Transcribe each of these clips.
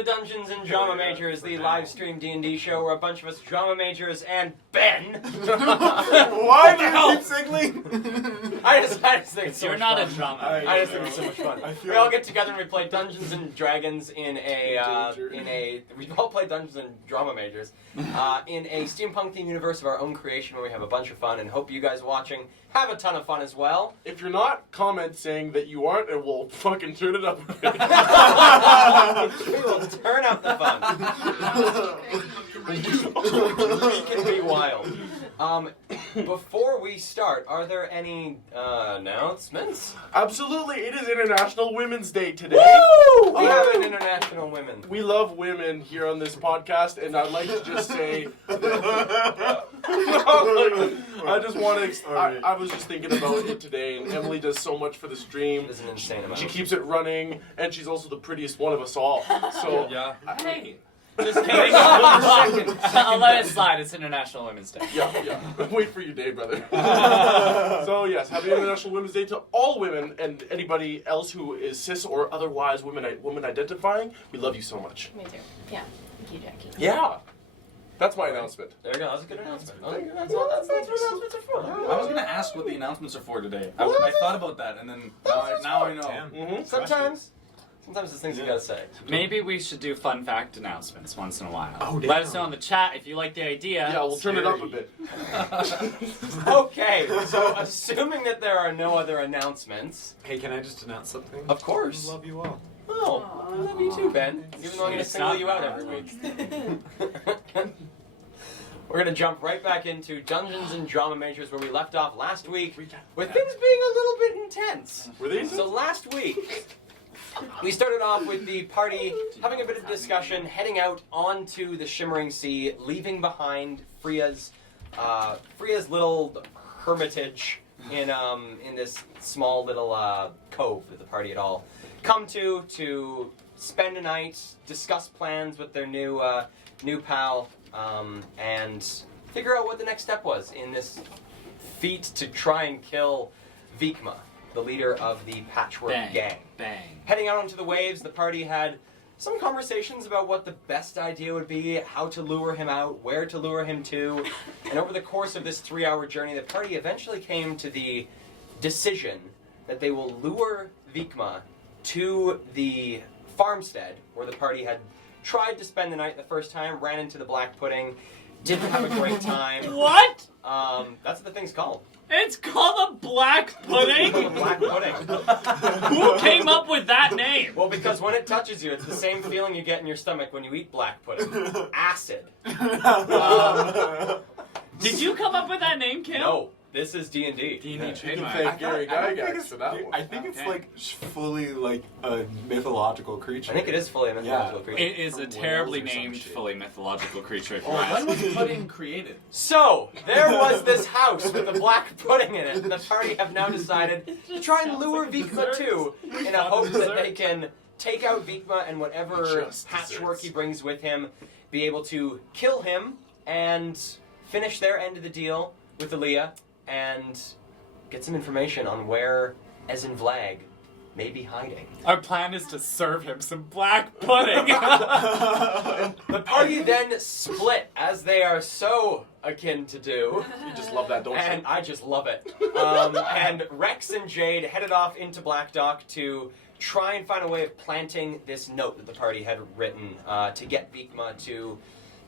to Dungeons and Drama Majors, the live stream D&D show where a bunch of us drama majors and Ben. Why do you keep signaling? I just think it's so You're much not fun. a drama. I just think it's so much fun. We all get together and we play Dungeons and Dragons we all play Dungeons and Drama Majors in a steampunk themed universe of our own creation where we have a bunch of fun and hope you guys watching have a ton of fun as well. If you're not, comment saying that you aren't, and we'll fucking turn it up a bit. We will turn up the fun. We can be wild. Before we start, are there any announcements? Absolutely, it is International Women's Day today. Woo! We have an International Women. We love women here on this podcast, and I'd like to just say, I just want to. I was just thinking about it today, and Emily does so much for the stream. It is an insane amount. She keeps it running, and she's also the prettiest one of us all. So Yeah. Hey. Just kidding. I'll let it slide. It's International Women's Day. yeah. Wait for your day, brother. So yes, happy International Women's Day to all women and anybody else who is cis or otherwise woman identifying. We love you so much. Me too. Yeah. Thank you, Jackie. Yeah. That's my announcement. There you go. That's a good announcement. That's what announcements are for. I was gonna ask what the announcements are for today. I thought about that, and then now I know. Mm-hmm. Sometimes there's things you gotta say. Maybe we should do fun fact announcements once in a while. Oh, damn. Let us know in the chat if you like the idea. Yeah, we'll turn it up a bit. Okay, so assuming that there are no other announcements, Hey, can I just announce something? of course. I love you all. Oh, I love you too, Ben. Even though I'm gonna It's single not you out bad. every week. We're gonna jump right back into Dungeons and Drama Majors where we left off last week with things being a little bit intense. Were they? So last week, we started off with the party having a bit of discussion, heading out onto the Shimmering Sea, leaving behind Freya's little hermitage in this small little cove that the party had all come to spend a night, discuss plans with their new pal, and figure out what the next step was in this feat to try and kill Vikma, the leader of the Patchwork Bang. Gang. Bang. Heading out onto the waves, the party had some conversations about what the best idea would be, how to lure him out, where to lure him to, and over the course of this 3-hour journey, the party eventually came to the decision that they will lure Vikma to the farmstead where the party had tried to spend the night the first time, ran into the Black Pudding, didn't have a great time. What? That's what the thing's called. It's called a black pudding? The Black Pudding. Who came up with that name? Well, because when it touches you, it's the same feeling you get in your stomach when you eat black pudding. Acid. Did you come up with that name, Kim? No, this is D&D. D&D You can trademark. thank Gary Gygax for that one. I think it's Okay. like fully like a mythological creature. I think it is fully a mythological creature. It is a From terribly Wales or some named, shit. fully mythological creature. If you Oh, ask when was me. pudding created? So, there was this house with the black pudding in it, and the party have now decided to try and lure Vikma too, in a hope that they can take out Vikma and whatever Just patchwork desserts. he brings with him, be able to kill him and finish their end of the deal with Aaliyah and get some information on where Ezen Vlag may be hiding. Our plan is to serve him some black pudding. The party then split, as they are so akin to do. You just love that, don't And you? I just love it. And Rex and Jade headed off into Black Dock to try and find a way of planting this note that the party had written to get Vikma to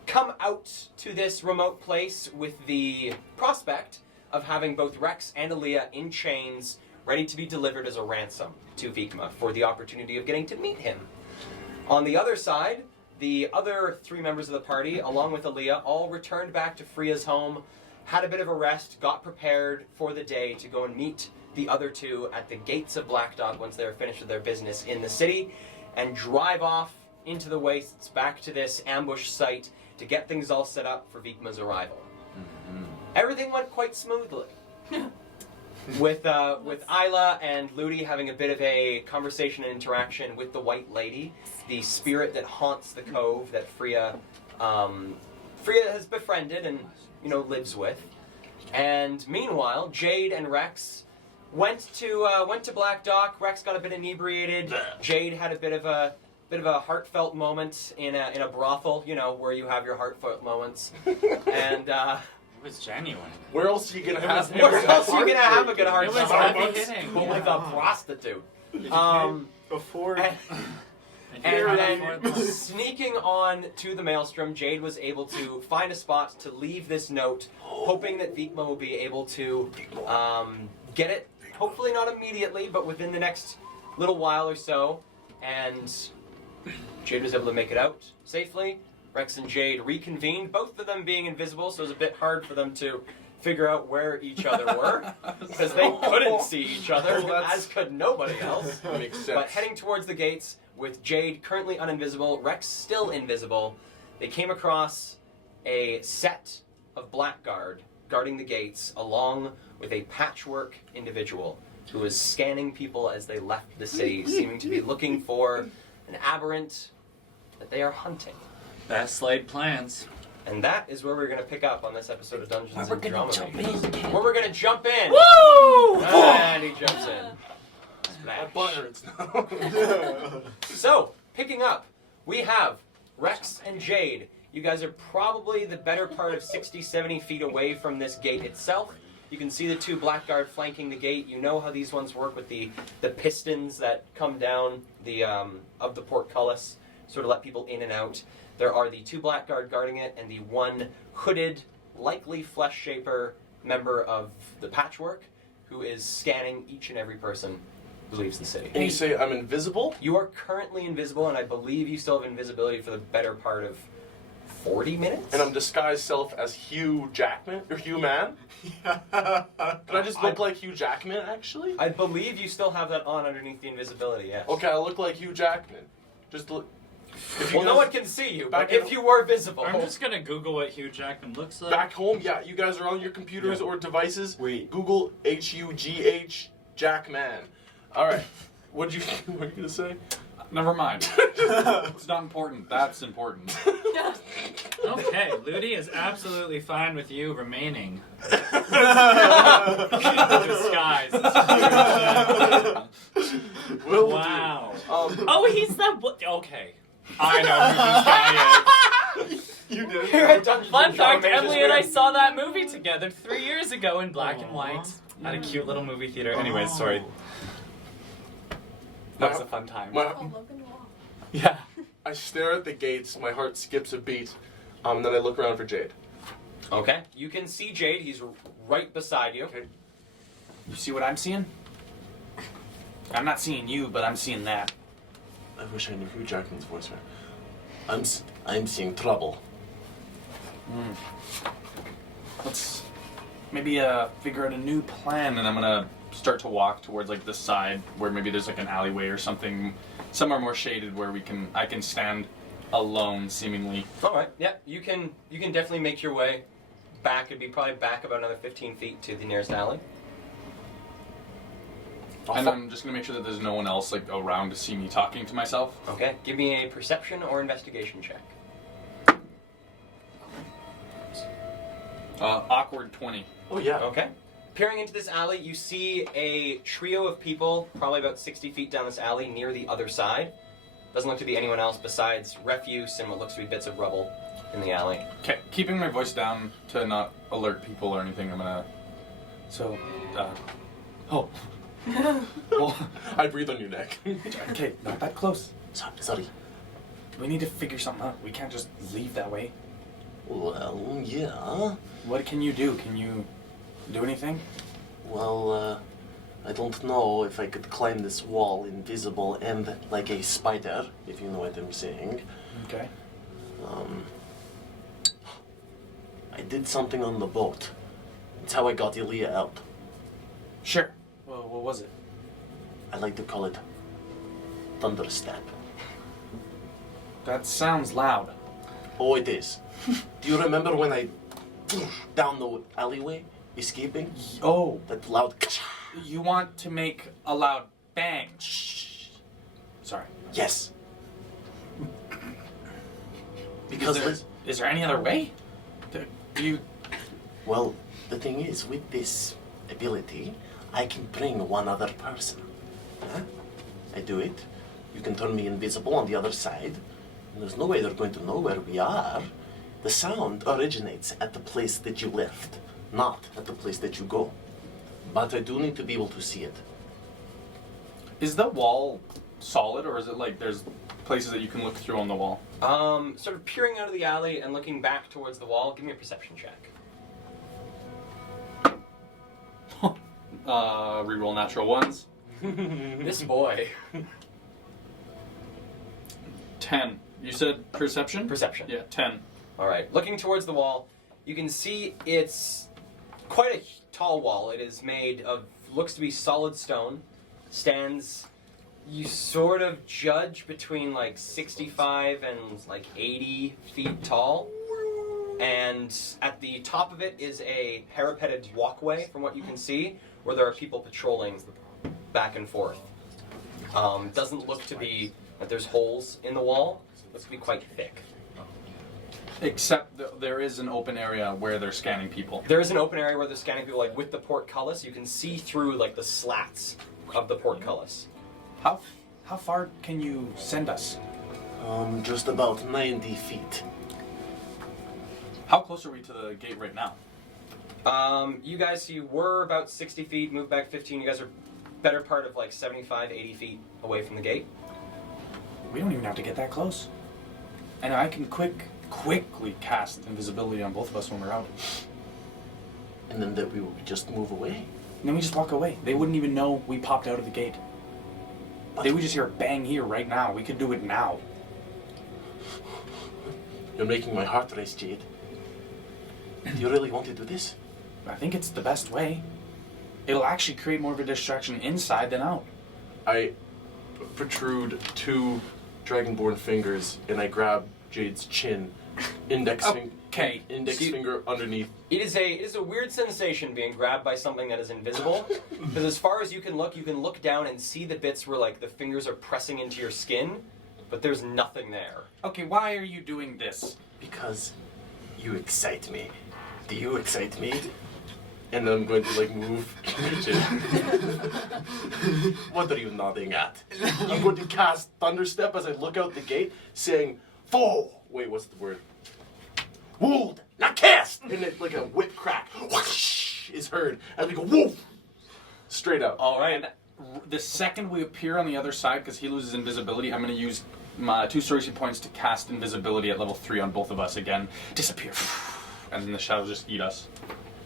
come out to this remote place with the prospect of having both Rex and Aaliyah in chains, ready to be delivered as a ransom to Vikma for the opportunity of getting to meet him. On the other side, the other 3 members of the party, along with Aaliyah, all returned back to Freya's home, had a bit of a rest, got prepared for the day to go and meet the other 2 at the gates of Black Dog once they were finished with their business in the city, and drive off into the wastes back to this ambush site to get things all set up for Vikma's arrival. Everything went quite smoothly. with Isla and Ludi having a bit of a conversation and interaction with the White Lady, the spirit that haunts the cove that Freya has befriended and lives with. And meanwhile, Jade and Rex went to Black Dock. Rex got a bit inebriated. Jade had a bit of bit of a heartfelt moment in a brothel, you know, where you have your heartfelt moments. And It was genuine. Where else are you gonna have? where else are you gonna have a good heart? It was Starbucks, heavy hitting. but with a prostitute. Before. And then sneaking on to the Maelstrom, Jade was able to find a spot to leave this note, hoping that Vikma will be able to get it, hopefully not immediately, but within the next little while or so. And Jade was able to make it out safely. Rex and Jade reconvened, both of them being invisible, so it was a bit hard for them to figure out where each other were, because they couldn't see each other, Oh, that's- as could nobody else. Makes sense. But heading towards the gates, with Jade currently uninvisible, Rex still invisible, they came across a set of Blackguard guarding the gates, along with a patchwork individual who was scanning people as they left the city, seeming to be looking for an aberrant that they are hunting. Best laid plans. And that is where we're going to pick up on this episode of Dungeons Where we're and gonna Drama. jump Makers. in. Where we're going to jump in. Woo! And he jumps in. My Splash. butt hurts now. So, picking up, we have Rex and Jade. You guys are probably the better part of 60, 70 feet away from this gate itself. You can see the two Blackguard flanking the gate. You know how these ones work with the pistons that come down the of the portcullis, sort of let people in and out. There are the two Blackguard guarding it, and the one hooded, likely Flesh Shaper member of the Patchwork, who is scanning each and every person who leaves the city. And you say I'm invisible? You are currently invisible, and I believe you still have invisibility for the better part of 40 minutes? And I'm disguised self as Hugh Jackman or Hugh Man? Could I just look like Hugh Jackman actually? I believe you still have that on underneath the invisibility, yes. Okay, I look like Hugh Jackman. Just look. If you Well, no guys- one can see you, Back but if in- you were visible... I'm just gonna Google what Hugh Jackman looks like. Back home, yeah, you guys are on your computers or devices. Wait. Google HUGH Jackman. All right. What are you gonna say? Never mind. It's not important. That's important. Okay, Ludi is absolutely fine with you remaining. Disguise. Will Wow. do. Oh, he's the. Okay. I know who this guy is. You did. Here at Dungeons Fun and Drama fact, Makers, Emily and I we're- saw that movie together 3 years ago in black and white at a cute little movie theater. Anyways, sorry. That was a fun time. My, Oh, Logan Wall. Yeah. I stare at the gates. My heart skips a beat. Then I look around for Jade. Okay, you can see Jade. He's right beside you. Okay. You see what I'm seeing? I'm not seeing you, but I'm seeing that. I wish I knew Hugh Jackman's voice right. I'm seeing trouble. Let's maybe figure out a new plan, and I'm gonna start to walk towards like the side where maybe there's like an alleyway or something, somewhere more shaded where I can stand alone, seemingly. All right, yeah, you can definitely make your way back. It'd be probably back about another 15 feet to the nearest alley. And I'm just gonna make sure that there's no one else like around to see me talking to myself. Okay, give me a perception or investigation check. Awkward 20. Oh yeah. Okay. Peering into this alley, you see a trio of people, probably about 60 feet down this alley, near the other side. Doesn't look to be anyone else besides refuse and what looks to be bits of rubble in the alley. Okay, keeping my voice down to not alert people or anything, I'm gonna. So, oh. Well, I breathe on your neck. okay, not that close. Sorry. We need to figure something out. We can't just leave that way. Well, yeah. What can you do? Can you do anything? Well, I don't know if I could climb this wall invisible and like a spider, if you know what I'm saying. Okay. I did something on the boat. It's how I got Ilya out. Sure. Well, what was it? I like to call it Thunderstep. That sounds loud. Oh, it is. Do you remember when I down the alleyway, escaping? Oh, That loud. you want to make a loud bang. Shh. Sorry. Yes. Because Is there any other way? Do you? well, the thing is, with this ability, I can bring one other person. Huh? I do it. You can turn me invisible on the other side. And there's no way they're going to know where we are. The sound originates at the place that you left, not at the place that you go. But I do need to be able to see it. Is the wall solid, or is it like there's places that you can look through on the wall? Sort of peering out of the alley and looking back towards the wall. Give me a perception check. Reroll natural ones. This boy. 10. You said perception? Perception. Yeah, 10. All right. Looking towards the wall, you can see it's quite a tall wall. It is made of, looks to be solid stone. Stands, you sort of judge between like 65 and like 80 feet tall. And at the top of it is a parapeted walkway, from what you can see, where there are people patrolling back and forth. Doesn't look to be that there's holes in the wall. Looks to be quite thick. Except there is an open area where they're scanning people. There is an open area where they're scanning people, like with the portcullis. You can see through like the slats of the portcullis. How far can you send us? Just about 90 feet. How close are we to the gate right now? You guys, you were about 60 feet, moved back 15. You guys are better part of like 75, 80 feet away from the gate. We don't even have to get that close. And I can quickly cast invisibility on both of us when we're out. And then that we will just move away. And then we just walk away. They wouldn't even know we popped out of the gate. They would just hear a bang here right now. We could do it now. You're making my heart race, Jade. Do you really want to do this? I think it's the best way. It'll actually create more of a distraction inside than out. I protrude 2 dragonborn fingers and I grab Jade's chin, index finger underneath. It is a weird sensation being grabbed by something that is invisible, because as far as you can look down and see the bits where like the fingers are pressing into your skin, but there's nothing there. Okay, why are you doing this? Because you excite me. Do you excite me? And then I'm going to like move Jade. What are you nodding at? I'm going to cast Thunderstep as I look out the gate, saying, "Foe!" Wait, what's the word? Wold, not cast! And it, like a whip crack, whoosh, is heard as we go, woof! Straight out. All right. The second we appear on the other side, because he loses invisibility, I'm going to use my 2 story points to cast invisibility at level 3 on both of us again. Disappear. And then the shadows just eat us.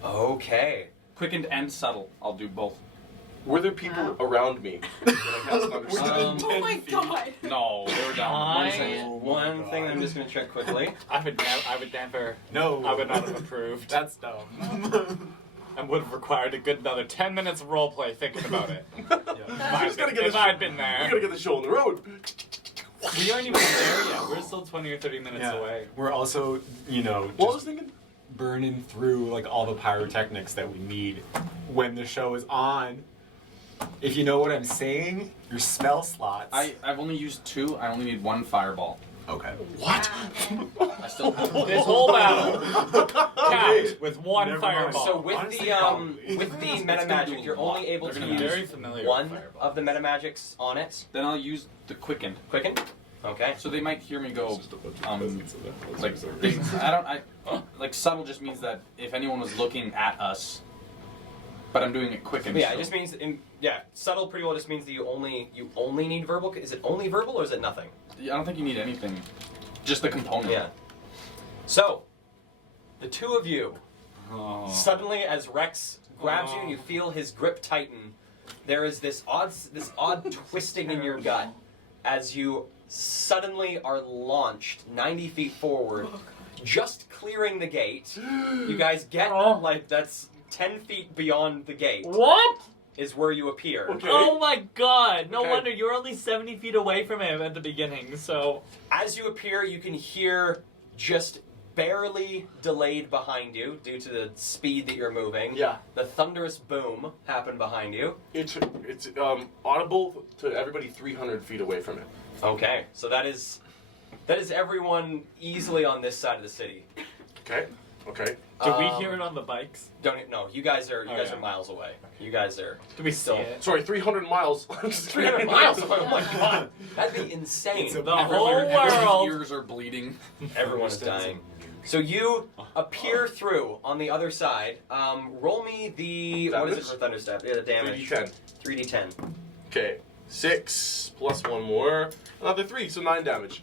Okay. Quickened and subtle. I'll do both. Were there people around me when I cast Thunderstep? Oh my god! No, they were down. One thing that I'm just going to check quickly. I would never. No. I would not have approved. That's dumb. And would have required a good another 10 minutes of roleplay thinking about it. If I'd been We there. gotta get the show on the road. We aren't even there yet. We're still 20 or 30 minutes away. We're also, What was just thinking? burning through like all the pyrotechnics that we need when the show is on. If you know what I'm saying, your spell slots. I've only used 2. I only need 1 fireball. Okay. What? I still have This whole battle capped with one Never mind. fireball. So with Honestly, the meta magic, you're only able to They're gonna be use very familiar one with fireball. of the meta magics on it. Then I'll use the quickened. Quicken. Okay. So they might hear me go, like, like subtle just means that if anyone was looking at us, but I'm doing it quickened. Yeah, so. it just means subtle pretty well just means that you only need verbal. Is it only verbal or is it nothing? I don't think you need anything. Just the component. Yeah. So, the two of you Oh. suddenly, as Rex grabs you and you feel his grip tighten, there is this odd twisting in your gut as you suddenly are launched 90 feet forward, just clearing the gate. You guys get like that's 10 feet beyond the gate What? is where you appear. Okay. Oh my god! No Okay. wonder you're only 70 feet away from him at the beginning, so. As you appear, you can hear just barely delayed behind you due to the speed that you're moving. Yeah. The thunderous boom happened behind you. It's audible to everybody 300 feet away from it. Okay, so that is everyone easily on this side of the city. Okay. Okay. Do we hear it on the bikes? Don't no. You guys are yeah. miles away. You guys are. Do we see Still. it? Sorry, 300 miles. 300 miles. Oh my god, that'd be insane. The whole world. Ears are bleeding. Everyone is dying. So you appear through on the other side. Roll me the what is it for Thunderstep? Yeah, the damage. 3d10. 3d10. Okay, 6 plus 1 more. Another 3, so 9 damage.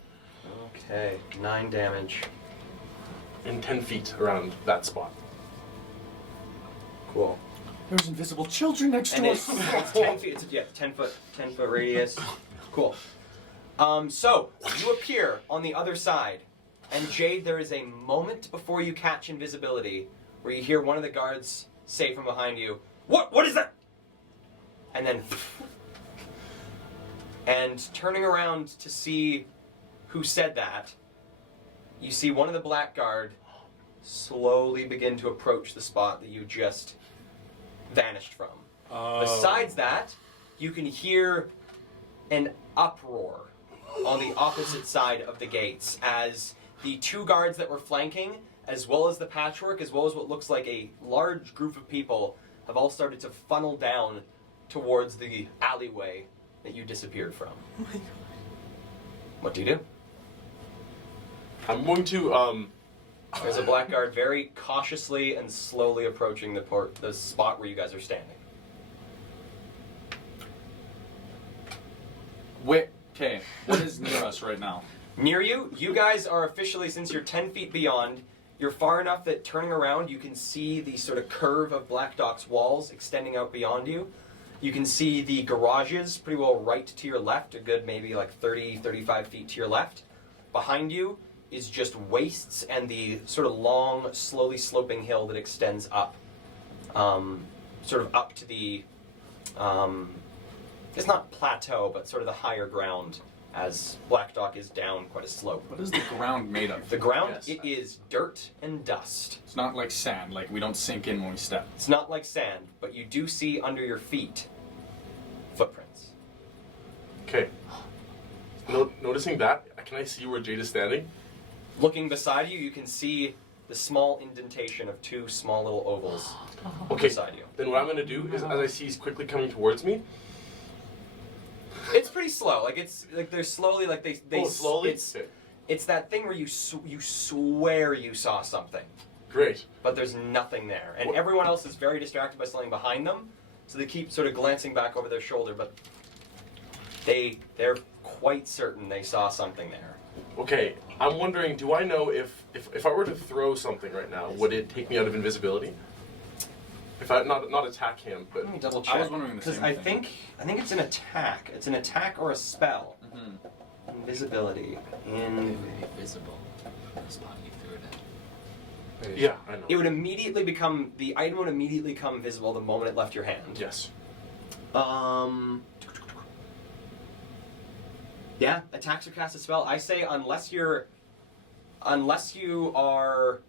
Okay, 9 damage. In 10 feet around that spot. Cool. There's invisible children next And it's 10 feet. It's 10 foot radius. Cool. So you appear on the other side, and Jade, there is a moment before you catch invisibility where you hear one of the guards say from behind you, "What is that?" And then, and turning around to see who said that, you see one of the black guard slowly begin to approach the spot that you just vanished from. Besides that, you can hear an uproar on the opposite side of the gates as the 2 guards that were flanking, as well as the patchwork, as well as what looks like a large group of people, have all started to funnel down towards the alleyway that you disappeared from. What do you do? I'm going to, There's a black guard very cautiously and slowly approaching the spot where you guys are standing. Wait. Okay. What is near us right now? Near you, you guys are officially, since you're 10 feet beyond, you're far enough that turning around, you can see the sort of curve of Black Dock's walls extending out beyond you. You can see the garages pretty well right to your left, a good maybe like 30, 35 feet to your left. Behind you is just wastes and the sort of long, slowly sloping hill that extends up. Sort of up to the, it's not plateau, but sort of the higher ground as Black Dock is down quite a slope. What is the ground made of? The ground, Yes. it is dirt and dust. It's not like sand. Like we don't sink in when we step. It's not like sand, but you do see under your feet footprints. okay. Noticing that, can I see where Jade is standing? Looking beside you, you can see the small indentation of 2 small little ovals Okay, beside you. then what I'm going to do is, as I see he's quickly coming towards me, It's pretty slow. Like it's like they're slowly like they slowly? It's that thing where you swear you saw something, Great. but there's nothing there, and everyone else is very distracted by something behind them, so they keep sort of glancing back over their shoulder, but they're quite certain they saw something there. Okay, I'm wondering, do I know if I were to throw something right now, would it take me out of invisibility? If I not attack him, but Let me double check. I was wondering the because same I thing. think it's an attack. It's an attack or a spell. Mm-hmm. Invisibility. Invisible. Spot you threw it at. yeah, I know. It would immediately become the item would immediately become visible the moment it left your hand. Yes. Yeah, attacks or cast a spell. I say unless you are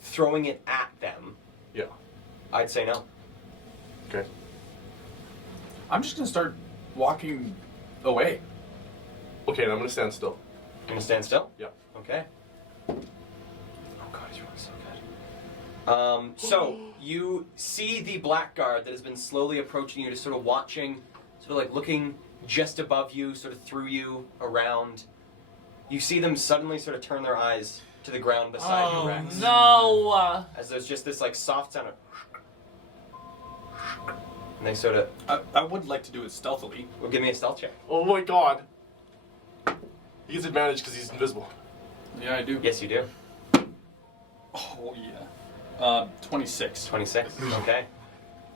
throwing it at them, Yeah. I'd say no. Okay. I'm just gonna start walking away. Okay, and I'm gonna stand still. You gonna stand still? Yeah. Okay. Oh god, he's running so good. So you see the black guard that has been slowly approaching you, just sort of watching, sort of like looking just above you, sort of through you, around. You see them suddenly sort of turn their eyes to the ground beside you, Rex. No! As there's just this like soft sound of and they sort of I would like to do it stealthily. well, give me a stealth check. Oh my god. He gets advantage because he's invisible. Yeah, I do. Yes, you do. Oh yeah. 26. 26. Okay.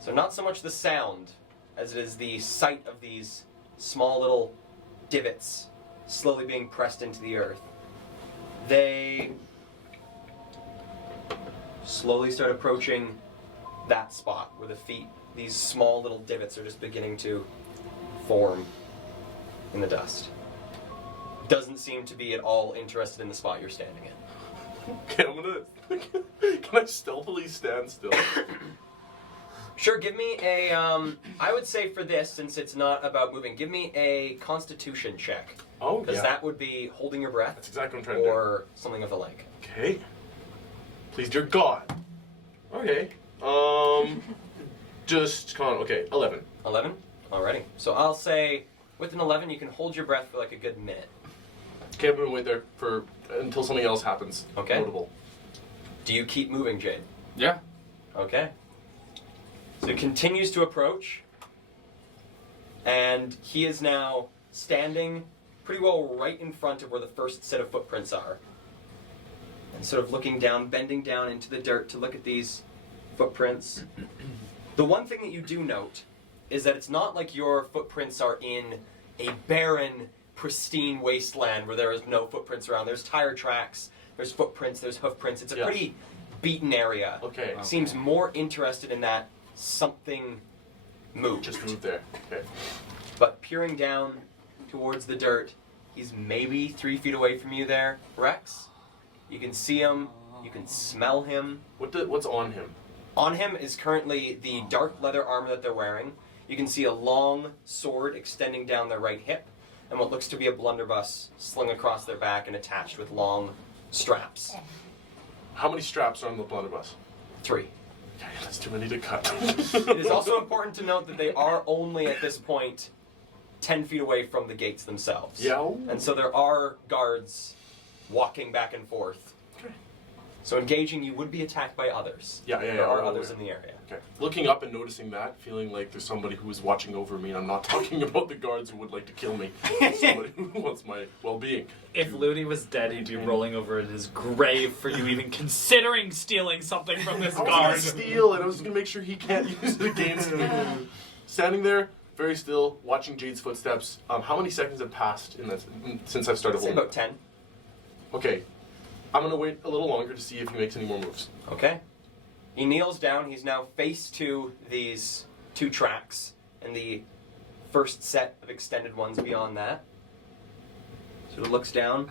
So not so much the sound as it is the sight of these small little divots slowly being pressed into the earth. They slowly start approaching that spot where the feet, these small little divots, are just beginning to form in the dust. Doesn't seem to be at all interested in the spot you're standing in. Okay, I'm gonna. Can I stealthily stand still? Sure, give me a, I would say for this, since it's not about moving, give me a constitution check. Oh, Because yeah. that would be holding your breath That's exactly what I'm trying to do. or something of the like. Okay. Please, dear God. Okay. Just okay, 11. 11? Alrighty. So I'll say with an 11, you can hold your breath for like a good minute. Okay, I'm gonna wait there for until something else happens. Okay. Notable. Do you keep moving, Jade? Yeah. Okay. So it continues to approach, and he is now standing pretty well right in front of where the first set of footprints are. And sort of looking down, bending down into the dirt to look at these footprints. The one thing that you do note is that it's not like your footprints are in a barren, pristine wasteland where there is no footprints around. There's tire tracks, there's footprints, there's hoof prints. It's a pretty beaten area. Okay. Seems more interested in that something moved. Just move there. Okay. But peering down towards the dirt, he's maybe 3 feet away from you there, Rex. You can see him, you can smell him. What's on him? On him is currently the dark leather armor that they're wearing. You can see a long sword extending down their right hip, and what looks to be a blunderbuss slung across their back and attached with long straps. How many straps are on the blunderbuss? 3. Okay, that's too many to cut. It is also important to note that they are only at this point 10 feet away from the gates themselves. Yeah. And so there are guards walking back and forth. Okay. So engaging you would be attacked by others. Yeah. There are I'm others aware. in the area. Okay. Looking up and noticing that, feeling like there's somebody who is watching over me. I'm not talking about the guards who would like to kill me. Somebody who wants my well-being. If Ludi was dead, he'd be rolling over in his grave for you even considering stealing something from this I was gonna guard. steal it. I was gonna make sure he can't use it against me. Standing there, very still, watching Jade's footsteps. How many seconds have passed since I've started I'd say holding? about 10. Okay. I'm gonna wait a little longer to see if he makes any more moves. Okay. He kneels down. He's now face to these 2 tracks and the first set of extended ones beyond that. Sort of looks down.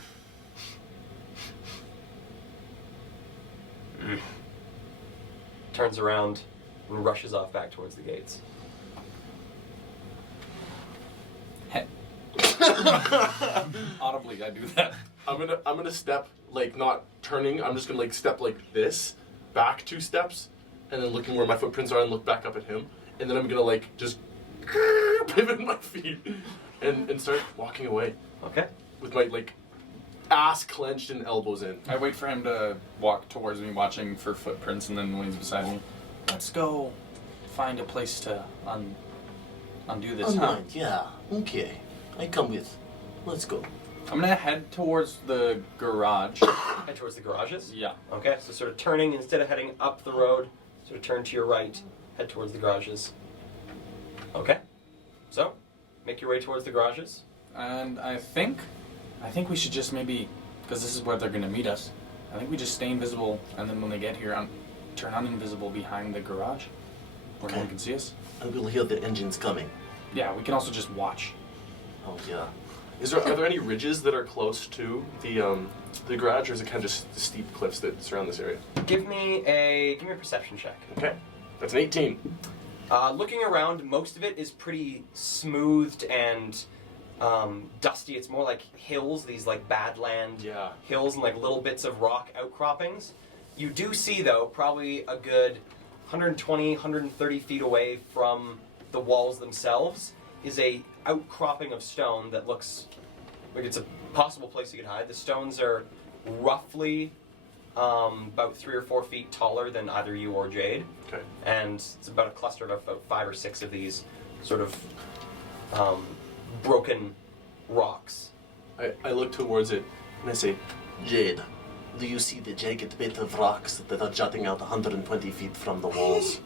Turns around and rushes off back towards the gates. Audibly, I do that. I'm gonna step, like, not turning. I'm just gonna like step like this, back 2 steps, and then looking where my footprints are and look back up at him, and then I'm gonna like just pivot my feet and start walking away Okay. with my like ass clenched and elbows in. I wait for him to walk towards me, watching for footprints, and then when he's beside me, let's go find a place to undo this. Huh? Unwind, yeah. Okay. I come with. Let's go. I'm gonna head towards the garage. Head towards the garages? Yeah. Okay, so sort of turning, instead of heading up the road, sort of turn to your right, head towards the garages. Okay. So, make your way towards the garages. And I think we should just maybe, because this is where they're gonna meet us. I think we just stay invisible, and then when they get here, turn on invisible behind the garage, where no one can see us. And we'll hear the engines coming. Yeah, we can also just watch. Oh, yeah. Are there any ridges that are close to the garage, or is it kind of just the steep cliffs that surround this area? Give me a perception check. Okay. That's an 18. Looking around, most of it is pretty smoothed and dusty. It's more like hills, these like badland Yeah. hills and like little bits of rock outcroppings. You do see, though, probably a good 120, 130 feet away from the walls themselves is a outcropping of stone that looks like it's a possible place you could hide. The stones are roughly about 3 or 4 feet taller than either you or Jade. Okay. And it's about a cluster of about 5 or 6 of these sort of broken rocks. I look towards it and I say, Jade, do you see the jagged bit of rocks that are jutting out 120 feet from the walls?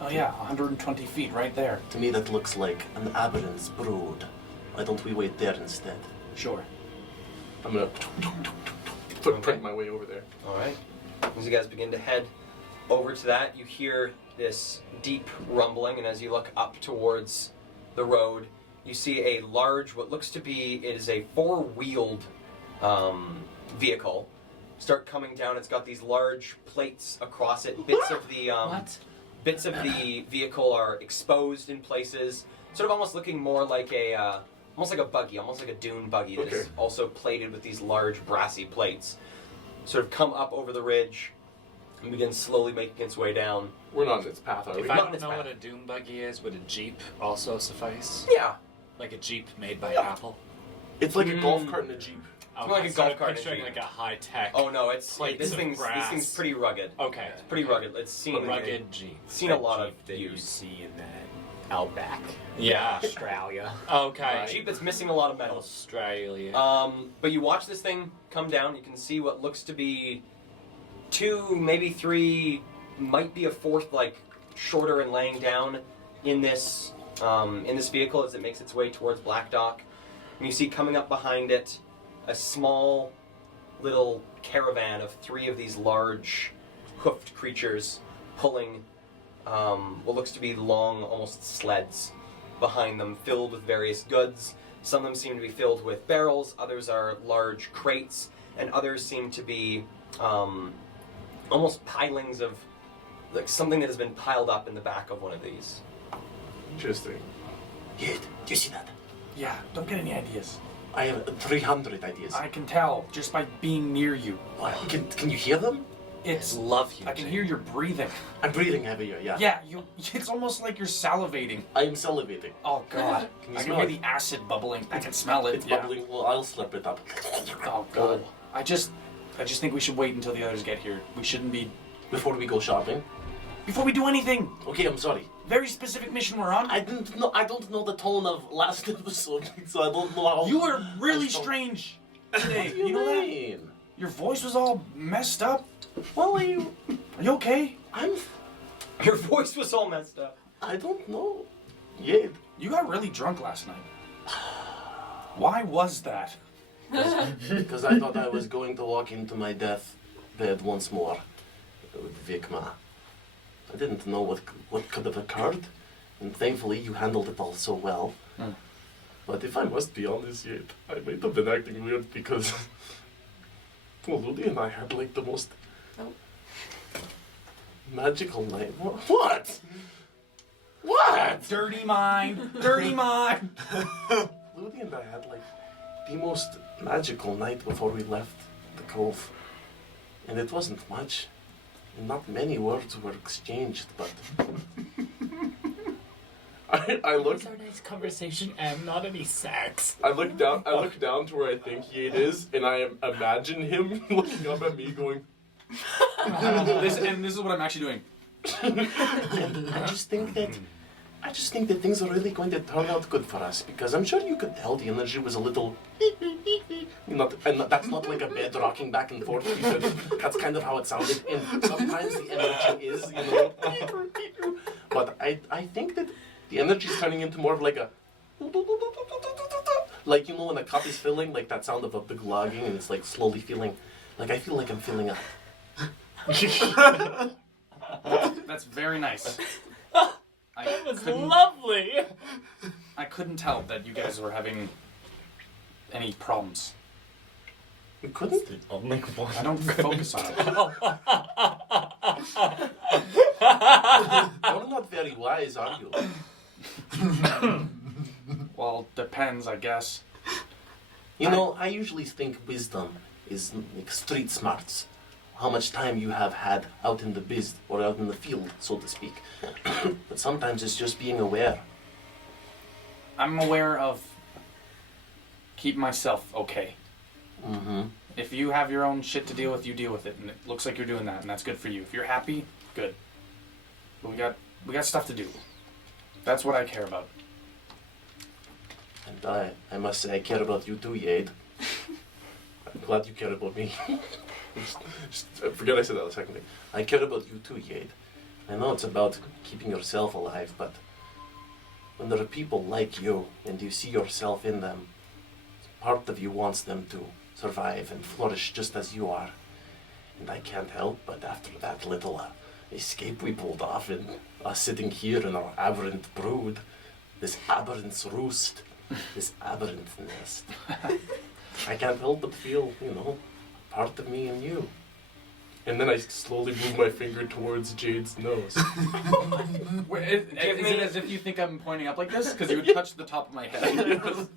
Oh yeah, 120 feet right there. To me, that looks like an aberrant's brood. Why don't we wait there instead? Sure. I'm gonna footprint my way over there. All right. As you guys begin to head over to that, you hear this deep rumbling, and as you look up towards the road, you see a large, what looks to be, it is a 4-wheeled vehicle. Start coming down. It's got these large plates across it. Bits of the bits of the vehicle are exposed in places, sort of almost looking more like almost like a buggy, almost like a dune buggy that is also plated with these large brassy plates. Sort of come up over the ridge, and begins slowly making its way down. We're not in its path, are we? If I Not don't this know bad. what a doom buggy is, would a Jeep also suffice? Yeah. Like a Jeep made by Yeah. Apple? It's like a golf cart and a Jeep. Like a so golf I'm cart and picturing Jeep. like a high tech. Oh no, it's Plates this of thing's brass. pretty rugged. Okay. It's pretty rugged. It's seen Rugged Jeep. seen a lot of Jeep that you use. see in that Outback. Yeah. Australia. Okay. Jeep that's missing a lot of metal. Australia. But you watch this thing come down. You can see what looks to be 2, maybe 3, might be a 4th, like shorter and laying down in this vehicle as it makes its way towards Black Dock. And you see coming up behind it a small little caravan of 3 of these large hoofed creatures pulling what looks to be long, almost sleds behind them, filled with various goods. Some of them seem to be filled with barrels, others are large crates, and others seem to be almost pilings of like something that has been piled up in the back of one of these. Interesting. Yed, do you see that? Yeah, don't get any ideas. I have 300 ideas. I can tell just by being near you. What? Can you hear them? It's love you. I can hear your breathing. I'm breathing heavier, yeah. Yeah, you. It's almost like you're salivating. I am salivating. Oh God! Can you I can smell hear it? the acid bubbling. I can smell it. It's yeah. bubbling. Well, I'll slurp it up. Oh God! I just think we should wait until the others get here. We shouldn't be Before we go shopping. before we do anything. Okay, I'm sorry. Very specific mission we're on. I don't know the tone of last episode, so I don't know how. You were really I don't- strange today. What do You know that? mean? Your voice was all messed up. Well, Are you okay? Your voice was all messed up. I don't know. Yet. You got really drunk last night. Why was that? Because I thought I was going to walk into my death bed once more with Vikma. I didn't know what could have occurred, and thankfully you handled it all so well. But if I must be honest, yet I might have been acting weird because well, Ludi and I had like the most magical night. What? What? Dirty mind. Dirty mind. Ludi and I had like the most magical night before we left the cove, and it wasn't much. Not many words were exchanged, but I look It's our nice conversation and not any sex. I look down to where I think he is, and I imagine him looking up at me going, This is what I'm actually doing. and I just think that things are really going to turn out good for us, because I'm sure you could tell the energy was a little and that's not like a bed rocking back and forth, because that's kind of how it sounded, and sometimes the energy is, but I think that the energy is turning into more of like a like, when a cup is filling, like that sound of a big logging, and it's like slowly filling, like I feel like I'm filling up. That's very nice. That was couldn't- lovely. I couldn't tell that you guys were having any problems. We couldn't. Only one. I don't focus on it. You're not very wise, are you? Well, depends, I guess. You know, I usually think wisdom is like street smarts. How much time you have had out in the biz or out in the field, so to speak. But sometimes it's just being aware. I'm aware of keep myself okay. Mm-hmm. If you have your own shit to deal with, you deal with it, and it looks like you're doing that, and that's good for you. If you're happy, good. But we got stuff to do. That's what I care about. And I must say I care about you too, Yade. I'm glad you care about me. I forget I said that a second ago. I care about you too, Yade. I know it's about keeping yourself alive, but when there are people like you and you see yourself in them, part of you wants them to survive and flourish just as you are. And I can't help but after that little escape we pulled off and us sitting here in our aberrant brood, this aberrant's roost, this aberrant nest, I can't help but feel, part of me and you. And then I slowly move my finger towards Jade's nose. Wait, is it as if you think I'm pointing up like this? Because you would touch the top of my head.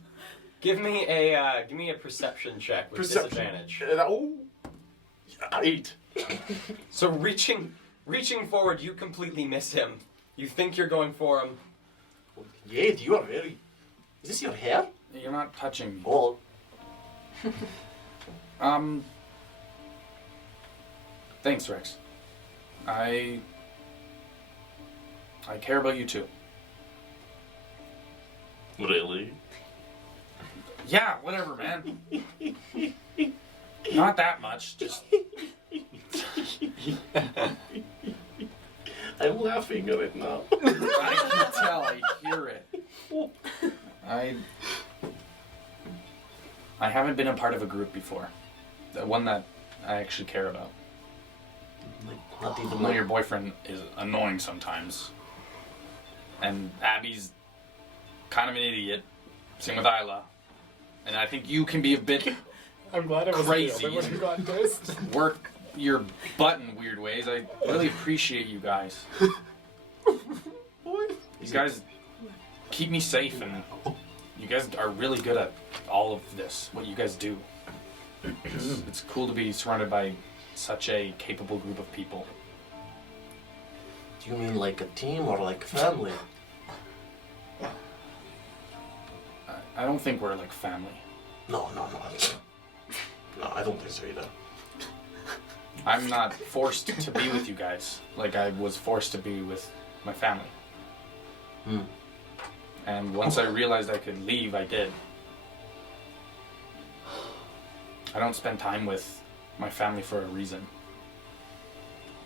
Give me a perception check with disadvantage. 8. So reaching forward, you completely miss him. You think you're going for him. Jade, you are very. Is this your hair? You're not touching me. Oh, Thanks, Rex. I care about you too. really? Yeah, whatever, man. Not that much, just I'm laughing right now. I can tell, I hear it. I haven't been a part of a group before. The one that I actually care about. Like, not even I know like. your boyfriend is annoying sometimes. And Abby's kind of an idiot. Same with Isla. And I think you can be a bit I'm glad I was Crazy. the only one who got dosed. work your butt in weird ways. I really appreciate you guys. You guys keep me safe, and you guys are really good at all of this, what you guys do. It's cool to be surrounded by such a capable group of people. Do you mean like a team or like family? I don't think we're like family. No. No, I don't think so either. I'm not forced to be with you guys like I was forced to be with my family. And once I realized I could leave, I did. I don't spend time with my family for a reason.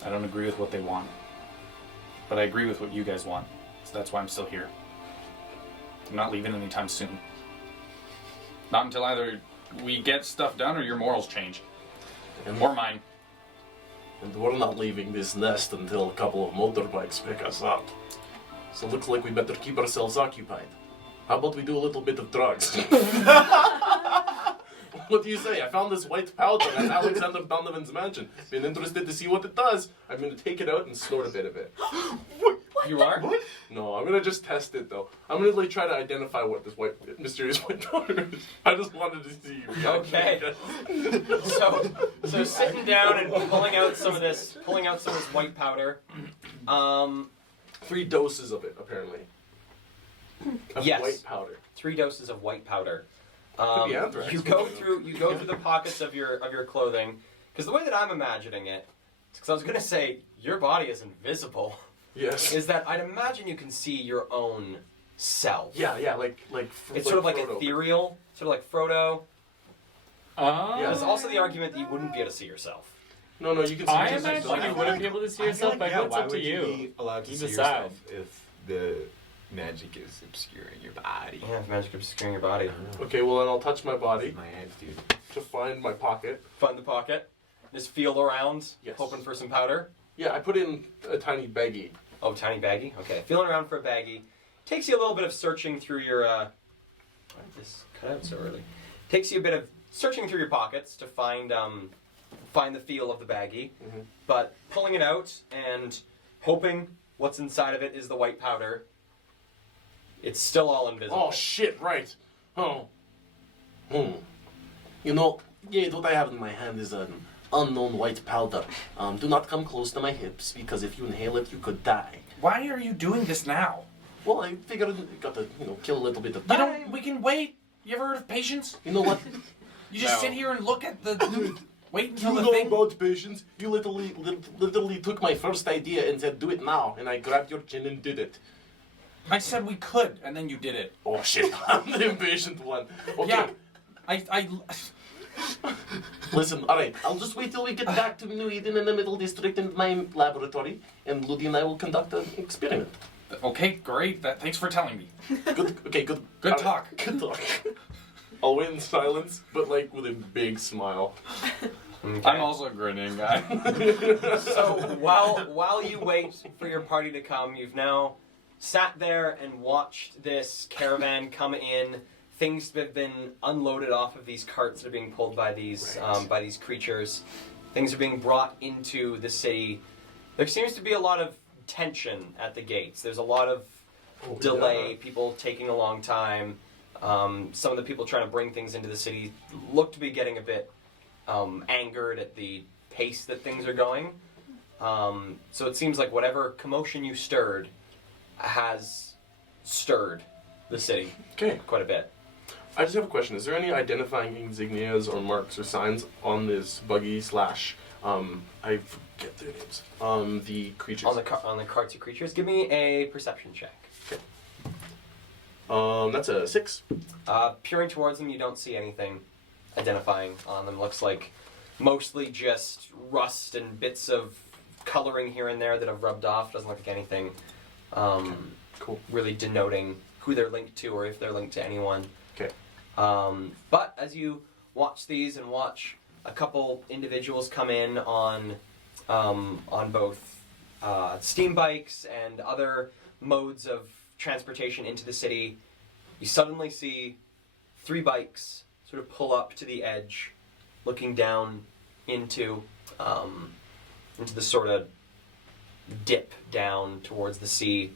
I don't agree with what they want. But I agree with what you guys want. So that's why I'm still here. I'm not leaving anytime soon. Not until either we get stuff done or your morals change. And, Or mine. and we're not leaving this nest until a couple of motorbikes pick us up. So looks like we better keep ourselves occupied. How about we do a little bit of drugs? What do you say? I found this white powder at Alexander Donovan's mansion. Been interested to see what it does. I'm gonna take it out and snort a bit of it. You are? No, I'm gonna just test it though. I'm gonna like try to identify what this mysterious white powder is. I just wanted to see you. Okay. So sitting down and pulling out some of this white powder. 3 doses of it apparently. Of Yes. white powder. 3 doses of white powder. Could be anthrax. You go through the pockets of your clothing, because the way that I'm imagining it, because I was gonna say your body is invisible, Yes. is that I'd imagine you can see your own self. Yeah, like It's sort of like Frodo. ethereal, sort of like Frodo. Yeah. There's also the argument that you wouldn't be able to see yourself. No, you can see I just imagine like you wouldn't be able to see yourself, but yeah, it's why up to would you. be allowed to You see decide. yourself if the magic is obscuring your body? Yeah, magic obscuring your body. Okay, well then I'll touch my body My attitude. to find my pocket. Find the pocket. Just feel around, Yes. hoping for some powder. Yeah, I put in a tiny baggie. Oh, tiny baggie. Okay, feeling around for a baggie. Takes you a little bit of searching through your. Why did this cut out so early? Takes you a bit of searching through your pockets to find the feel of the baggie. Mhm. But pulling it out and hoping what's inside of it is the white powder. It's still all invisible. Oh shit! Right. Oh. You know, yeah, what I have in my hand is an unknown white powder. Do not come close to my hips, because if you inhale it, you could die. Why are you doing this now? Well, I figured I got to, kill a little bit of You time. don't. We can wait. You ever heard of patience? You know what? You just No. sit here and look at the. Wait until You the know thing. about patience. You literally took my first idea and said, do it now. And I grabbed your chin and did it. I said we could, and then you did it. Oh, shit. I'm the impatient one. Okay. Yeah. I. Listen, alright. I'll just wait till we get back to New Eden in the Middle District in my laboratory. And Ludi and I will conduct an experiment. Okay, great. Thanks for telling me. Good. Okay, good. Good all right, talk. Good talk. I'll wait in silence, but like with a big smile. Okay. I'm also grinning, guy. So while you wait for your party to come, you've now sat there and watched this caravan come in. Things have been unloaded off of these carts that are being pulled by these creatures. Things are being brought into the city. There seems to be a lot of tension at the gates. There's a lot of delay, people taking a long time. Some of the people trying to bring things into the city look to be getting a bit angered at the pace that things are going. So it seems like whatever commotion you stirred has stirred the city Okay. quite a bit. I just have a question. Is there any identifying insignias or marks or signs on this buggy slash, I forget their names, the creatures? On the carts of creatures, give me a perception check. That's a 6. Peering towards them, you don't see anything identifying on them. Looks like mostly just rust and bits of coloring here and there that have rubbed off. Doesn't look like anything Cool. really denoting who they're linked to or if they're linked to anyone. Okay. But as you watch these and watch a couple individuals come in on both steam bikes and other modes of transportation into the city, you suddenly see 3 bikes sort of pull up to the edge, looking down into the sort of dip down towards the sea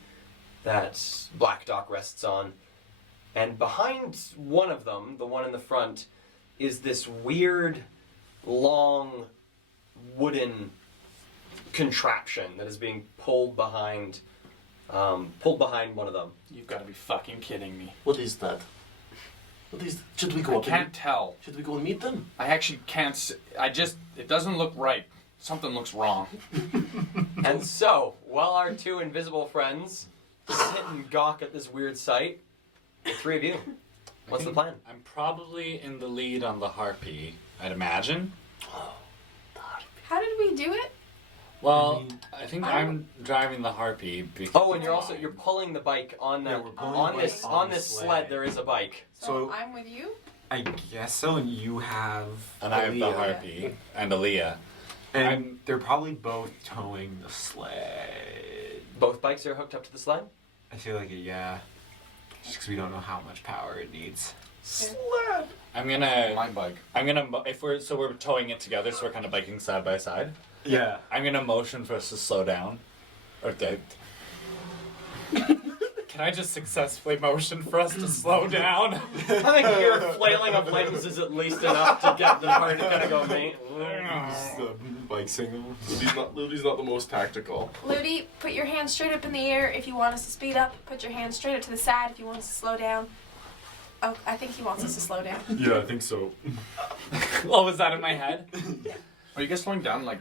that Black Dock rests on. And behind one of them, the one in the front, is this weird, long, wooden contraption that is being pulled behind one of them. You've got to be fucking kidding me. What is that? Should we go I up can't tell. Should we go and meet them? I actually can't. It doesn't look right. Something looks wrong. And so, while our 2 invisible friends sit and gawk at this weird sight, the 3 of you, what's the plan? I'm probably in the lead on the harpy, I'd imagine. How did we do it? Well, I think I'm driving the harpy because Oh, and you're pulling the bike on the Yeah, we're pulling on the this bike on on the this sled. sled. There is a bike. So So- I'm with you? I guess so, and you have. and I have the Aaliyah. harpy and Aaliyah. And I'm- they're probably both towing the sled. Both bikes are hooked up to the sled. I feel like it, yeah. Just because we don't know how much power it needs. I'm gonna My bike. if we're towing it together, so we're kind of biking side by side. Yeah. I'm gonna motion for us to slow down, or can I just successfully motion for us to slow down? I think your flailing of limbs is at least enough to get the party to kind of go, mate. Just the bike signal. Ludy's not the most tactical. Ludi, put your hands straight up in the air if you want us to speed up. Put your hands straight up to the side if you want us to slow down. Oh, I think he wants us to slow down. Yeah, I think so. What was that in my head? Are you guys slowing down like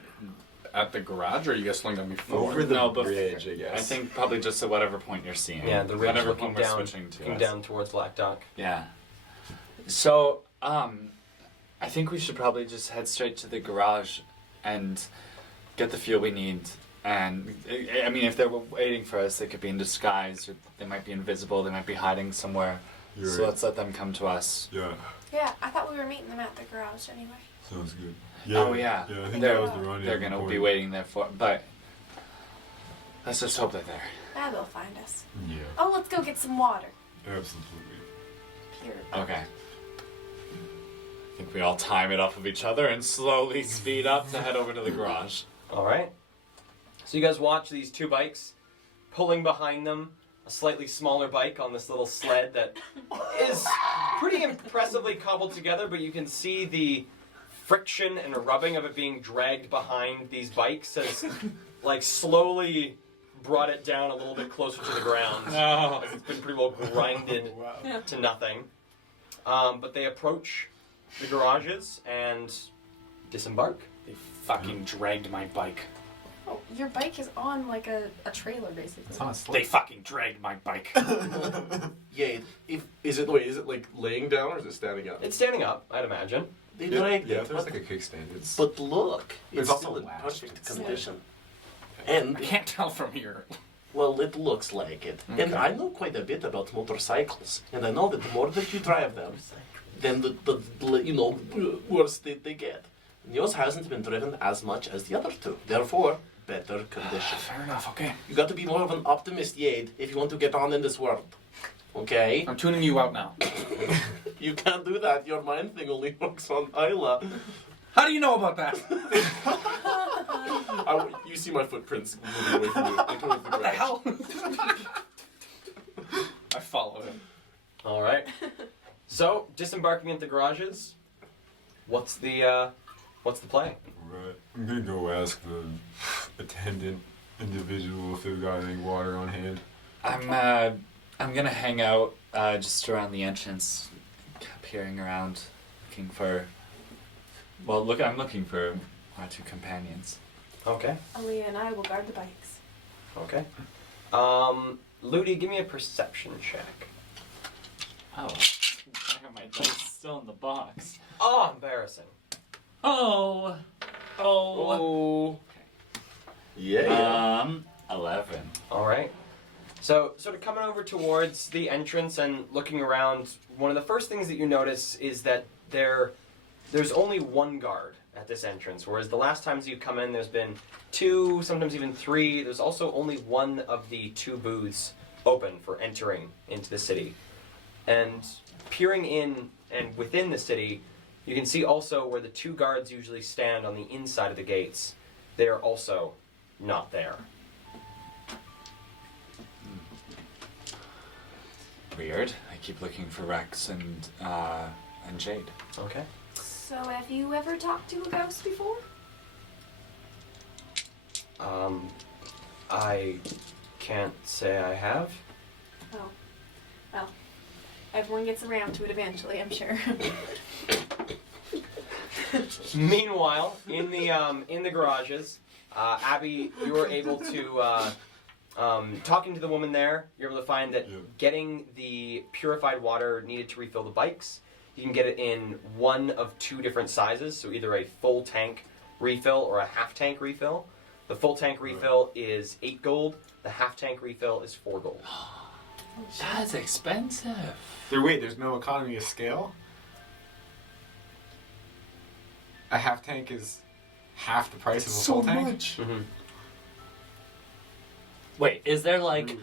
at the garage, or are you guys slowing down before? Over the No, but bridge, I guess. I think probably just at whatever point you're seeing. Yeah, the ridge whatever looking point we're down, switching to. looking us. down towards Black Dock. Yeah. So, I think we should probably just head straight to the garage and get the fuel we need. And, I mean, if they were waiting for us, they could be in disguise, or they might be invisible, they might be hiding somewhere. You're So right. let's let them come to us. Yeah, Yeah, I thought we were meeting them at the garage anyway. sounds good. Oh, yeah. Yeah, I think They're- that was the rendezvous They're gonna point. be waiting there for, but let's just hope they're there. Ah, they'll find us. Yeah, Oh, let's go get some water. absolutely. Pure. Okay. I think we all time it off of each other and slowly speed up to head over to the garage. All right. So you guys watch these 2 bikes pulling behind them a slightly smaller bike on this little sled that is pretty impressively cobbled together, but you can see the friction and rubbing of it being dragged behind these bikes has like slowly brought it down a little bit closer to the ground. No. It's been pretty well grinded to nothing. But they approach the garages and disembark. They fucking dragged my bike. Oh, your bike is on like a trailer basically. It's on a sled. They fucking dragged my bike. Yeah, is it like laying down or is it standing up? It's standing up, I'd imagine. They Yeah, dragged yeah, it, if there's but, like a kickstand, it's. but look, There's it's also still in latch. perfect It's- condition. And, I can't tell from here. well, it looks like it. And Okay. I know quite a bit about motorcycles. And I know that the more that you drive them, then the worse they get. And yours hasn't been driven as much as the other 2. Therefore, better condition. Fair enough. Okay. You got to be more of an optimist, Yade, if you want to get on in this world. Okay? I'm tuning you out now. You can't do that. Your mind thing only works on Isla. How do you know about that? You see my footprints moving away from you. Like, towards the What the garage. hell? I follow him. All right. So disembarking at the garages. What's the play? Right. I'm gonna go ask the attendant individual if they've got any water on hand. I'm gonna hang out just around the entrance, peering around, looking for. Well, I'm looking for our two companions. Okay. Aaliyah and I will guard the bikes. Okay. Ludi, give me a perception check. Oh, I got my dice still in the box. Oh, embarrassing. Oh. Oh. Yeah. 11. All right. So, sort of coming over towards the entrance and looking around, one of the first things that you notice is that there's only one guard at this entrance, whereas the last times you come in, there's been 2, sometimes even 3. There's also only one of the 2 booths open for entering into the city. And peering in and within the city, you can see also where the 2 guards usually stand on the inside of the gates. They are also not there. Weird. I keep looking for Rex and Jade. Okay. So, have you ever talked to a ghost before? I can't say I have. Oh. Well, everyone gets around to it eventually, I'm sure. Meanwhile, in the garages, Abby, you were able to talking to the woman there. You're able to find that getting the purified water needed to refill the bikes. You can get it in one of 2 different sizes, so either a full tank refill or a half tank refill. The full tank refill is 8 gold. The half tank refill is 4 gold. That's expensive. There's no economy of scale? A half tank is half the price of a full tank? Mm-hmm. Wait, is there like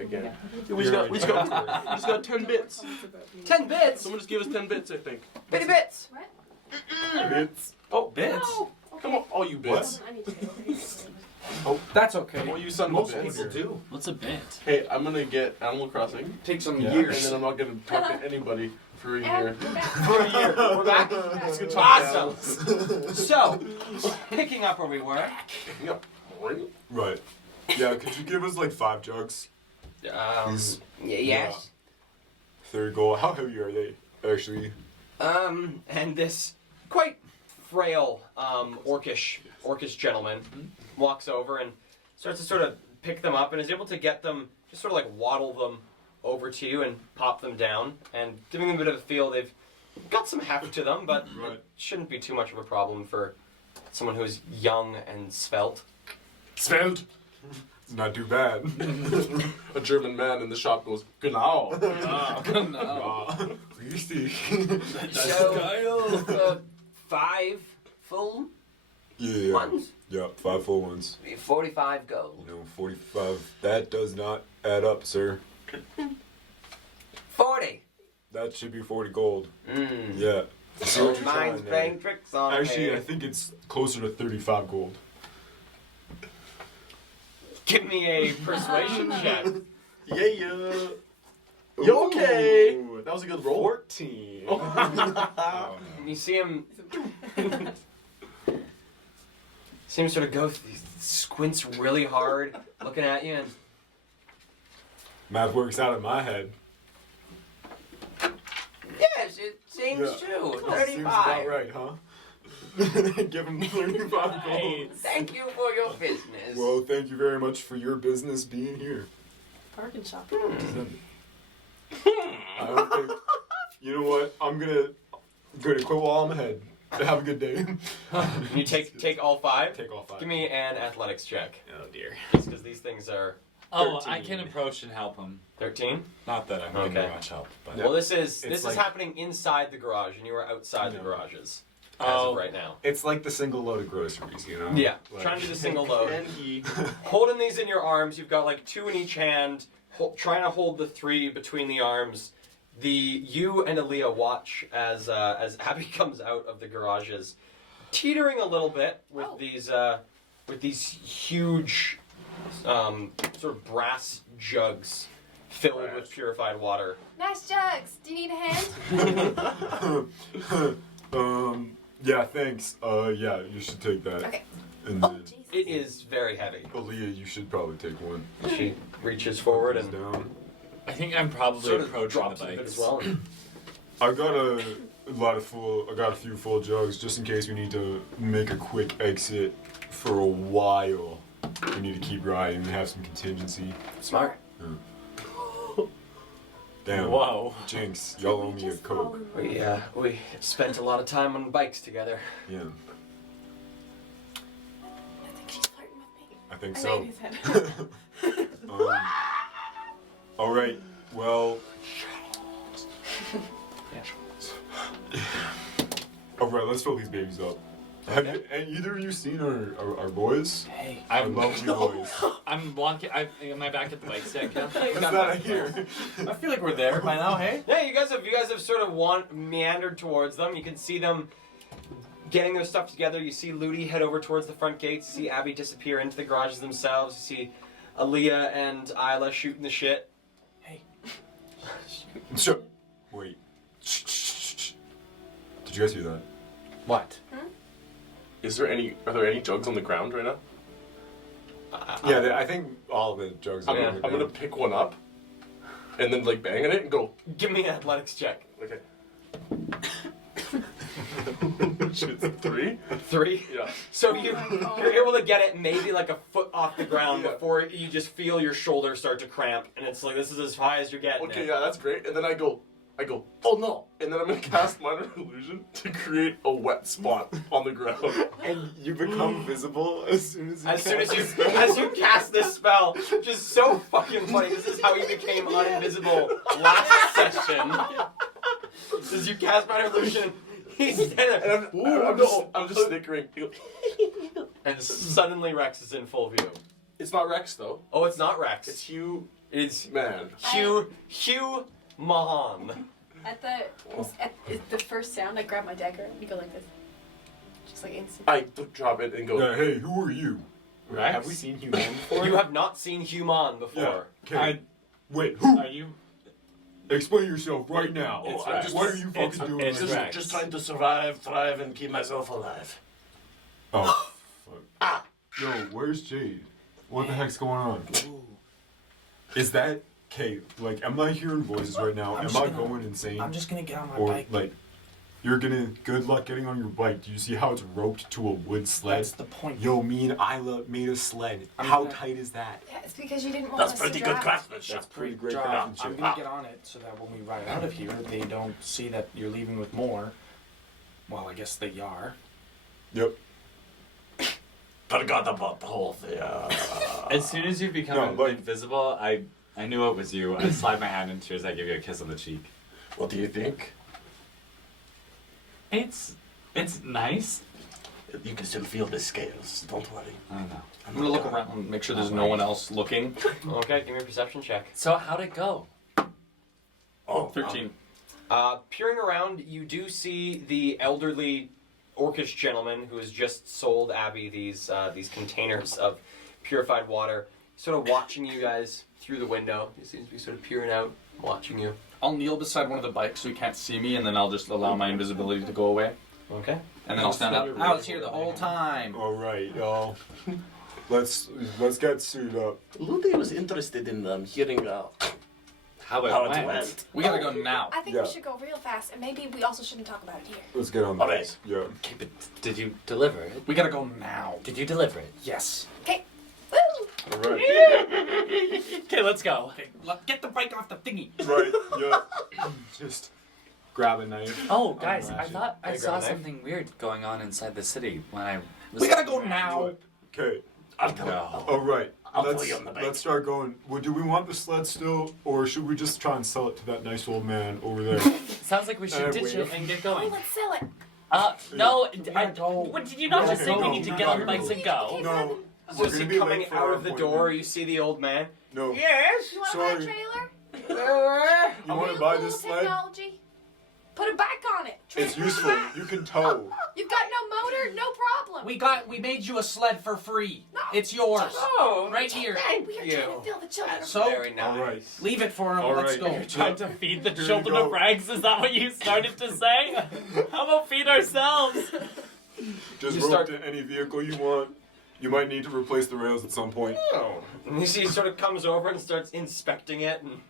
again. We just got 10 bits. 10 bits. Someone just gave us 10 bits, I think. Bitty bits. It's Oh, Bits? come on, all you bits. I need to That's okay. All you son of a Most bits. people do. What's a bit? Hey, I'm gonna get Animal Crossing, Take some Yeah. and years. then I'm not gonna talk to anybody for a year. And we're back. For a year. We're back. Let's go talk Awesome. So, picking up where we were. Yep. right. Yeah, could you give us like 5 jugs? Yes. Yes. Third goal. How heavy are they? Actually. And this quite frail, orcish gentleman walks over and starts to sort of pick them up and is able to get them, just sort of like waddle them over to you and pop them down and giving them a bit of a feel. They've got some heft to them, but Right. it shouldn't be too much of a problem for someone who's young and svelte. Svelte. It's not too bad. A German man in the shop goes, genau. Ah, richtig. So, 5 full Yeah. ones, Yeah, 5 full ones. 45 gold. You know, 45. That does not add up, sir. 40. That should be 40 gold. Mm. Yeah. I see what you're Mine's trying there. playing tricks on Actually, me. I think it's closer to 35 gold. Give me a persuasion check. Yeah. You okay? Ooh, That was a good roll. 14. You see him. See him sort of go. He squints really hard, looking at you, and Math works out in my head. yes, it seems Yeah. true. Seems about 35. right, huh? Give him 35 gold. Thank you for your business. Well, thank you very much for your business being here. Bargain shop. I don't think. You know what? I'm gonna quit while I'm ahead. Have a good day. You take all 5. Take all 5. Give me an athletics check, Oh dear. just because these things are Oh, I 13. can approach and help him. 13. Not that I'm Okay. giving much help, but Well, this is It's like- happening inside the garage, and you are outside the No. garages as Oh. of right now. It's like the single load of groceries, you know? Yeah, Like- trying to do the single load. And he. Holding these in your arms, you've got like 2 in each hand, trying to hold the 3 between the arms. You and Aaliyah watch as Abby comes out of the garages, teetering a little bit with these huge sort of brass jugs filled with purified water. Nice jugs. Do you need a hand? Yeah, thanks. Yeah, you should take that. Okay. And Oh, then, Jesus. It is very heavy. Aaliyah, you should probably take one. She reaches forward and down. I think I'm probably sort of approaching drops the a bit bikes. as well. I got a few full jugs just in case we need to make a quick exit for a while. We need to keep riding. We have some contingency. Smart. Damn. Whoa. Jinx, y'all owe me a Just Coke. follow We spent a lot of time on bikes together. Yeah, I think she's flirting with me. I think I so. made his head. All right. Well. All right. Let's fill these babies up. Have you, and either of you seen our boys? Hey, I love you boys. I'm walking. Am I back at the bikes yet, Ken? What's that I hear? I feel like we're there by now, hey? Yeah, you guys have sort of meandered towards them. You can see them getting their stuff together. You see Ludi head over towards the front gates. You see Abby disappear into the garages themselves. You see Aaliyah and Isla shooting the shit. So, wait. Shh. Did you guys hear that? What? Are there any jugs on the ground right now? Yeah, I think all the jugs. I'm, are I'm gonna pick one up, and then like bang on it and go. Give me an athletics check. Okay. Shit, 3? 3. Yeah. So you're able to get it maybe like a foot off the ground Yeah. before you just feel your shoulder start to cramp, and it's like this is as high as you're getting. Okay, it. yeah, that's great. And then I go, oh no! And then I'm gonna cast minor illusion to create a wet spot on the ground. And you become visible as soon as you. As you cast this spell, which is so fucking funny. This is how you became uninvisible last session. As you cast minor illusion, he's standing there, And I'm just snickering. and suddenly Rex is in full view. It's not Rex though. Oh, it's not Rex. It's you It's Man. Hugh Mahan. At the first sound, I grab my dagger and go like this. Just like instant. I drop it and go. Yeah, hey, who are you? Rex? Have we seen Human before? You have not seen Hugh Mahan before. Yeah. Okay. Wait, who? Are you? Explain yourself right now. Oh, I'm just- what are you fucking doing? it's right Rex. Just trying to survive, thrive, and keep myself alive. now? Oh, fuck. Yo, where's Jade? What the heck's going on? Is that Kate? Like, am I hearing voices right now? Am I going insane? I'm just gonna get on my Or bike. like, you're gonna good luck getting on your bike. Do you see how it's roped to a wood sled? That's the point. Yo, me and Isla made a sled. I'm How gonna- tight is that? Yeah, it's because you didn't want That's us pretty to good drive. craftsmanship. That's pretty great Job. craftsmanship. I'm gonna get on it so that when we ride out of here, they don't see that you're leaving with more. Well, I guess they are. Yep. Forgot about the whole thing. As soon as you become No, like- invisible, I knew it was you. I slide my hand into yours. I give you a kiss on the cheek. What do you think? It's nice. You can still feel the scales. Don't worry. I don't know. I'm gonna look around and make sure there's no one else looking. Okay, give me a perception check. So how'd it go? Oh, 13. Peering around, you do see the elderly orcish gentleman who has just sold Abby these containers of purified water, sort of watching you guys through the window. He seems to be sort of peering out, watching you. I'll kneel beside one of the bikes so he can't see me, and then I'll just allow my invisibility to go away. Okay. And then I'll stand up. I was here the whole time. All right, y'all. Let's get suited up. Ludi was interested in hearing How how it it went. went. We gotta go now. I think Yeah. we should go real fast, and maybe we also shouldn't talk about it here. Let's get on All this. Yeah. Keep it. Did you deliver it? We gotta go now. Did you deliver it? Yes. Okay. Woo! All right. Okay, let's go. Okay, get the bike off the thingy. Right. Yeah. Just grab a knife. Oh, guys, Oh, I thought I Hey, saw grab a knife. something weird going on inside the city when I was. We gotta go now. Okay. I'll tell No. All right. I'll let's put you on the bike. let's start going. Well, do we want the sled still, or should we just try and sell it to that nice old man over there? Sounds like we should ditch wait. it and get Oh, going. let's sell it. No, gotta go. what, did you not just say we No, need to no, get on the no. bikes and go? No. So as you coming out of the door, you see the old man. No. Yes. You want to buy a Sorry. trailer? You want to Real buy cool this sled? technology. Put a bike on it. It's useful. You can tow. You've got no motor, no problem. We made you a sled for free. No. It's yours. Oh, Right here. We are trying you. to fill the children. So Very nice. All right. leave it for him. All Let's right. go. Trying to feed the Here you children go. of rags? Is that what you started to say? How about feed ourselves? Just You rope start- to any vehicle you want. You might need to replace the rails at some point. Oh. And you see he sort of comes over and starts inspecting it and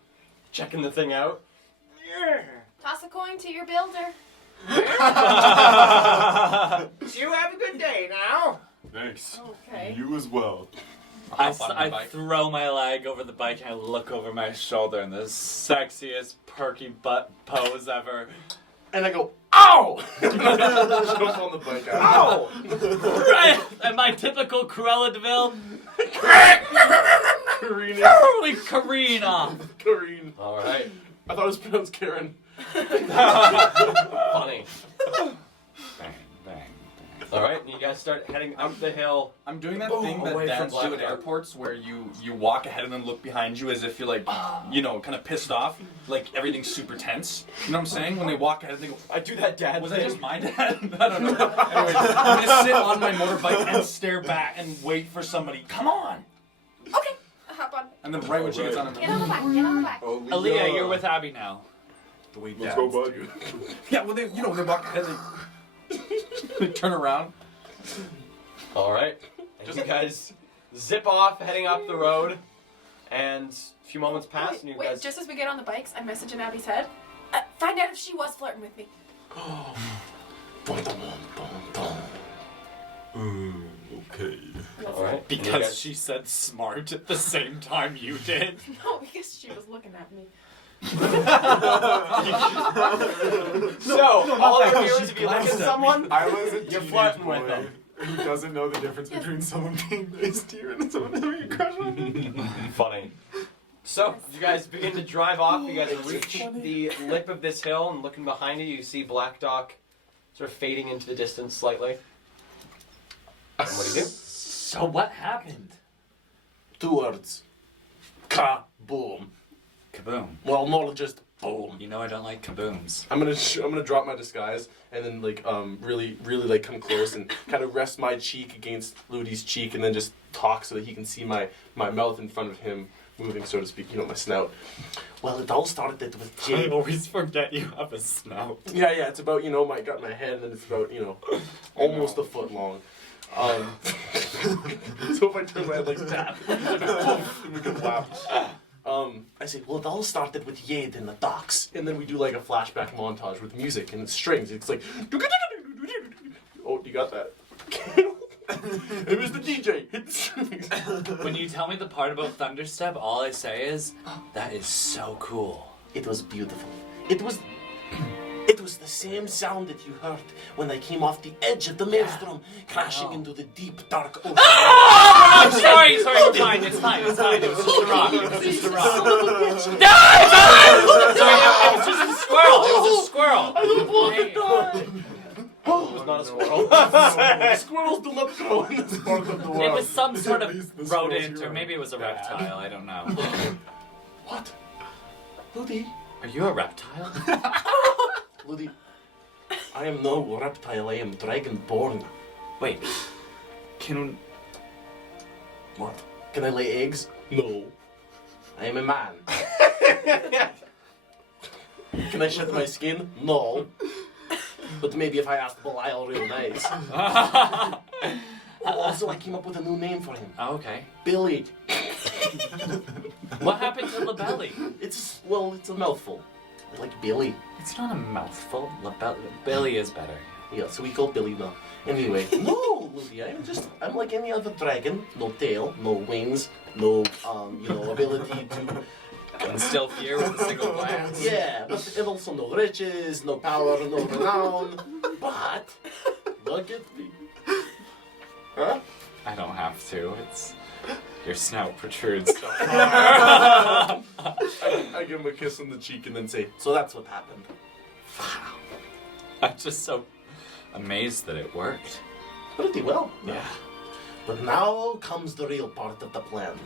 checking the thing out. Toss a coin to your builder. You have a good day now. Thanks. Okay. You as well. I, Hop on my I bike. throw my leg over the bike and I look over my shoulder in the sexiest perky butt pose ever. And I go, ow! Jump on the bike. Ow! Right! And my typical Cruella DeVille, Karina. we careen off. Karine. All right. I thought it was pronounced Karen. Funny. Bang, bang, bang. All right, and you guys start heading up the hill. I'm doing that Oh, thing that away from dads do at Blackjack. airports where you walk ahead and then look behind you as if you're like, you know, kind of pissed off. Like everything's super tense. You know what I'm saying? When they walk ahead, they go, I do that, Dad. was that just my dad? I don't know. Anyways, I'm gonna sit on my motorbike and stare back and wait for somebody. Come on! Okay. Hop on. And then right when she gets on, I'm Get on the back. Get on the back. Aaliyah, you're with Abby now. The way Let's go, bud. yeah, well, they, you know, when they walk ahead, they turn around. All right. And you guys zip off, heading up the road, and a few moments pass, and you Wait, guys. just as we get on the bikes, I message in Abby's head. Find out if she was flirting with me. Dun, dun, dun, dun. Okay. All right. and you Because guys- she said smart at the same time you did. No, because she was looking at me. So all I hear is if you look at someone, I was a You're teenage flirting boy with them. who doesn't know the difference between someone being nice to you and someone having a crush on you. funny. So you guys begin to drive off. You guys reach the lip of this hill, and looking behind you, you see Black Dock sort of fading into the distance slightly. And what do you do? So what happened? 2 words. Boom. Kaboom. Well, more just boom. You know I don't like kabooms. I'm gonna drop my disguise and then like really like come close and kind of rest my cheek against Ludi's cheek and then just talk so that he can see my mouth in front of him moving, so to speak. You know, my snout. Well, it all started with I Jade. always forget you have a snout. Yeah, it's about got my head and it's about almost a foot long. So if I turn my head like that, we can laugh. I say, well, it all started with Yade in the docks, and then we do like a flashback montage with music and strings. It's like, oh, you got that? It was the DJ. Hit the strings. When you tell me the part about Thunderstep, all I say is, that is so cool. It was beautiful. It was the same sound that you heard when I came off the edge of the maelstrom, crashing into the deep, dark ocean. I'm sorry, it's fine. It was just a rock. It was just a rock. No, it's fine! Sorry, it was just a squirrel. It was a squirrel. It was not a squirrel. Squirrels do not grow in this part of the world. It was some sort At least the of squirrel's rodent, or hero. maybe it was a reptile. I don't know. What? Ludi? Are you a reptile? Ludi, I am no reptile, I am dragonborn. Wait, can What? Can I lay eggs? No. I am a man. Can I shed my skin? No. But maybe if I asked Belial real nice. Also, I came up with a new name for him. Oh, okay. Billy. What happened to Labelli? It's a mouthful. I like Billy. It's not a mouthful. Billy is better. Yeah, so we call Billy now. Anyway, no, Ludi, I'm like any other dragon. No tail, no wings, no, ability to... Instill fear with a single glance. Yeah, but and also no riches, no power, no renown. But, look at me. Huh? I don't have to. It's your snout protrudes so far. I give him a kiss on the cheek and then say, So that's what happened. I'm just so amazed that it worked. Pretty well. Yeah. But now comes the real part of the plan.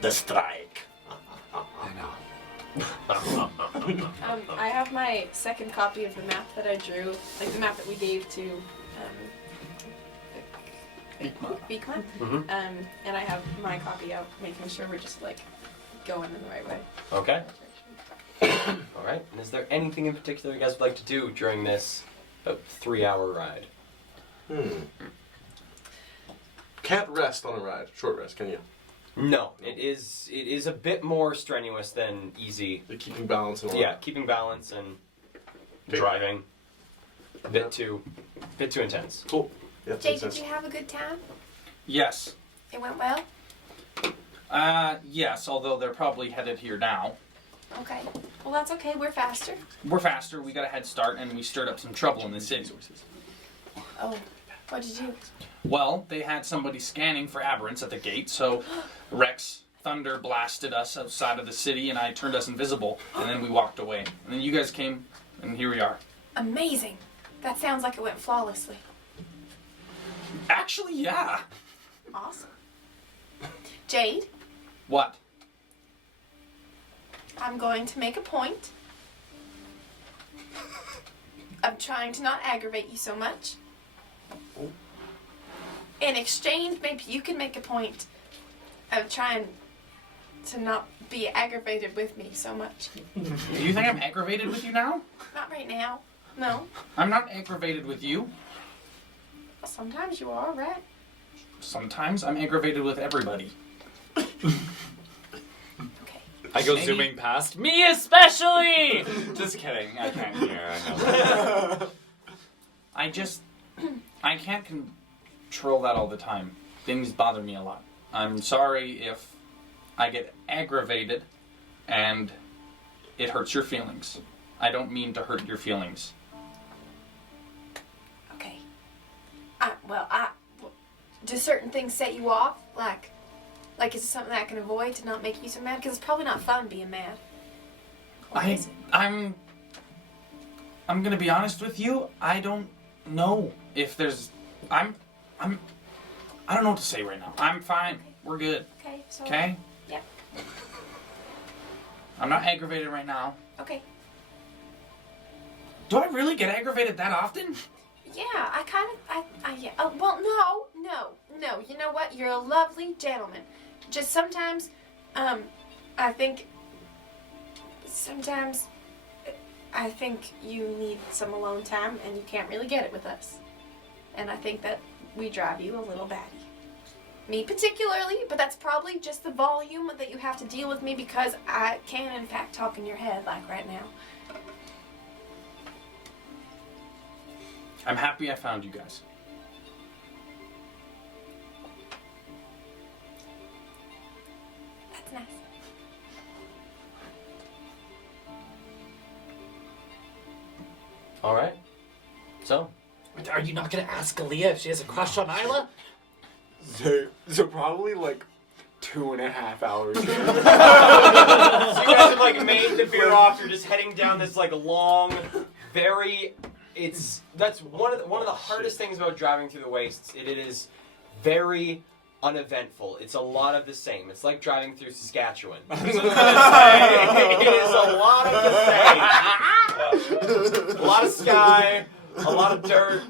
The strike. I know. I have my second copy of the map that I drew, like the map that we gave to Beekman. And I have my copy out, making sure we're just like going in the right way. Okay. All right. And is there anything in particular you guys would like to do during this about 3-hour ride? can't rest on a ride. Short rest, can you? No, it is a bit more strenuous than easy. Like keeping balance and all Yeah, keeping balance and driving. A bit too intense. Cool. Yeah, that Jake, makes did sense. you have a good time? Yes. It went well? Yes, although they're probably headed here now. Okay. Well, that's okay. We're faster. We're faster, we got a head start, and we stirred up some trouble in the city. Oh, what did you do? Well, they had somebody scanning for aberrants at the gate, so Rex Thunder blasted us outside of the city, and I turned us invisible, and then we walked away. And then you guys came, and here we are. Amazing. That sounds like it went flawlessly. Actually, yeah. Awesome. Jade, What? I'm going to make a point of trying to not aggravate you so much. In exchange, maybe you can make a point of trying to not be aggravated with me so much. Do you think I'm aggravated with you now? Not right now. No. I'm not aggravated with you. Sometimes you are, right? Sometimes I'm aggravated with everybody. Okay. I go Maybe- zooming past. Me especially! Just kidding. I can't hear. I know. I can't control that all the time. Things bother me a lot. I'm sorry if I get aggravated and it hurts your feelings. I don't mean to hurt your feelings. Okay. Do certain things set you off? Like is it something that I can avoid to not make you so mad? Because it's probably not fun being mad. Or is it? I'm gonna be honest with you. I don't know if there's. I don't know what to say right now. I'm fine. We're good. Okay. So. Okay. Yeah. I'm not aggravated right now. Okay. Do I really get aggravated that often? Yeah, yeah. Oh, well, no. You know what? You're a lovely gentleman. Just sometimes, I think you need some alone time and you can't really get it with us. And I think that we drive you a little batty. Me particularly, but that's probably just the volume that you have to deal with me because I can, in fact, talk in your head like right now. I'm happy I found you guys. That's nice. All right. So, Are you not gonna ask Aaliyah if she has a crush on Isla? So probably like 2.5 hours. so you guys have like made the veer off. You're just heading down this like long, that's one of the hardest things about driving through the wastes. It is very uneventful. It's a lot of the same. It's like driving through Saskatchewan. It is a lot of the same. A lot of sky, a lot of dirt,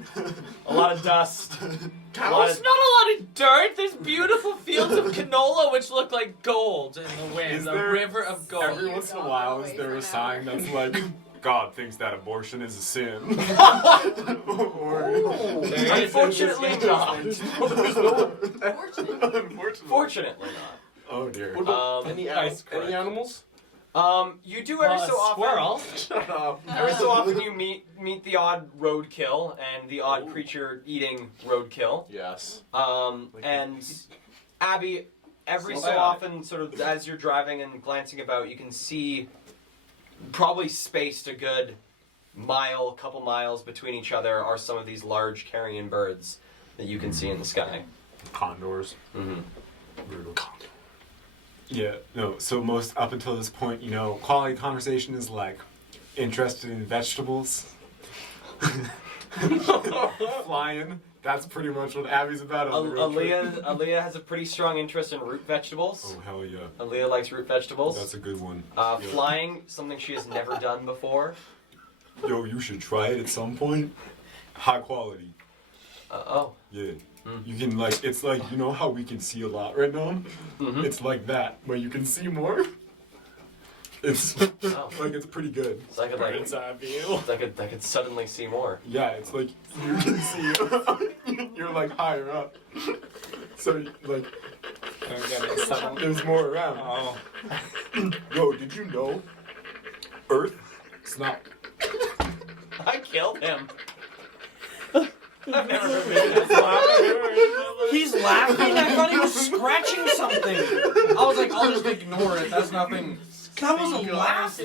a lot of dust. There's not a lot of dirt. There's beautiful fields of canola which look like gold in the wind. Is A there- river of gold. Every once in a while, is there a sign that's like, God thinks that abortion is a sin? Unfortunately not. Fortunately not. Oh dear. What about Um, any nice any animals? You do every so often. Squirrel. Shut up. Every so often you meet the odd roadkill and the odd creature eating roadkill. Yes. And Abby, every Slow so down. often, sort of as you're driving and glancing about, you can see probably spaced a good couple miles between each other are some of these large carrion birds that you can see in the sky. Condors. Mm-hmm. Brutal. Yeah, no, so most up until this point, quality conversation is like interested in vegetables. Flying. That's pretty much what Abby's about on the road trip. Aaliyah has a pretty strong interest in root vegetables. Oh, hell yeah. Aaliyah likes root vegetables. That's a good one. Yeah. Flying, something she has never done before. Yo, you should try it at some point. High quality. Oh. Yeah. You can it's like, you know how we can see a lot right now? Mhm. It's like that, where you can see more. It's Oh. like, it's pretty good. So I could like, Bird's eye view. I could suddenly see more. Yeah, it's like, you can see, you're like higher up. So, like, there's more around. Oh. Yo, did you know Earth? It's not. I killed him. I've never heard this laugh. He's laughing. I thought he was scratching something. I was like, I'll just ignore it. That's nothing. That was a laugh.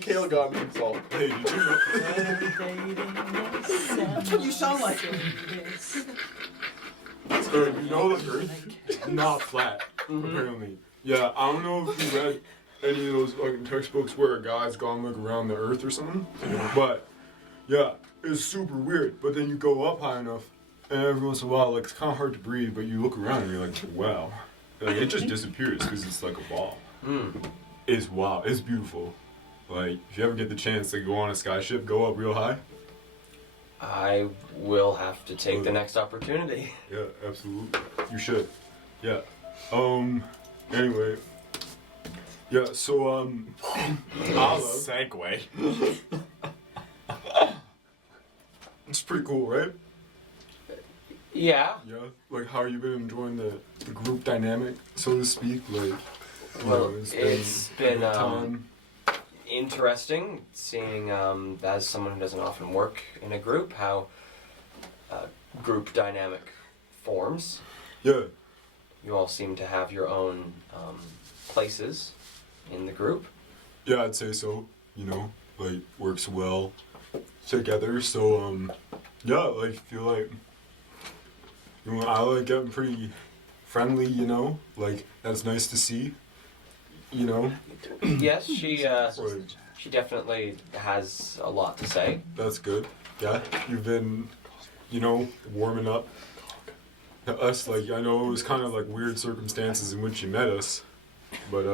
Kale got me salt. Hey, did you know? That's what you sound like. So, you know the Earth is not flat, apparently. Yeah, I don't know if you read any of those fucking textbooks where a guy's gone look around the Earth or something, but yeah, it's super weird. But then you go up high enough, and every once in a while, like, it's kind of hard to breathe, but you look around and you're like, wow. Like, it just disappears because it's like a ball. It's wow. It's beautiful. Like, if you ever get the chance to go on a skyship, go up real high. I will have to take the next opportunity. Yeah, absolutely. You should. Yeah. Anyway. Yeah, so, Olive. Segue. It's pretty cool, right? Yeah. Yeah. Like, how you been enjoying the group dynamic, so to speak? Like, Well, it's been a good time. interesting seeing, as someone who doesn't often work in a group, how group dynamic forms. Yeah. You all seem to have your own places in the group. Yeah, I'd say so. Like, works well together. So, yeah, like, feel like, I like getting pretty friendly, like, that's nice to see, Yes, she Like, she definitely has a lot to say. that's good. Yeah, you've been, warming up to us. Like, I know it was kind of like weird circumstances in which you met us, but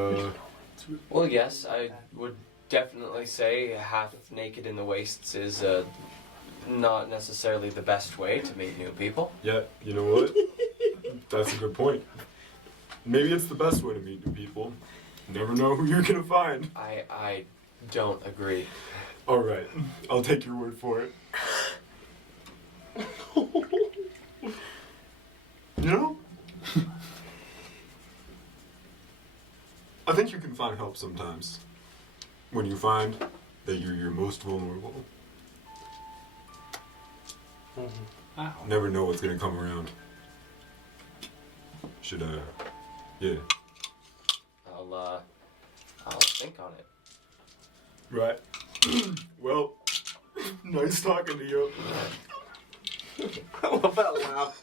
Well, yes, I would definitely say half naked in the wastes is not necessarily the best way to meet new people. Yeah, you know what? That's a good point. Maybe it's the best way to meet new people. Never know who you're gonna find. I don't agree. All right, I'll take your word for it. You know, I think you can find help sometimes. When you find that you're your most vulnerable. Wow. Never know what's gonna come around. Should yeah. I'll think on it. Right. Well, nice talking to you. I love that laugh.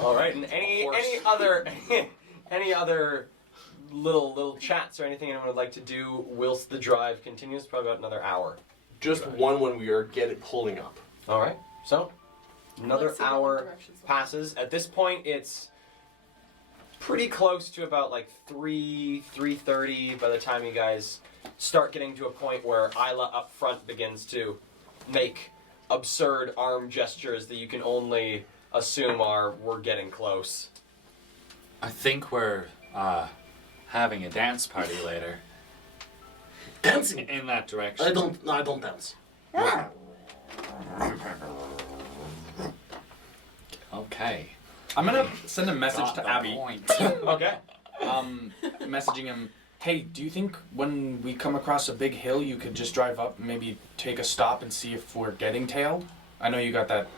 All right, and any other any other little chats or anything anyone would like to do whilst the drive continues? Probably about another hour. Just one when we are pulling up. All right, so another Let's see what hour directions are. passes. At this point, it's pretty close to about like 3:30 by the time you guys start getting to a point where Isla up front begins to make absurd arm gestures that you can only assume we're getting close. I think we're having a dance party later. Dancing. In that direction. I don't dance. Okay. I'm gonna send a message Got to the Abby. point. Okay. Messaging him, hey, do you think when we come across a big hill you could just drive up and maybe take a stop and see if we're getting tailed? I know you got that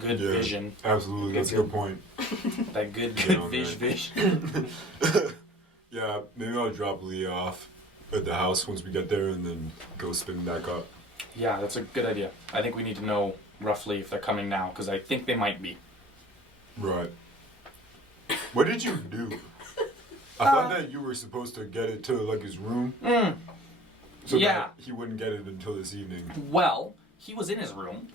good Yeah, vision. Absolutely, that's a good point. That good Yeah, man. vision. Yeah, maybe I'll drop Leah off at the house once we get there and then go spin back up. Yeah, that's a good idea. I think we need to know roughly if they're coming now, because I think they might be. Right. What did you do? I thought that you were supposed to get it to like his room. So Yeah. that he wouldn't get it until this evening. Well, he was in his room,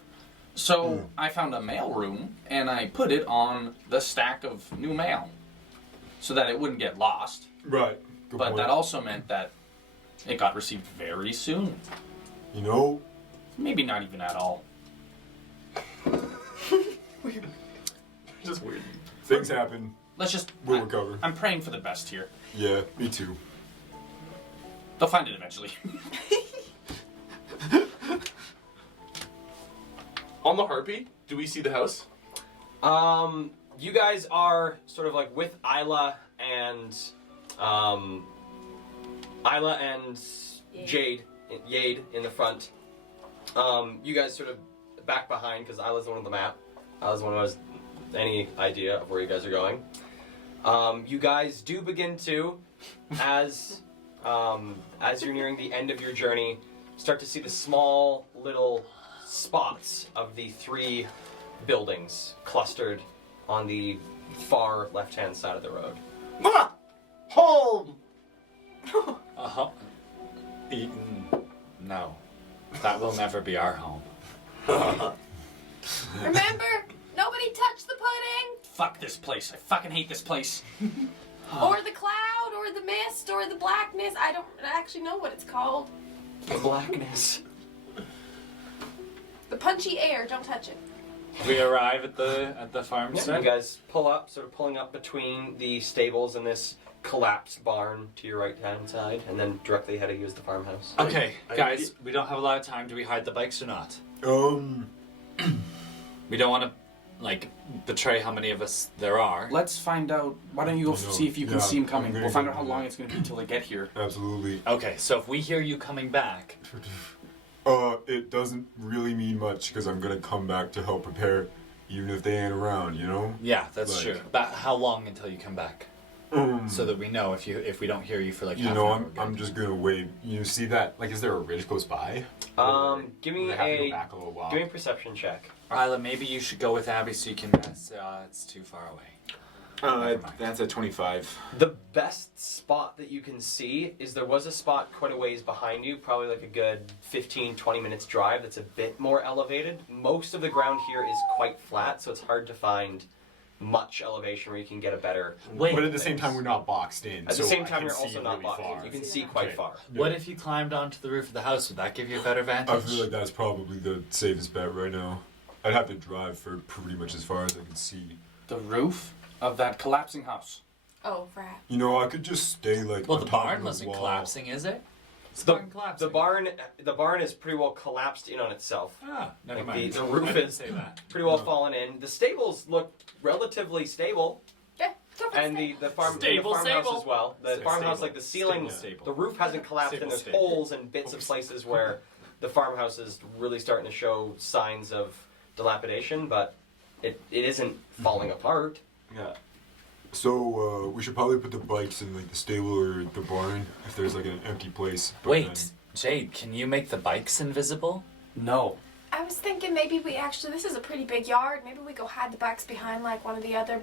so I found a mail room and I put it on the stack of new mail so that it wouldn't get lost. Right. Good But point. that also meant that it got received very soon. You know, Maybe not even at all. Just weird. things happen. Let's just. We'll recover. I'm praying for the best here. Yeah, me too. They'll find it eventually. On the Harpy, do we see the house? You guys are sort of like with Isla and Jade in the front. You guys sort of back behind because Isla's the one on the map. Isla's the one who has any idea of where you guys are going. You guys do begin to, as you're nearing the end of your journey, start to see the small little spots of the three buildings clustered on the far left-hand side of the road. Ah! Home! Uh-huh. No. That will never be our home. Remember, nobody touched the pudding, Fuck this place. I fucking hate this place. or the cloud, or the mist, or the blackness. I don't actually know what it's called. The blackness. The punchy air. Don't touch it. We arrive at the You farmstead. guys pull up, sort of pulling up between the stables and this collapsed barn to your right-hand side, and then directly ahead of you is the farmhouse. Okay, guys, we don't have a lot of time. Do we hide the bikes or not? We don't want to, like, betray how many of us there are. Let's find out. Why don't you go No, see if you can yeah, see him I'm coming? gonna We'll find go out how do long that. it's going to be till they get here. Absolutely. Okay, so if we hear you coming back, It doesn't really mean much because I'm gonna come back to help prepare, even if they ain't around, you know? yeah, that's Like- true. But how long until you come back? So that we know if we don't hear you for like You half know, an hour. I'm just gonna wait. You see that? Like, is there a ridge close by? Give me Or do I have to go a back a little while? give me a perception check. Isla, maybe you should go with Abby so you can. It's too far away. Never mind. That's at 25. The best spot that you can see is there was a spot quite a ways behind you, probably like a good 15-20 minutes drive that's a bit more elevated. Most of the ground here is quite flat, so it's hard to find much elevation where you can get a better. Wait, But at the same time, we're not boxed in. At so the same I time, can you're see also not really boxed. far. You can see quite Okay. far. what if you climbed onto the roof of the house? Would that give you a better vantage? I feel like that's probably the safest bet right now. I'd have to drive for pretty much as far as I can see. The roof of that collapsing house. Oh, rat. You know, I could just stay like. well, on the top barn of the wasn't wall. collapsing, is it? It's The, barn collapsing. the barn is pretty well collapsed in on itself. Ah, never Like mind. the roof I didn't is say that. pretty well fallen in. The stables look relatively stable, Yeah, go for and it. the farmhouse Stable. as well. The Stable. farmhouse, like the ceiling, Stable. the roof hasn't collapsed, and there's holes and bits of places where the farmhouse is really starting to show signs of dilapidation, but it isn't falling apart. Yeah. So we should probably put the bikes in like the stable or the barn if there's like an empty place. But Wait, then- Jade, can you make the bikes invisible? No. I was thinking maybe we actually, this is a pretty big yard. Maybe we go hide the bikes behind like one of the other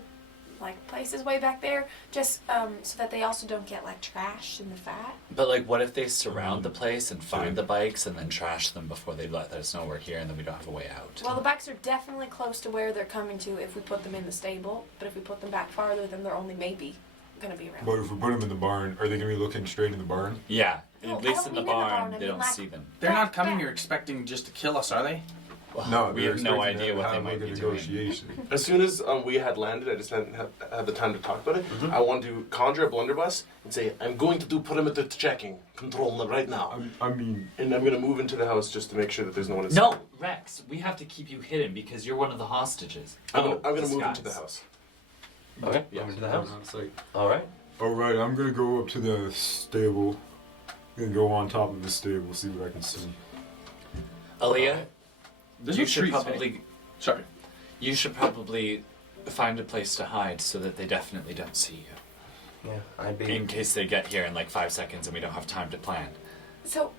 like places way back there, just so that they also don't get like trashed in the fat. But like, what if they surround the place and find the bikes and then trash them before they let us know we're here, and then we don't have a way out? Well, the bikes are definitely close to where they're coming to if we put them in the stable, but if we put them back farther, then they're only maybe gonna be around. But if we put them in the barn, are they gonna be looking straight in the barn? Yeah, No, at I least don't in the mean in the barn, barn, I they mean, don't like- see them. They're not coming back. here expecting just to kill us, are they? No, we they're have no expecting idea to what they have, might like, be a doing. negotiation. As soon as we had landed, I just hadn't had the time to talk about it. I want to conjure a blunderbuss and say, I'm going to do perimeter checking. Control them right now. I mean, And I'm going to move into the house just to make sure that there's no one inside. No, Rex, we have to keep you hidden because you're one of the hostages. I'm going to move into disguise. the house. Okay, Yeah. into the house. All right. all right, I'm gonna go up to the stable. I'm gonna go on top of the stable, see what I can see. Aaliyah, There's you no should trees, eh? probably Sorry. you should probably find a place to hide so that they definitely don't see you. Yeah, I'd be. In case they get here in like 5 seconds and we don't have time to plan. So,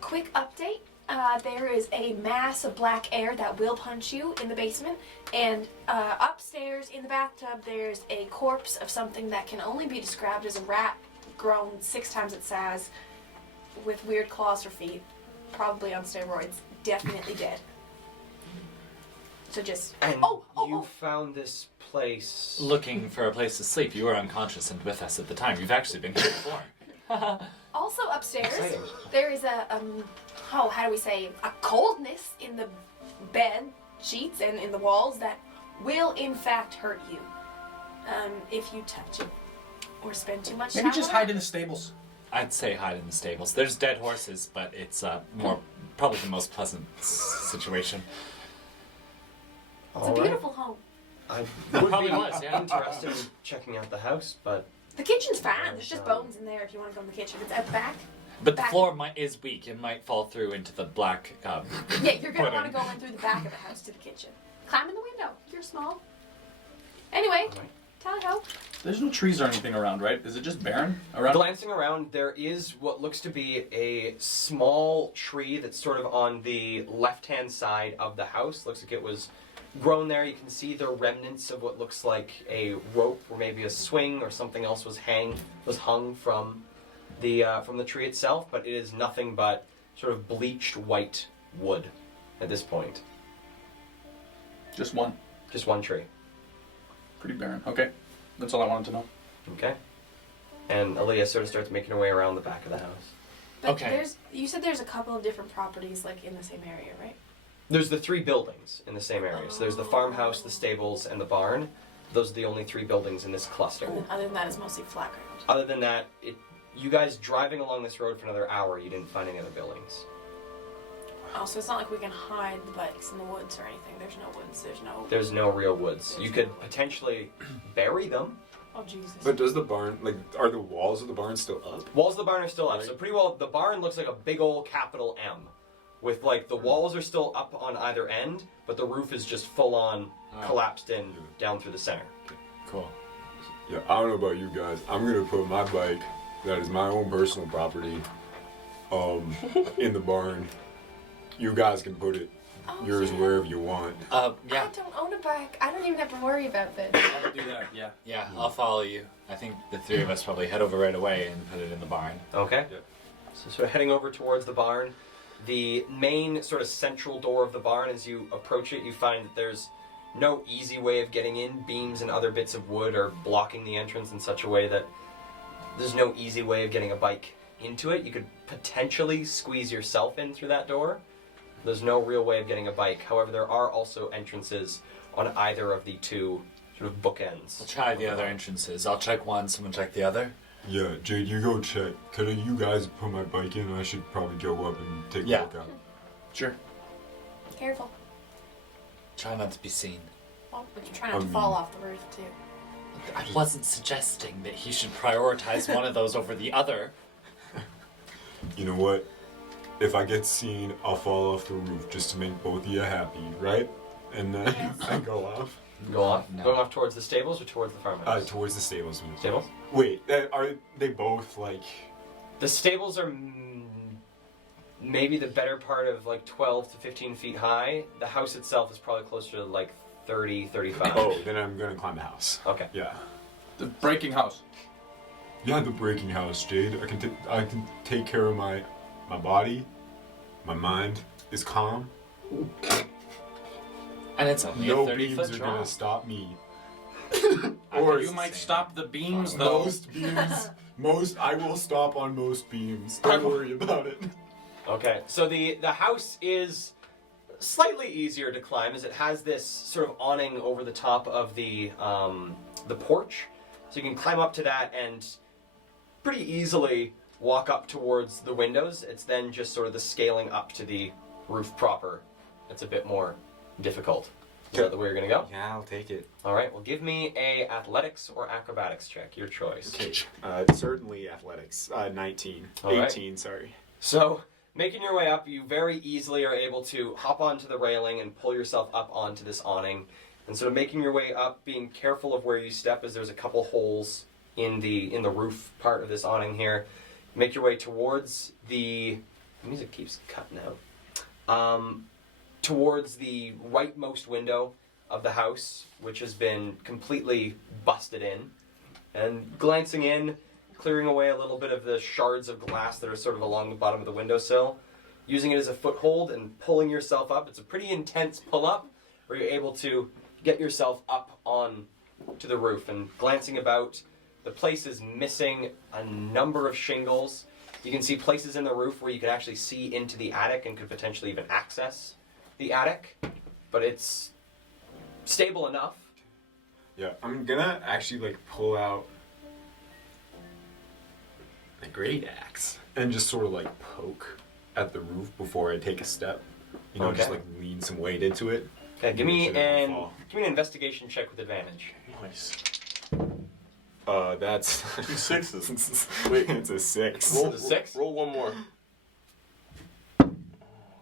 quick update. There is a mass of black air that will punch you in the basement, and upstairs in the bathtub, there's a corpse of something that can only be described as a rat grown 6 times its size, with weird claws for feet, probably on steroids, definitely dead. So just And you oh. found this place. Looking for a place to sleep. You were unconscious and with us at the time. You've actually been here before. Also upstairs, Exciting. there is a how do we say, a coldness in the bed sheets and in the walls that will in fact hurt you if you touch it or spend too much Maybe time just on hide it. in the stables. I'd say hide in the stables. There's dead horses, but it's more probably the most pleasant situation. It's a beautiful home. I It would probably be was, yeah. interested in checking out the house, but The kitchen's fine. There's just bones in there if you want to go in the kitchen. It's at the back. But the Back- floor is weak. It might fall through into the black. Yeah, you're gonna want to Pudding. go in through the back of the house to the kitchen. Climb in the window. You're small. Anyway, tally ho. There's no trees or anything around, right? Is it just barren around? glancing around, there is what looks to be a small tree that's sort of on the left-hand side of the house. Looks like it was grown there. You can see the remnants of what looks like a rope, or maybe a swing, or something else was hung from the tree itself. But it is nothing but sort of bleached white wood at this point. Just one. Just one tree. Pretty barren. Okay. That's all I wanted to know. Okay. And Aaliyah sort of starts making her way around the back of the house. But Okay. you said there's a couple of different properties like in the same area, right? There's the 3 buildings in the same area. So there's the farmhouse, the stables, and the barn. Those are the only 3 buildings in this cluster. And then other than that, it's mostly flat ground. Other than that, you guys driving along this road for another hour, you didn't find any other buildings. Oh, so it's not like we can hide the bikes in the woods or anything. There's no woods. There's no. There's no real woods. You could potentially bury them. Oh Jesus. But does the barn, like, are the walls of the barn still up? Walls of the barn are still up. So pretty well, the barn looks like a big old capital M. With like the walls are still up on either end, but the roof is just full on collapsed in down through the center. Cool. Yeah, I don't know about you guys. I'm gonna put my bike, that is my own personal property, in the barn. You guys can put it Oh, yours yeah. wherever you want. Yeah. I don't own a bike. I don't even have to worry about this. I'll do that. Yeah. Yeah, I'll follow you. I think the 3 of us probably head over right away and put it in the barn. Okay. Yep. So sort of heading over towards the barn. The main sort of central door of the barn, as you approach it, you find that there's no easy way of getting in. Beams and other bits of wood are blocking the entrance in such a way that there's no easy way of getting a bike into it. You could potentially squeeze yourself in through that door. There's no real way of getting a bike. However, there are also entrances on either of the two sort of bookends. I'll try the other entrances. I'll check one, someone check the other. Yeah, Jade, you go check. Could you guys put my bike in? I should probably go up and take a look out. Sure. Careful. Try not to be seen. Well, but you try not to fall off the roof too. I wasn't suggesting that he should prioritize one of those over the other. You know what? If I get seen, I'll fall off the roof just to make both of you happy, right? And then I go off. Go off. No. Going off towards the stables or towards the farmhouse? Towards the stables. Stables? Wait, are they both like... The stables are maybe the better part of like 12 to 15 feet high. The house itself is probably closer to like 30, 35. Oh, then I'm gonna climb the house. Okay. Yeah. The breaking house. Yeah, the breaking house, Jade. I can take care of my body. My mind is calm. And it's only No a 30 beams foot are drop. gonna stop me. Or you might stop the beams, though. I will stop on most beams. Don't worry about it. Okay. So the house is slightly easier to climb as it has this sort of awning over the top of the porch. So you can climb up to that and pretty easily walk up towards the windows. It's then just sort of the scaling up to the roof proper. It's a bit more difficult. Is that the way you're gonna go? Yeah, I'll take it. All right. Well, give me a athletics or acrobatics check. Your choice. Okay. Certainly athletics. 19. All right. 18, sorry. So, making your way up, you very easily are able to hop onto the railing and pull yourself up onto this awning. And sort of making your way up, being careful of where you step, as there's a couple holes in the roof part of this awning here. Make your way towards the music keeps cutting out. Towards the rightmost window of the house, which has been completely busted in, and glancing in, clearing away a little bit of the shards of glass that are sort of along the bottom of the windowsill, using it as a foothold and pulling yourself up. It's a pretty intense pull-up where you're able to get yourself up on to the roof, and glancing about, the place is missing a number of shingles. You can see places in the roof where you can actually see into the attic and could potentially even access the attic, but it's stable enough. Yeah, I'm gonna actually like pull out a great axe and just sort of like poke at the roof before I take a step. You know, just Okay. like lean some weight into it. Okay, give me Make sure it an won't investigation check with advantage. Nice. That's 2 sixes. Wait, it's a 6. Roll, Is it 6? Roll one more.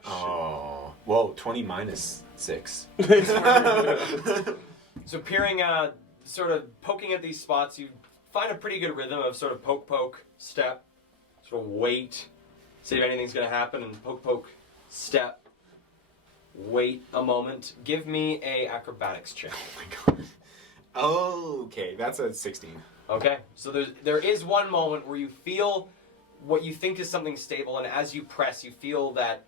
Oh, well, 20 minus 6. So peering, sort of poking at these spots, you find a pretty good rhythm of sort of poke, poke, step, sort of wait, see if anything's going to happen, and poke, poke, step, wait a moment. Give me a acrobatics check. Oh my god. Okay, that's a 16. Okay, so there is one moment where you feel what you think is something stable, and as you press, you feel that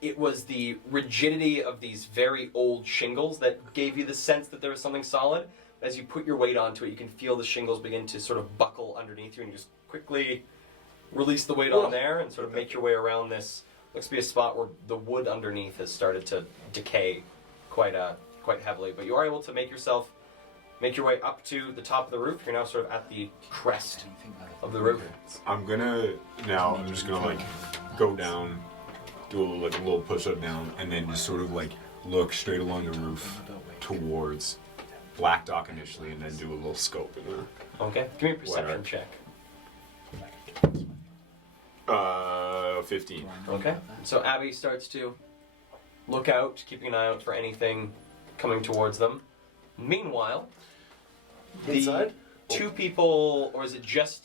it was the rigidity of these very old shingles that gave you the sense that there was something solid. As you put your weight onto it, you can feel the shingles begin to sort of buckle underneath you, and you just quickly release the weight on there and sort of make your way around this. Looks to be a spot where the wood underneath has started to decay quite heavily, but you are able to make your way up to the top of the roof. You're now sort of at the crest of the roof. I'm just gonna like go down, do a little push-up down, and then just sort of like look straight along the roof towards Black Dock initially, and then do a little scope in there. Okay, give me a perception Whatever. check. 15. Okay. So Abby starts to look out, keeping an eye out for anything coming towards them. Meanwhile, the Inside? two people, or is it just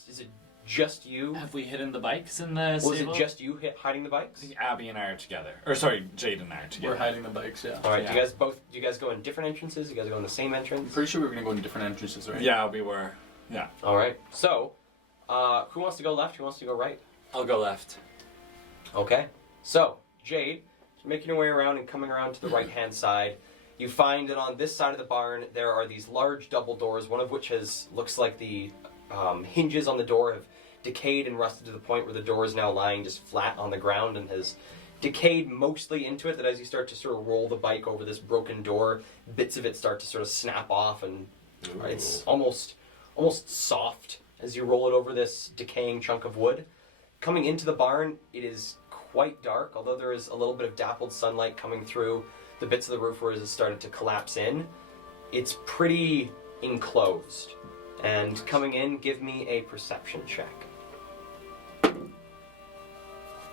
you? Have we hidden the bikes in the Was stable? it just you hiding the bikes? Abby and I are together. Or sorry, Jade and I are together. We're hiding the bikes, yeah. All right. Yeah. Do you guys go in different entrances? You guys go in the same I'm entrance? pretty sure we were gonna go into different entrances, right? Yeah, we were. Yeah. All right. So, who wants to go left? Who wants to go right? I'll go left. Okay. So, Jade, making your way around and coming around to the right-hand side, you find that on this side of the barn there are these large double doors, one of which looks like the hinges on the door have decayed and rusted to the point where the door is now lying just flat on the ground and has decayed mostly into it, that as you start to sort of roll the bike over this broken door, bits of it start to sort of snap off, and it's almost soft as you roll it over this decaying chunk of wood. Coming into the barn, it is quite dark, although there is a little bit of dappled sunlight coming through the bits of the roof where it has started to collapse in. It's pretty enclosed. And coming in, give me a perception check.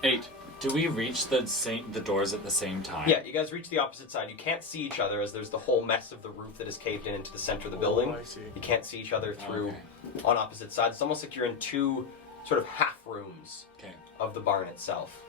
8. Do we reach the doors at the same time? Yeah, you guys reach the opposite side. You can't see each other as there's the whole mess of the roof that is caved in into the center of the building. I see. You can't see each other through Okay. on opposite sides. It's almost like you're in two sort of half rooms Okay. of the barn itself.